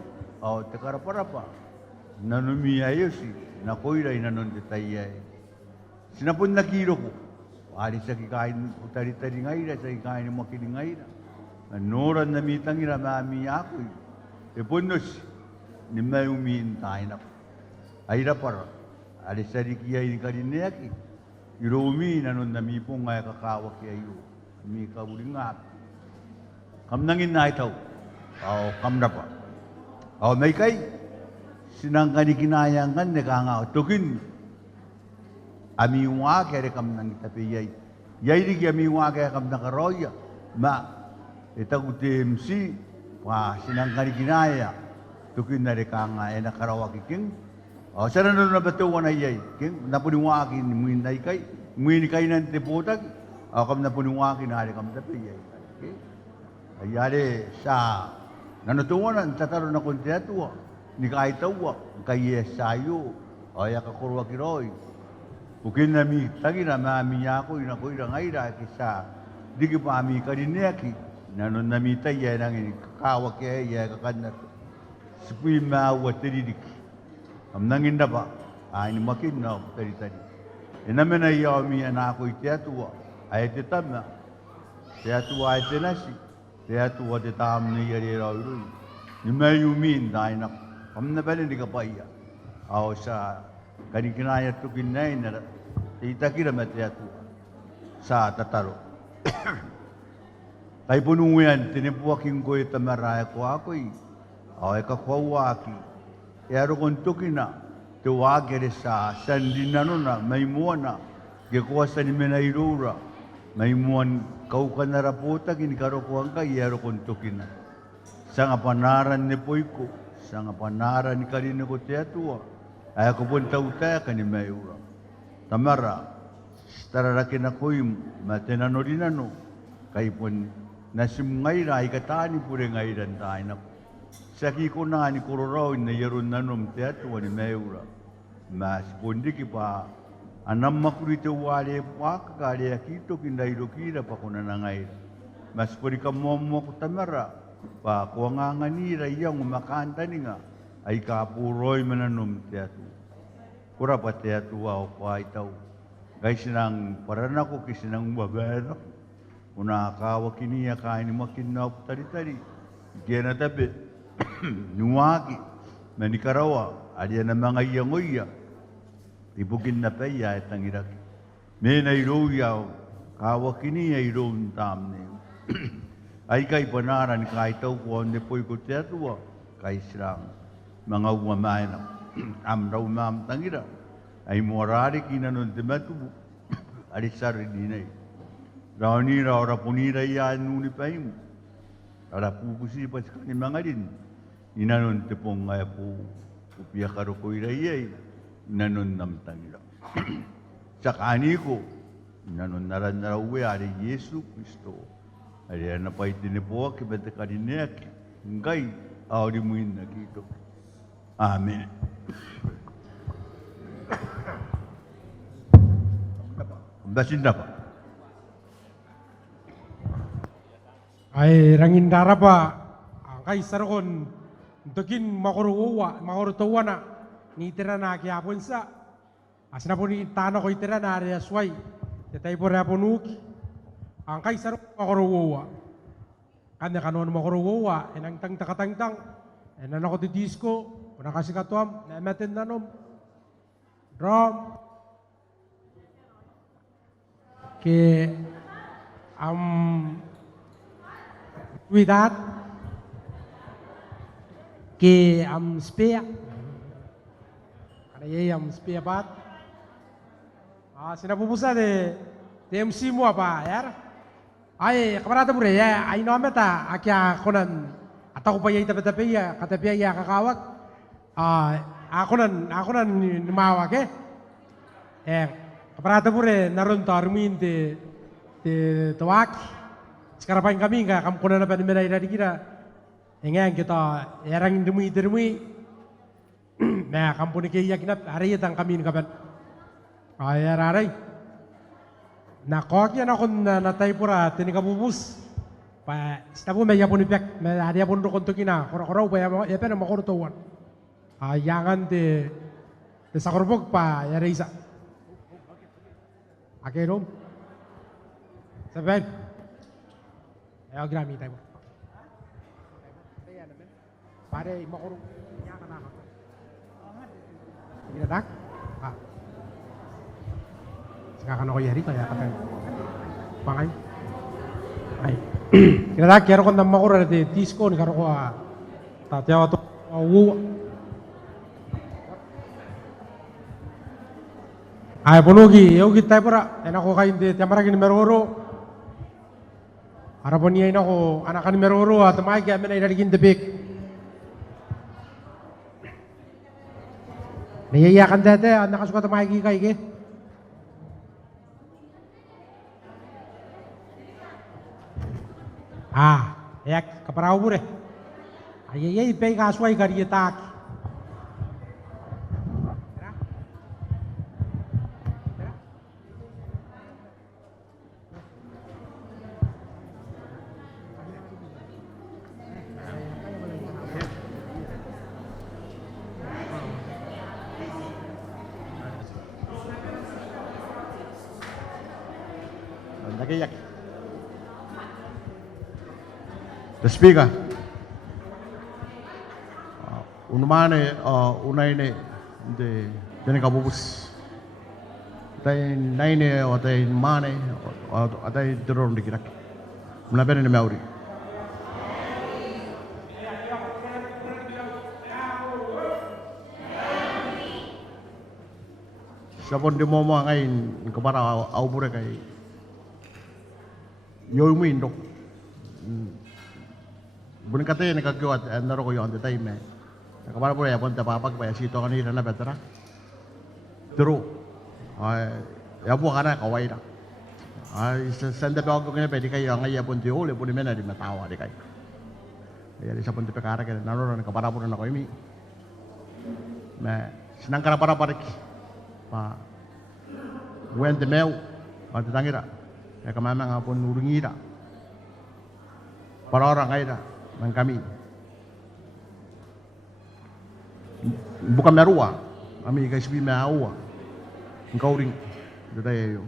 o tikarapa-rapa. Nanumi ayosi, nakoy ray nanon detayay. Sinapon na kilo ko. Ari sa kikain tari-tari ngayon, sa kikain ng makining ngayon. Anoran na mitang iramami ako. Punos, ni may umihintay na. Ay rapar, ari sa rikiyay ni karineki. Irumi nanon na mipong ngay kakawak yayo. Mi kauling nga. Kam nangin na itaw. O kam na pa. O may kay. Sinang kanikinayangan, nakangautukin. Amiwa kaya kam nang itapiyay. Yay di amiwa kaya kam nakaroya. Itagutim si, sinang kanikinaya. Tukin na reka nga, nakarawak iking. Sana na nabatuwa na yay. King, napuniwakin, muinay kay. Muinay kay ng tiputag. Kam napuniwakin, hari kam tapiyay. Ayari sa, nanutuwa na, tataro na kontiatuwa. Ni kaitawa, kaya sayo, ay akakurwa kiroy. Bukin na mi, tagi na mami niya ako, inakoy na ngayra, kisa, di ki pa mi karineki, nanon na mi tayo, nang kakawak kaya, kakanat. Sipuy maawat tiridik. Am nangin na ba, ay ni makin na, tari-tari. Inamin na iyaw mi anak ko itiyatuwa, ay titam na. Tiyatuwa ay tinasi, tiyatuwa titam na yariraw iroy. Ni may yumin, dahil na, kam na ba hindi ka pa iya? Ako sa kanikinaya tukin na yun, itakira matiyatuwa sa tataro. Kay punungo yan, tinipuwaking ko yung tamaraya ko ako'y, ay kakwawaki. Ero kong tukin na, tuwagere sa sandin na nun na, may muwan na, gikuwa sa ni Menayrura, may muwan kauka na raputa, kinikarokuhan ka, ero kong tukin na. Sa nga panaran ni Poy ko, sa nga panaran ni Karina ko tiyatuwa, ay ako punta utaya ka ni Mayura. Tamara, tararakin ako yung matinano rin ano, kay pun nasimngay na, ay katani po rin ngayon tayo na po. Saki ko na ni Kururaw na yaron nanom tiyatuwa ni Mayura. Mas pundi ki pa, anam makurito wale pa kakari akito kindailo kira pa kuna na ngayon. Mas puri ka momo ko tamara, pa kuwa nga nga nira iyang umakanta ni nga, ay kapuroy mananom tiyatu. Kura pa tiyatu o pa itaw. Kaya sinang parana ko kisinang babera. Kuna kawa kiniya kain ni makinap tari-tari. Diyan na tabi. Nuwagi. Manikarawa. Adiyan na mga iyangoya. Ibugin na pa iya itang iraki. May nairoya. Kawa kiniya iroon tam niyo. Ay kay panaran kahit ito ko hindi po'y kutyatuwa kay silang mga umamay na amraw mam tangira ay morari kinanon timatubo alisari dinay raoni raora punira yan nuni paim ara pukusi pa sa kanyang mga din inanon tipong nga po upya karukoy rayay inanon nam tangira sa kaniko inanon naran narawi ari Yesu Kristo. Ada na pa itinipuwa kibata karinek ngay audimuin na kito. Amen. Basin na pa. Ay rangin dara pa ang kay saron tukin makuruwa na ni tira na kiapon sa asna po ni tano ko itira na ari asway tatay po ra punuki. Ang kay sarong makuruwa. Kanya kanon makuruwa. Enang tang takatang-tang. Enan ako di disco. Una kasi katuam. Namatin na nom. Rom. Ke Widat. Ke Spea. Ada ye Spea bat. Sinapupusa de MC mo apa ya? Ay, kamarada pure ya, ay no meta akya konan atau pa yai tapi ya kata pia ya kakawak. Ako nan nimawa ke. Kamarada pure naron tarmin de tawak. Sekarang paling kami enggak kamu konan apa dimana ira dikira. Engang kita erang demi. Nah, kampung ni kaya kinap hari tang kami ni kapan. Ay aray. Na kokya na kon natay pura tini kabubus. Pa stabu may yapon ipek, may hari yapon do konto kina. Koro pa ya pena makoro tuwan. Yangan de sakorbog pa ya reisa. Akerom. Sabay. Ayo grami tayo. Pare makoro nya kana ka. Tidak tak? Sekarang ako yari kaya kata pangay. Ay. Kira kira ko namma ko rade disco ni karo ko tatya to wu. Ay ponugi yogi tay para ena ko kain de tamara gini meroro. Arapon niya ina ko anak kan meroro at may kaya mena ilalagin debik. Nayayakan dati anak kasuka tamay kay ke. Yak kaparaw mo rin. Ay, pay kasway kariyatak. Nagayak. The speaker. Unumane unaine de dene kabubus. Tai naine o tai mane o tai drone dikirak. Mnabene ne mauri. Sabon de momo ngain kepada au bure kai. Yo mindo. Bukan kata yang kagak naro ko yon tay me. Kabar pura ya pon tapapag pa si to kanina na betra. Dero. Ya bu kana kawai na. Sanda pa ko kanya pwede kayo ngay ya pon ti ole pun mena di matawa di kay. Ya di sa pon ti pekara kay naro na kabar pura na ko imi. Me sinang kara para parik. Pa wen de meu. Pa tangira. Ya kamama nga pon urungira. Para orang kaya ng kami. Bukan merua, kami guys bi meawa. Engkau ring, detail yo.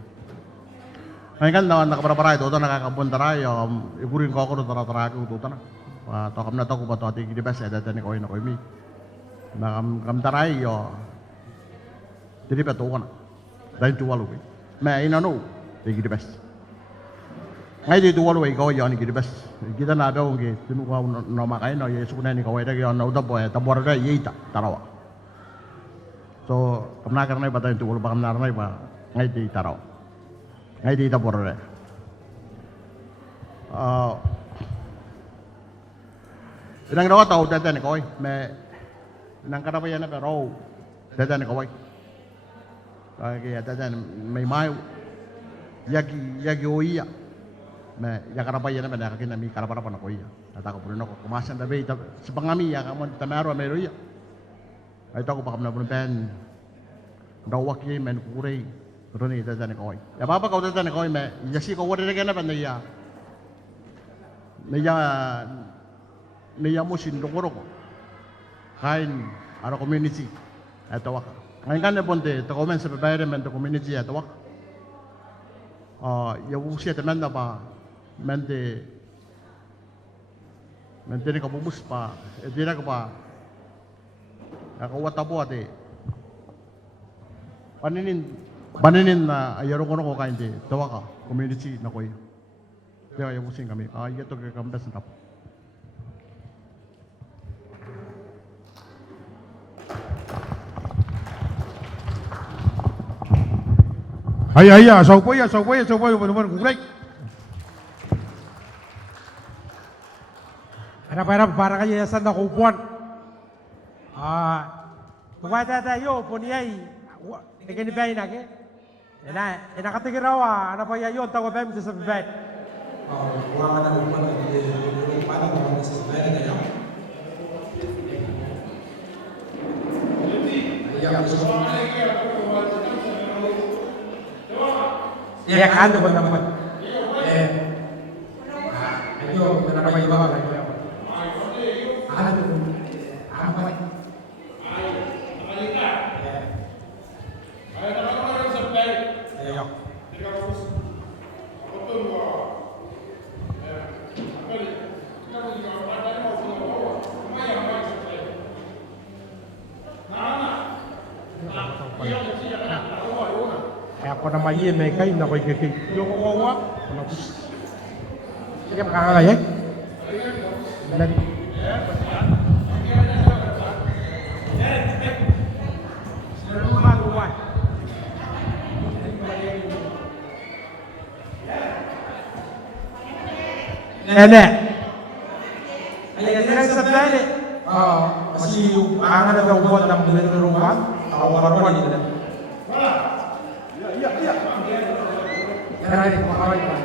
Ngayon kan nakapara-para ito, nakakapunta tayo, iburin ko ako tara-tara ko ito na. Tokam na to ko pa to ati di best edad ni ko na ko mi. Nakam taray yo. Dili pa to ko na. Dahil tuwalo ko. May inano, di best. Ngay di tuwalo ikaw yan ni best. Kita na daw ng tinukaw na makain na yesu na ni kawai dagi na udap boy tabor da yita tarawa. So kamna karna ba tayo tuwalo ba kamna na ba ngay di tarawa. Ngay di tabor da. Inang rawa tao dada ni kawai me inang karapa yan na pero dada ni kawai. Kaya dada may mayo yagi oiya. Me ya karapa yana me nakakina mi karapa na ko iya ata ko puno ko kumasan da be sa pangami ya kamon tamaro mero iya ay to ko pa kamna puno pen dawak ye men kurei roni da dane ko ya papa ko da dane ko me yasi ko wore ga na ban ya niya mo sin dongoro ko kain ara community ato wak ngayon kan ne ponte to komen sa bayre men to community ato wak ya usia teman na ba mente ni kabubus pa edira ka pa ako wata po ate Baninin na ayaro ko na ko kain di tawa ka community na ko. Kaya ayusin kami. Iya to kay kambas na tapo. Haya, saupoy, gulay. Harap-harap para kayo sa nakupuan. Tuwada tayo, puniyay. Naginibay na ke. Nakatigirawa, ano pa yayon, tawa ba mo sa bibay? Wala na upuan, paano mo sa bibay na yan? Ya kan dapat dapat. Ayo kita dapat bawa lagi. Ada apa? Ayo. Ako na mayin may kayo na ko'y kikik. Yung kawawa. Sige, makakagay eh. Lagi. Ene. Ayan sa tali. Kasi yung angan na daw ng binaruan. Ako karuan nila. Kaya makaway pa.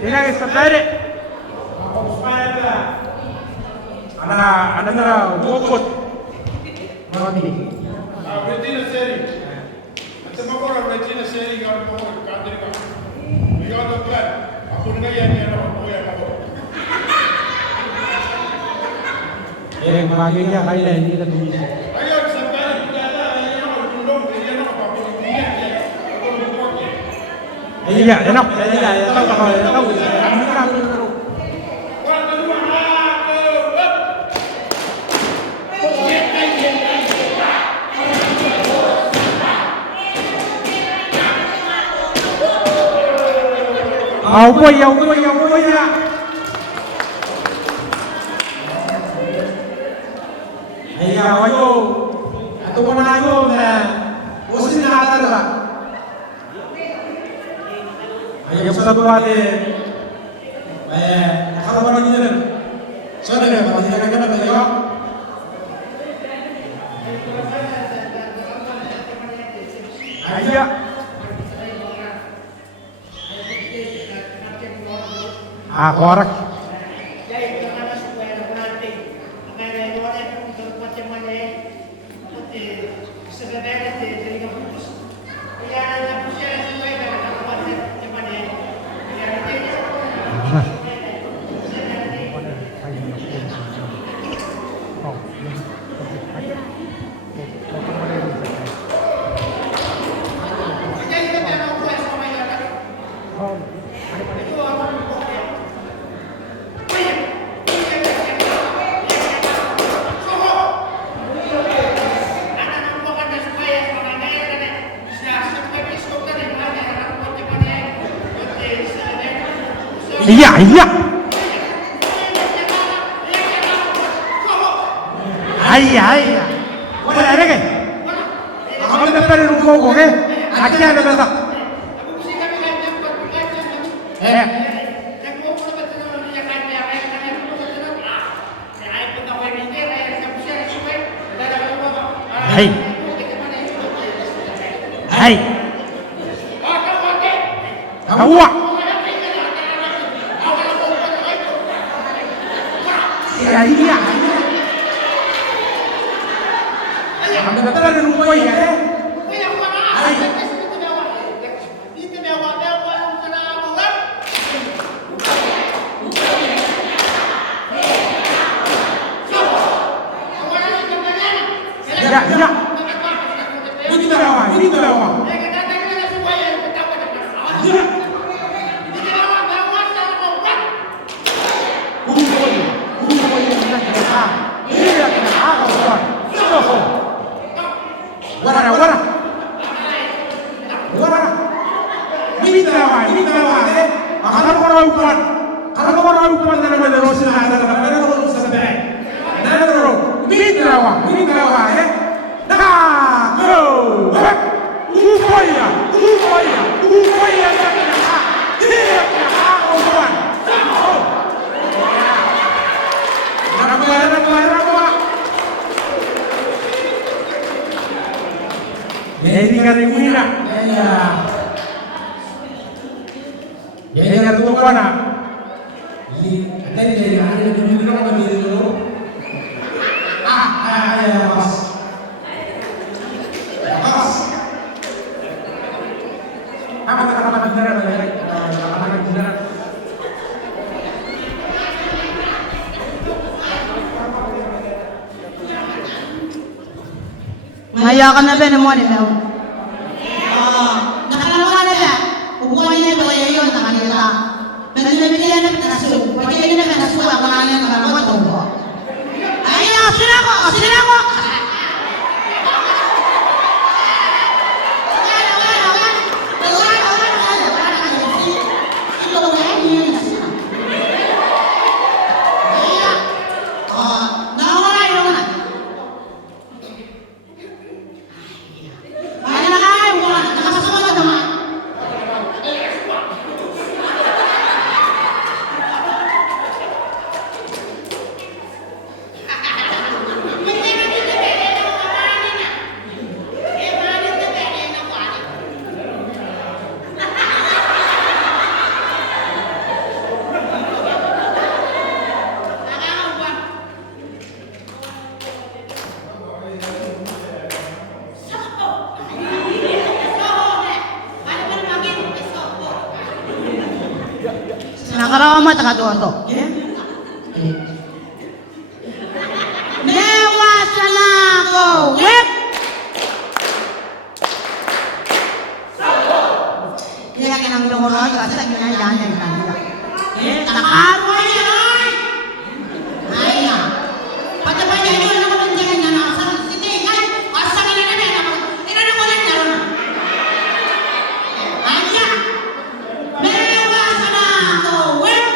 Ini sebenarnya anak bokot. Regina Seri. Macam apa orang Regina Seri kalau mau kantor kan? Dia ada plan. Aku dengar yang dia nak buat apa? Baginya kayak ini tadi. Ayo sebentar kita ada yang nak tunduk dia nak apa? Dia aku buat. Iya, enak. Iya, tahu. Apa ya? Iya, ayo. Atau mana ayo na? Usin na talaga. Ayo sa tuwa de. Nakakabaran niyo na. Sana na, pagkakita ka na tayo. Ayo. Korek. Iya. Ayah. Wala ada ke? Ako dapat rumah ko ke? Aja ada besok. Hai. Awak. Iya. Kami kata ada rumah ya. Ya. Ini berapa? Jadi karimina, jadi kartu mana? Ada di mana? Ada di mana? Ada di mana? Ya bos. Apa bicara? Ngaya ka na ba mo ni Mel? Nakalawa na ba? Ubuan niya ba yun na kanila? Nagsabihan na pinasu. Pagkain na pinasu ako na niya nakalawa to. Ay, sila ko. Nakarawa taga to. Newasan ako. Whip! Kaya kinang dungoroy kasi ginayaan ng kanila. Takaroy yan! Ay na. Pati pa niya yun ako ng dyan na nakasan. Sige, ngay! Asa ka na namin ako. Inano ko lang naroon. Ay na. Newasan ako. Whip!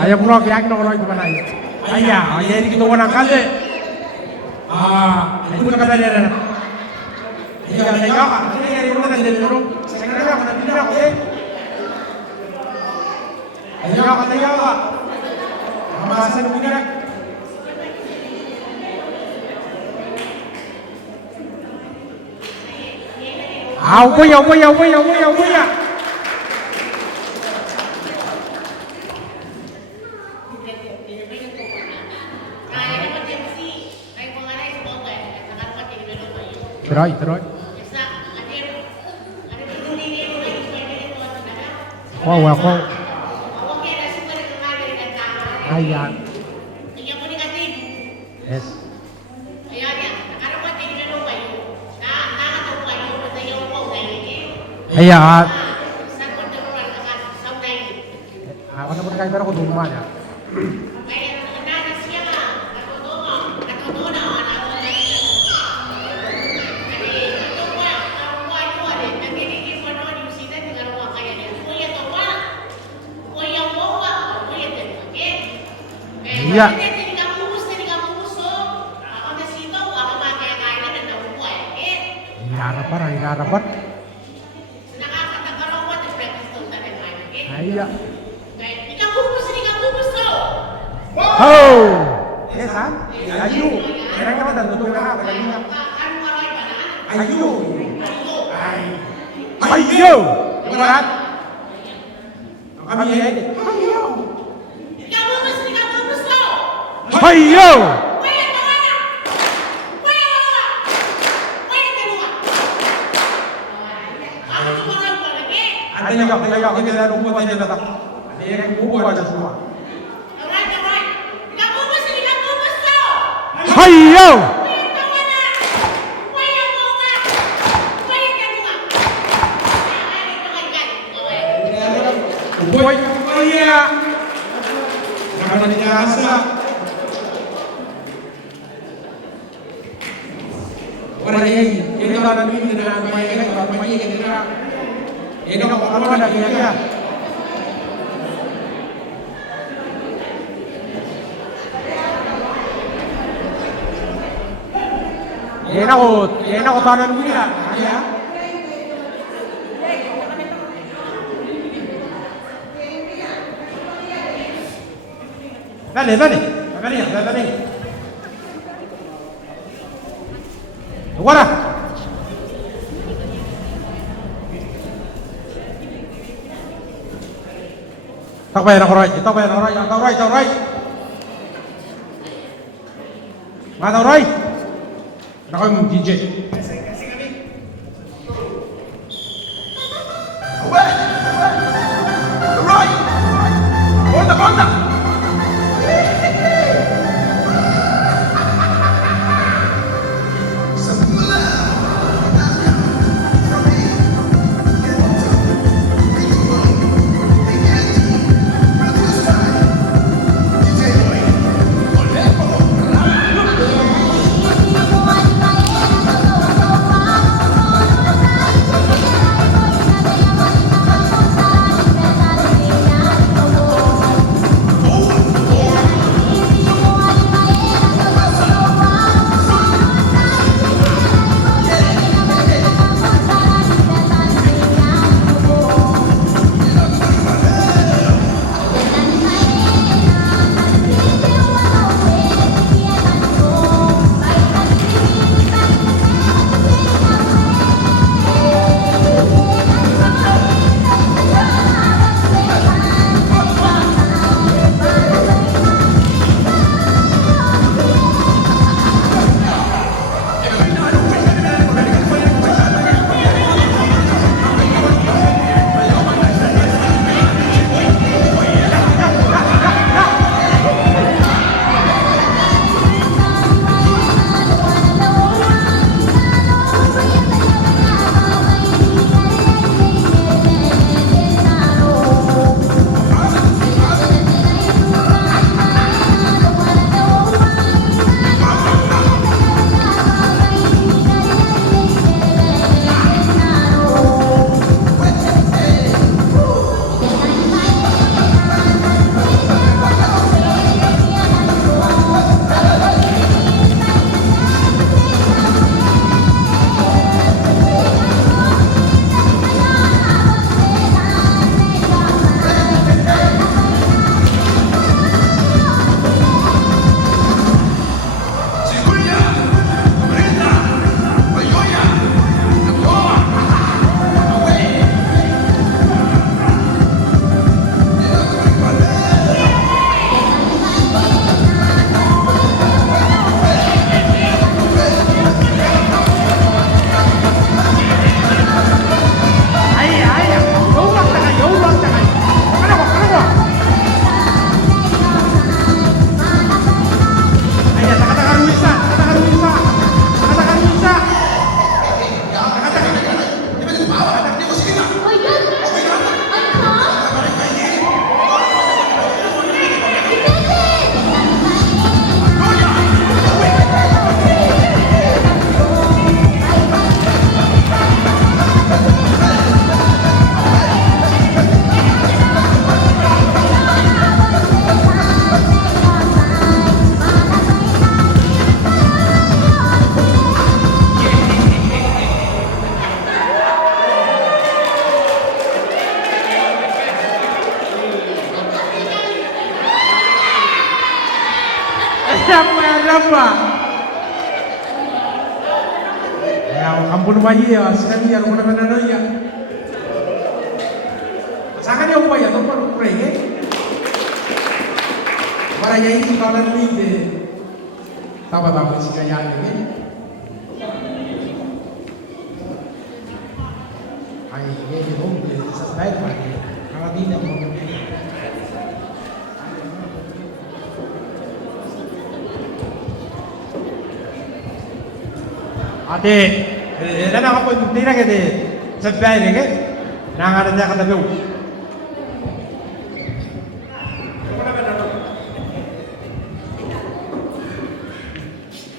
Ayah pulau kaya kita orang itu mana? Ayah ini kita orang kali. Itu nak kata dia. Ayah kata dia kak, ini yang di rumah dan di rumah. Sekarang aku nak pindah, oke? Ayah kata dia kak, masa nunggu dia. Away. Teroy. Ako. Ayan. Yes. Ayan. Ako na po kayo pero ko dumaan ya. Iya. Harapan. Iya. Oh. Yes, ha? Ayu. Kira ka ba dito ka kanina? Ayu. Ayu. Berat. Kami ay. Hayo! Tayo, kita na lumot tayo na tak. Hindi ka kukuha sa semua. Hayo! Boy, kaya. Nakakaniasa. Ini orang ini dengan baik orang baik ini orang ada dia. Ini aku tanah dulu ya. Dale. Agora! Tao right. Tao right. Nako yung DJ. Right! Konta! apa? Ya, ampun bayi ya, sekali ya, rumah mana ya. Sangat ya upaya tu pun kurang ya. Orang yang ini kalau ni deh, tahu sih kaya ni. Ay, ini dong, sesuai lagi. Kalau tidak mau. Ate, dah nak apa tidak ke deh? Sesuai ni ke? Nang ada dia kata tu.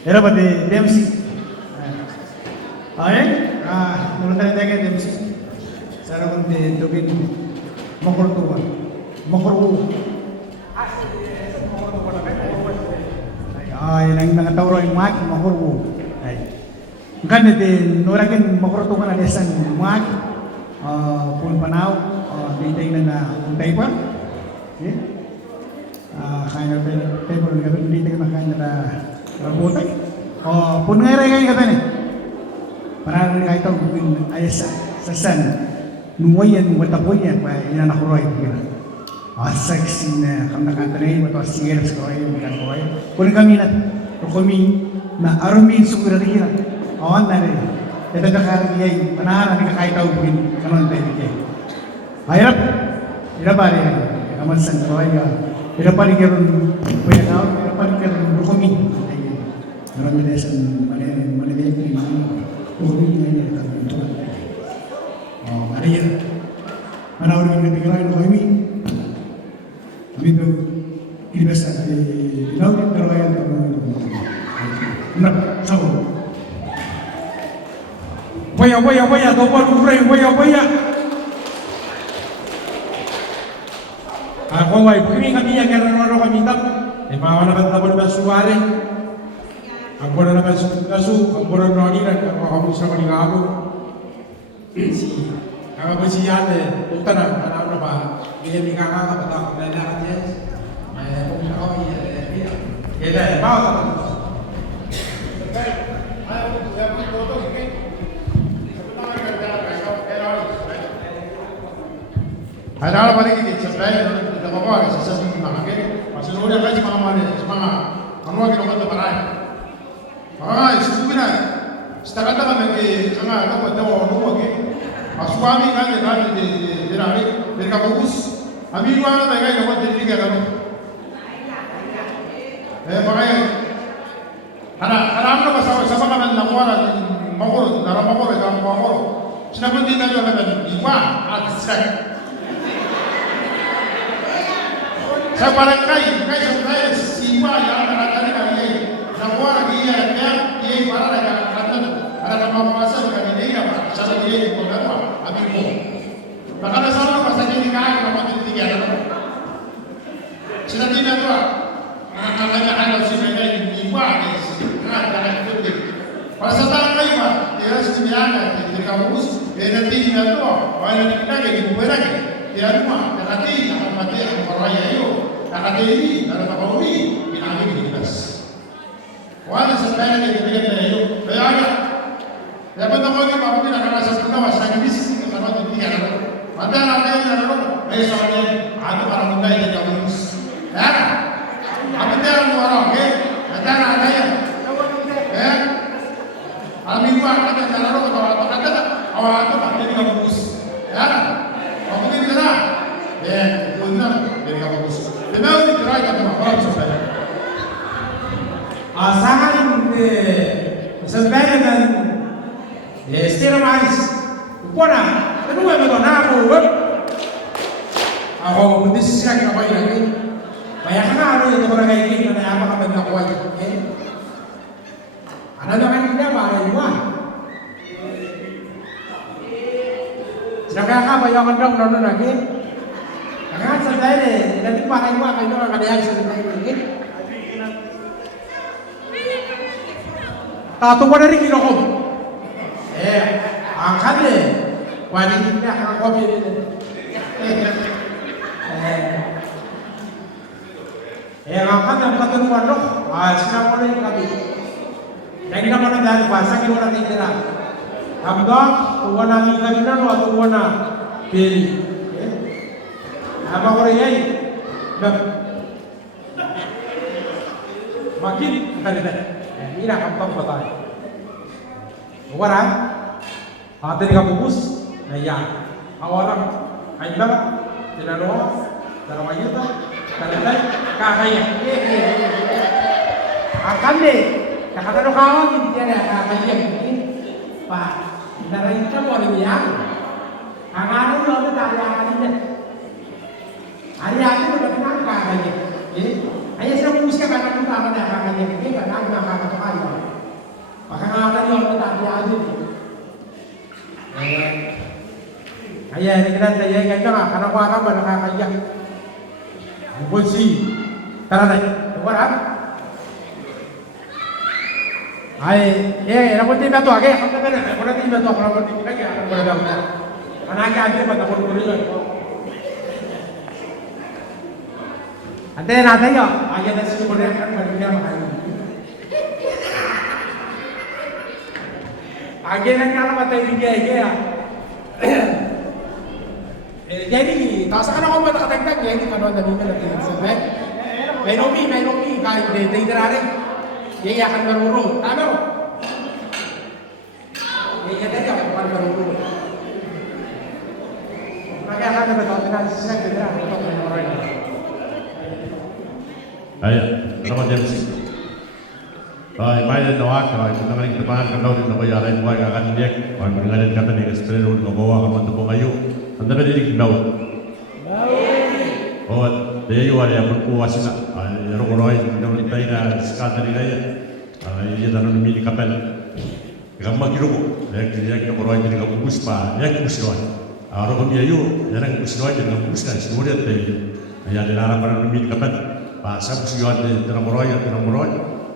Era pada DMC. Nonton tadi DMC. Sarang di Tobin Mokor tu, Mokor. Yang mga tao rin mak Mokor. Kan di norakin Mokor tu kan ada san mak pun panau di tinggal na untay pa. Kaya na table nga di tinggal na kaya na Rabutan. Pun ngayon kayo kata ni. Para rin kayo bukin ayas sa san. Nuwayan watapoyan pa ina nakuroy kira. Saksi na kamnakanta na yun. Wato sigil sa kuroy. Bilang kuroy. Pun kami na arumin sukura kira. Awan na rin. Ito nakarang yay. Panaharan ni kakay tao bukin. Kanon tayo bigay. Hirap. Hirap pa rin. Kaman san kuroy. Hirap pa rin karon. Hirap pa rin karon rukumin. Marami na isang manilip ni Uwi na niya kami ito. Mariya. Manawar ng napigaray ng kami. Kami ito ilibas na ilaw pero kaya ito nak sawo. Waya, doon ufray, waya. Ako ay kami niya karano kami tap. Mawa na kan ba suwari. Ang buwan naman kasu, ang buwan na nilan, ang sa mga ako. Ang apa si Yate, punta na, alam na ba? Bilang ni kakak patak na lahat yan. May kung ako iya. Bawa ka. Ada apa lagi di sebelah? Tidak apa-apa, sesuatu yang makan. Masih ada lagi mana? Semangat. Kamu lagi nak berani? Sukuna. Setakat kami ke kanga apa tahu orang ke. Asuami kami di lari dari kampus. Kami dua orang mereka yang buat diri kami. Makanya. Karena apa sama kami namuara Mokor, dalam Mokor itu Mokor. Siapa tidak juga kami lima atas. Saya barangkai saya siwa yang ada kami. Namuara dia dia para ada nama masa dengan ini apa? Saya dia itu apa? Abimu. Maka ada salah pas saja nikah nama itu tiga ada. Sudah tidak tua. Ada si mereka ini iba ada itu. Pada saat itu iba dia sembilan di kampus dia nanti tidak tua. Orang nanti kita lagi berani. Dia rumah nanti akan mati orang raya itu. Nanti ini ada apa ini? Ini lagi jelas. Wala sa pera na ibigay na iyo. Kaya nga, dapat ako yung mabuti na karasa sa tawa sa ibis ng karoon ng tiyan. Manda na tayo na naroon. Ay sa akin, ano para mong dahil na kamulis. Kaya nga, kapitera mo araw, okay? Manda na tayo. Kaya, amin mo ang kata na naroon, kata na, awa ito, hindi ka kamulis. Kaya nga, mabuti ka na. Kaya, yun na, hindi ka kamulis. Dibaw, titiraay ka naman, parang sa pera. Sangat sebenarnya dan secara mais, puna, kedua betul aku, mendiskusi lagi apa ini, banyak kan ada yang orang kayak gini, ada apa kan banyak wajib, ada orang yang tidak ada juga, siapa apa yang orang nonton lagi, kan sebenarnya nanti pakai juga kalau orang ada yang sebenarnya ini. Tato ko na rin kinoko. Ang kami, wali din na kakakopi rin. akan yang ketemuan loh, siapa boleh kami. Jadi nama dari bahasa kita orang tidak. Hamdan, tuan kami kami nano tuan peri. Apa orang ini? Makin kita ini nak kampung kota. Orang, hati ni kamu bus, naya. Awaram, ayam, tidak doa, tidak mayat, tidak kahaya. Akan deh, kata doa kawan ini dia kahaya ini, pak. Dari itu boleh biar. Angan itu ada tarian ini. Hari-hari itu benar kahaya. Ayah sudah musik karena kita ada kahaya ini, karena kita kahaya kahaya. Bahkan ada yang tarian itu. Ayah ini kan ayah kan jangan karena orang berkaya. Polisi, karena orang. Ayah, nak bertiga tu agak, apa kan? Orang tiga tu orang bertiga lagi akan berdampingan. Anak aja pada berkuliah. Ante nanti ya, ayah dah sudah berkuliah kan berkuliah makan. Agak nak kalau mata ini dia. Jadi, tak sekarang orang berkata-kata jadi kalau ada bimel nanti sebab, Nairobi kali di terare, dia akan berurut, tahu? Dia jadi akan berurut. Maka akan ada berkata-kata sesuatu dengan orang ini. Ayah, nama James. Mai doa kalau kita mari kita bahas kalau di tempat yang lain buat akan dia, kalau mengalir kata dia seperti itu, kalau bawa kalau untuk pengayu. Anda berdiri di bawah. Oh, dia juga ada yang berkuasa. Orang-orang yang kita ini sekarang ini aja. Ia dalam mini kapal. Gambar kira, dia kita orang yang kita buspa, dia busloy. Orang kami ayu, dia nak busloy dengan buskan. Semua dia tu. Ia adalah orang mini kapal. Pasal busloy dia orang yang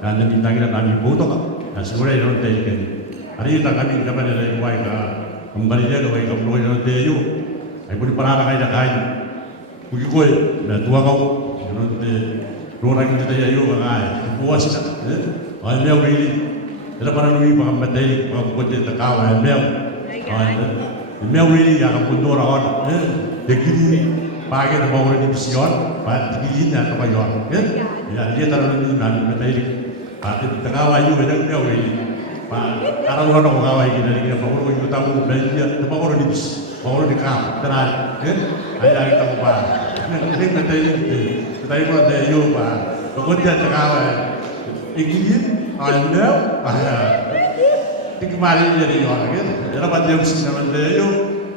dan kita kita kami bodoh. Semua dia orang tu. Hari ini kami kapal dari luar kembali dia ke kapal orang tu ayu. Ay pun parara kay kain. Kugi koy na tuwa kau. Ano te rora kita ya yo kay. Puas na. Ay leo ri. Ila para nui pa kamatay pa kote ta kawa leo. Ay leo ri ya ka pundora on. De gini pagi na bawra ni bision, pa gini na ka payon. Ya dia taruh ni na matay. Pa ta kawa yo na leo ri. Pa araw ko kawa kita ni pa ko yo ta mo bel pa ko ni bis. Baru di kamp, terang, ayah kita buka. Ini kita ini pun ada yo pak. Kemudian cakap, ingin, anda, ini kemarin jadi orang kan. Jadi pada yang sedang ada yo,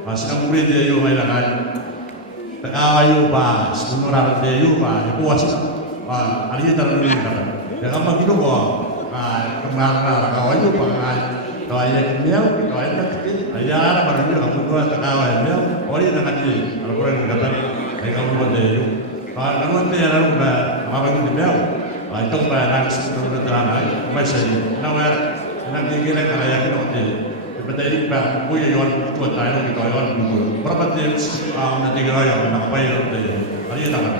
masih murid dia yo main kan. Cakap yo pak, sebenarnya ada yo pak, puas pak. Hari ini terlalu ini kan. Jangan begitu pak. Kemarin kawan yo pak. Kalau ayah kemil, kalau ayah kecil, ayah orang baru kamu buat terkawal kemil, orang yang kecil, kalau orang kata ni, ayah kamu buat dia. Kalau kamu tu yang orang ber, apa yang kemil, itu ber nangis terus terang, macam ni. Nak kira kalau ayah kita tu, betul ini ber, buat yang tuan tahu kita yang buat. Berapa dia nanti kira yang nak apa yang tu, ayah tak ada.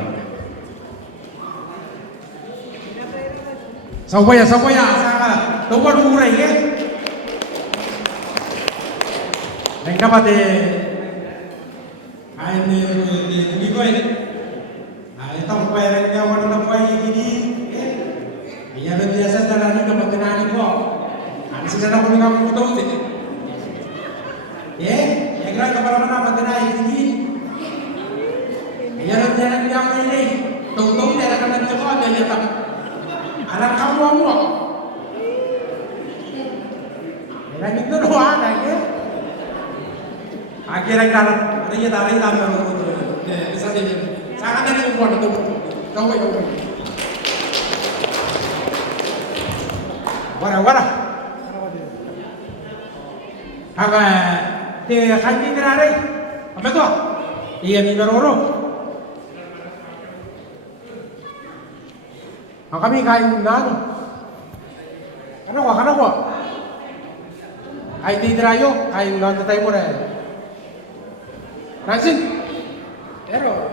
Sampai, sangat, tuan murah ye. Kenapa deh? Ini gue ini. Itu pelayan yang warna putih ini. Ia biasa jalan ini dapat tenang kok. Ada sih ada punya kamu tahu sih. Yang kira kepala mana dapat tenang ini. Ia jalan yang ini. Tunggu dia akan mencoba dia tak. Anak kamu mau. Yang itu doa ada ya. Akhirnya kalau dia tarik tambah bisa jadi sangat ada yang buat itu kau wara apa dia kanji terare apa tu iya ni beroro kami kain nano ano ko kain tirayo kain nano tayo mo rin Rasin, pero,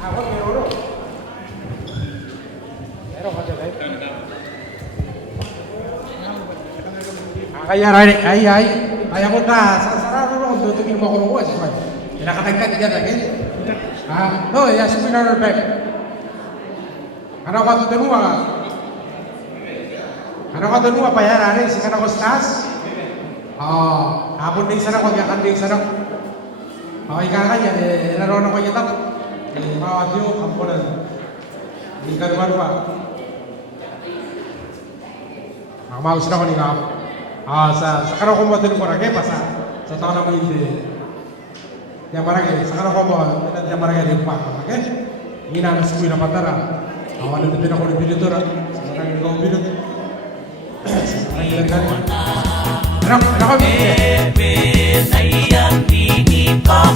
Ako meron. Meron ka dyan. Kaya ay ako na sa sarado ro tutugin mo ko ko sa. Nakatagkat diyan lagi. No, ya seminar back. Ano ka tuwa? Ano ka tuwa pa yan, ari? Si kana ko stas? Hapon din sana ko, yakan din sana. Okay ka kanya, laro na ko yung tapos. Mga diyo, kampunan. Hindi ka naman pa. Makamaus na ko ni Kapo. Sa kano ko mo din ko rage pa sa taon na mo hindi. Yang marage, sa kano ko mo, yang marage din pa. Okay? Hindi na nasuwi na matara. Awan na din ako ni Bilitora. Sa kanya ko Bilot. Sa kanya lang. Ano ko? Naiyan, hindi pa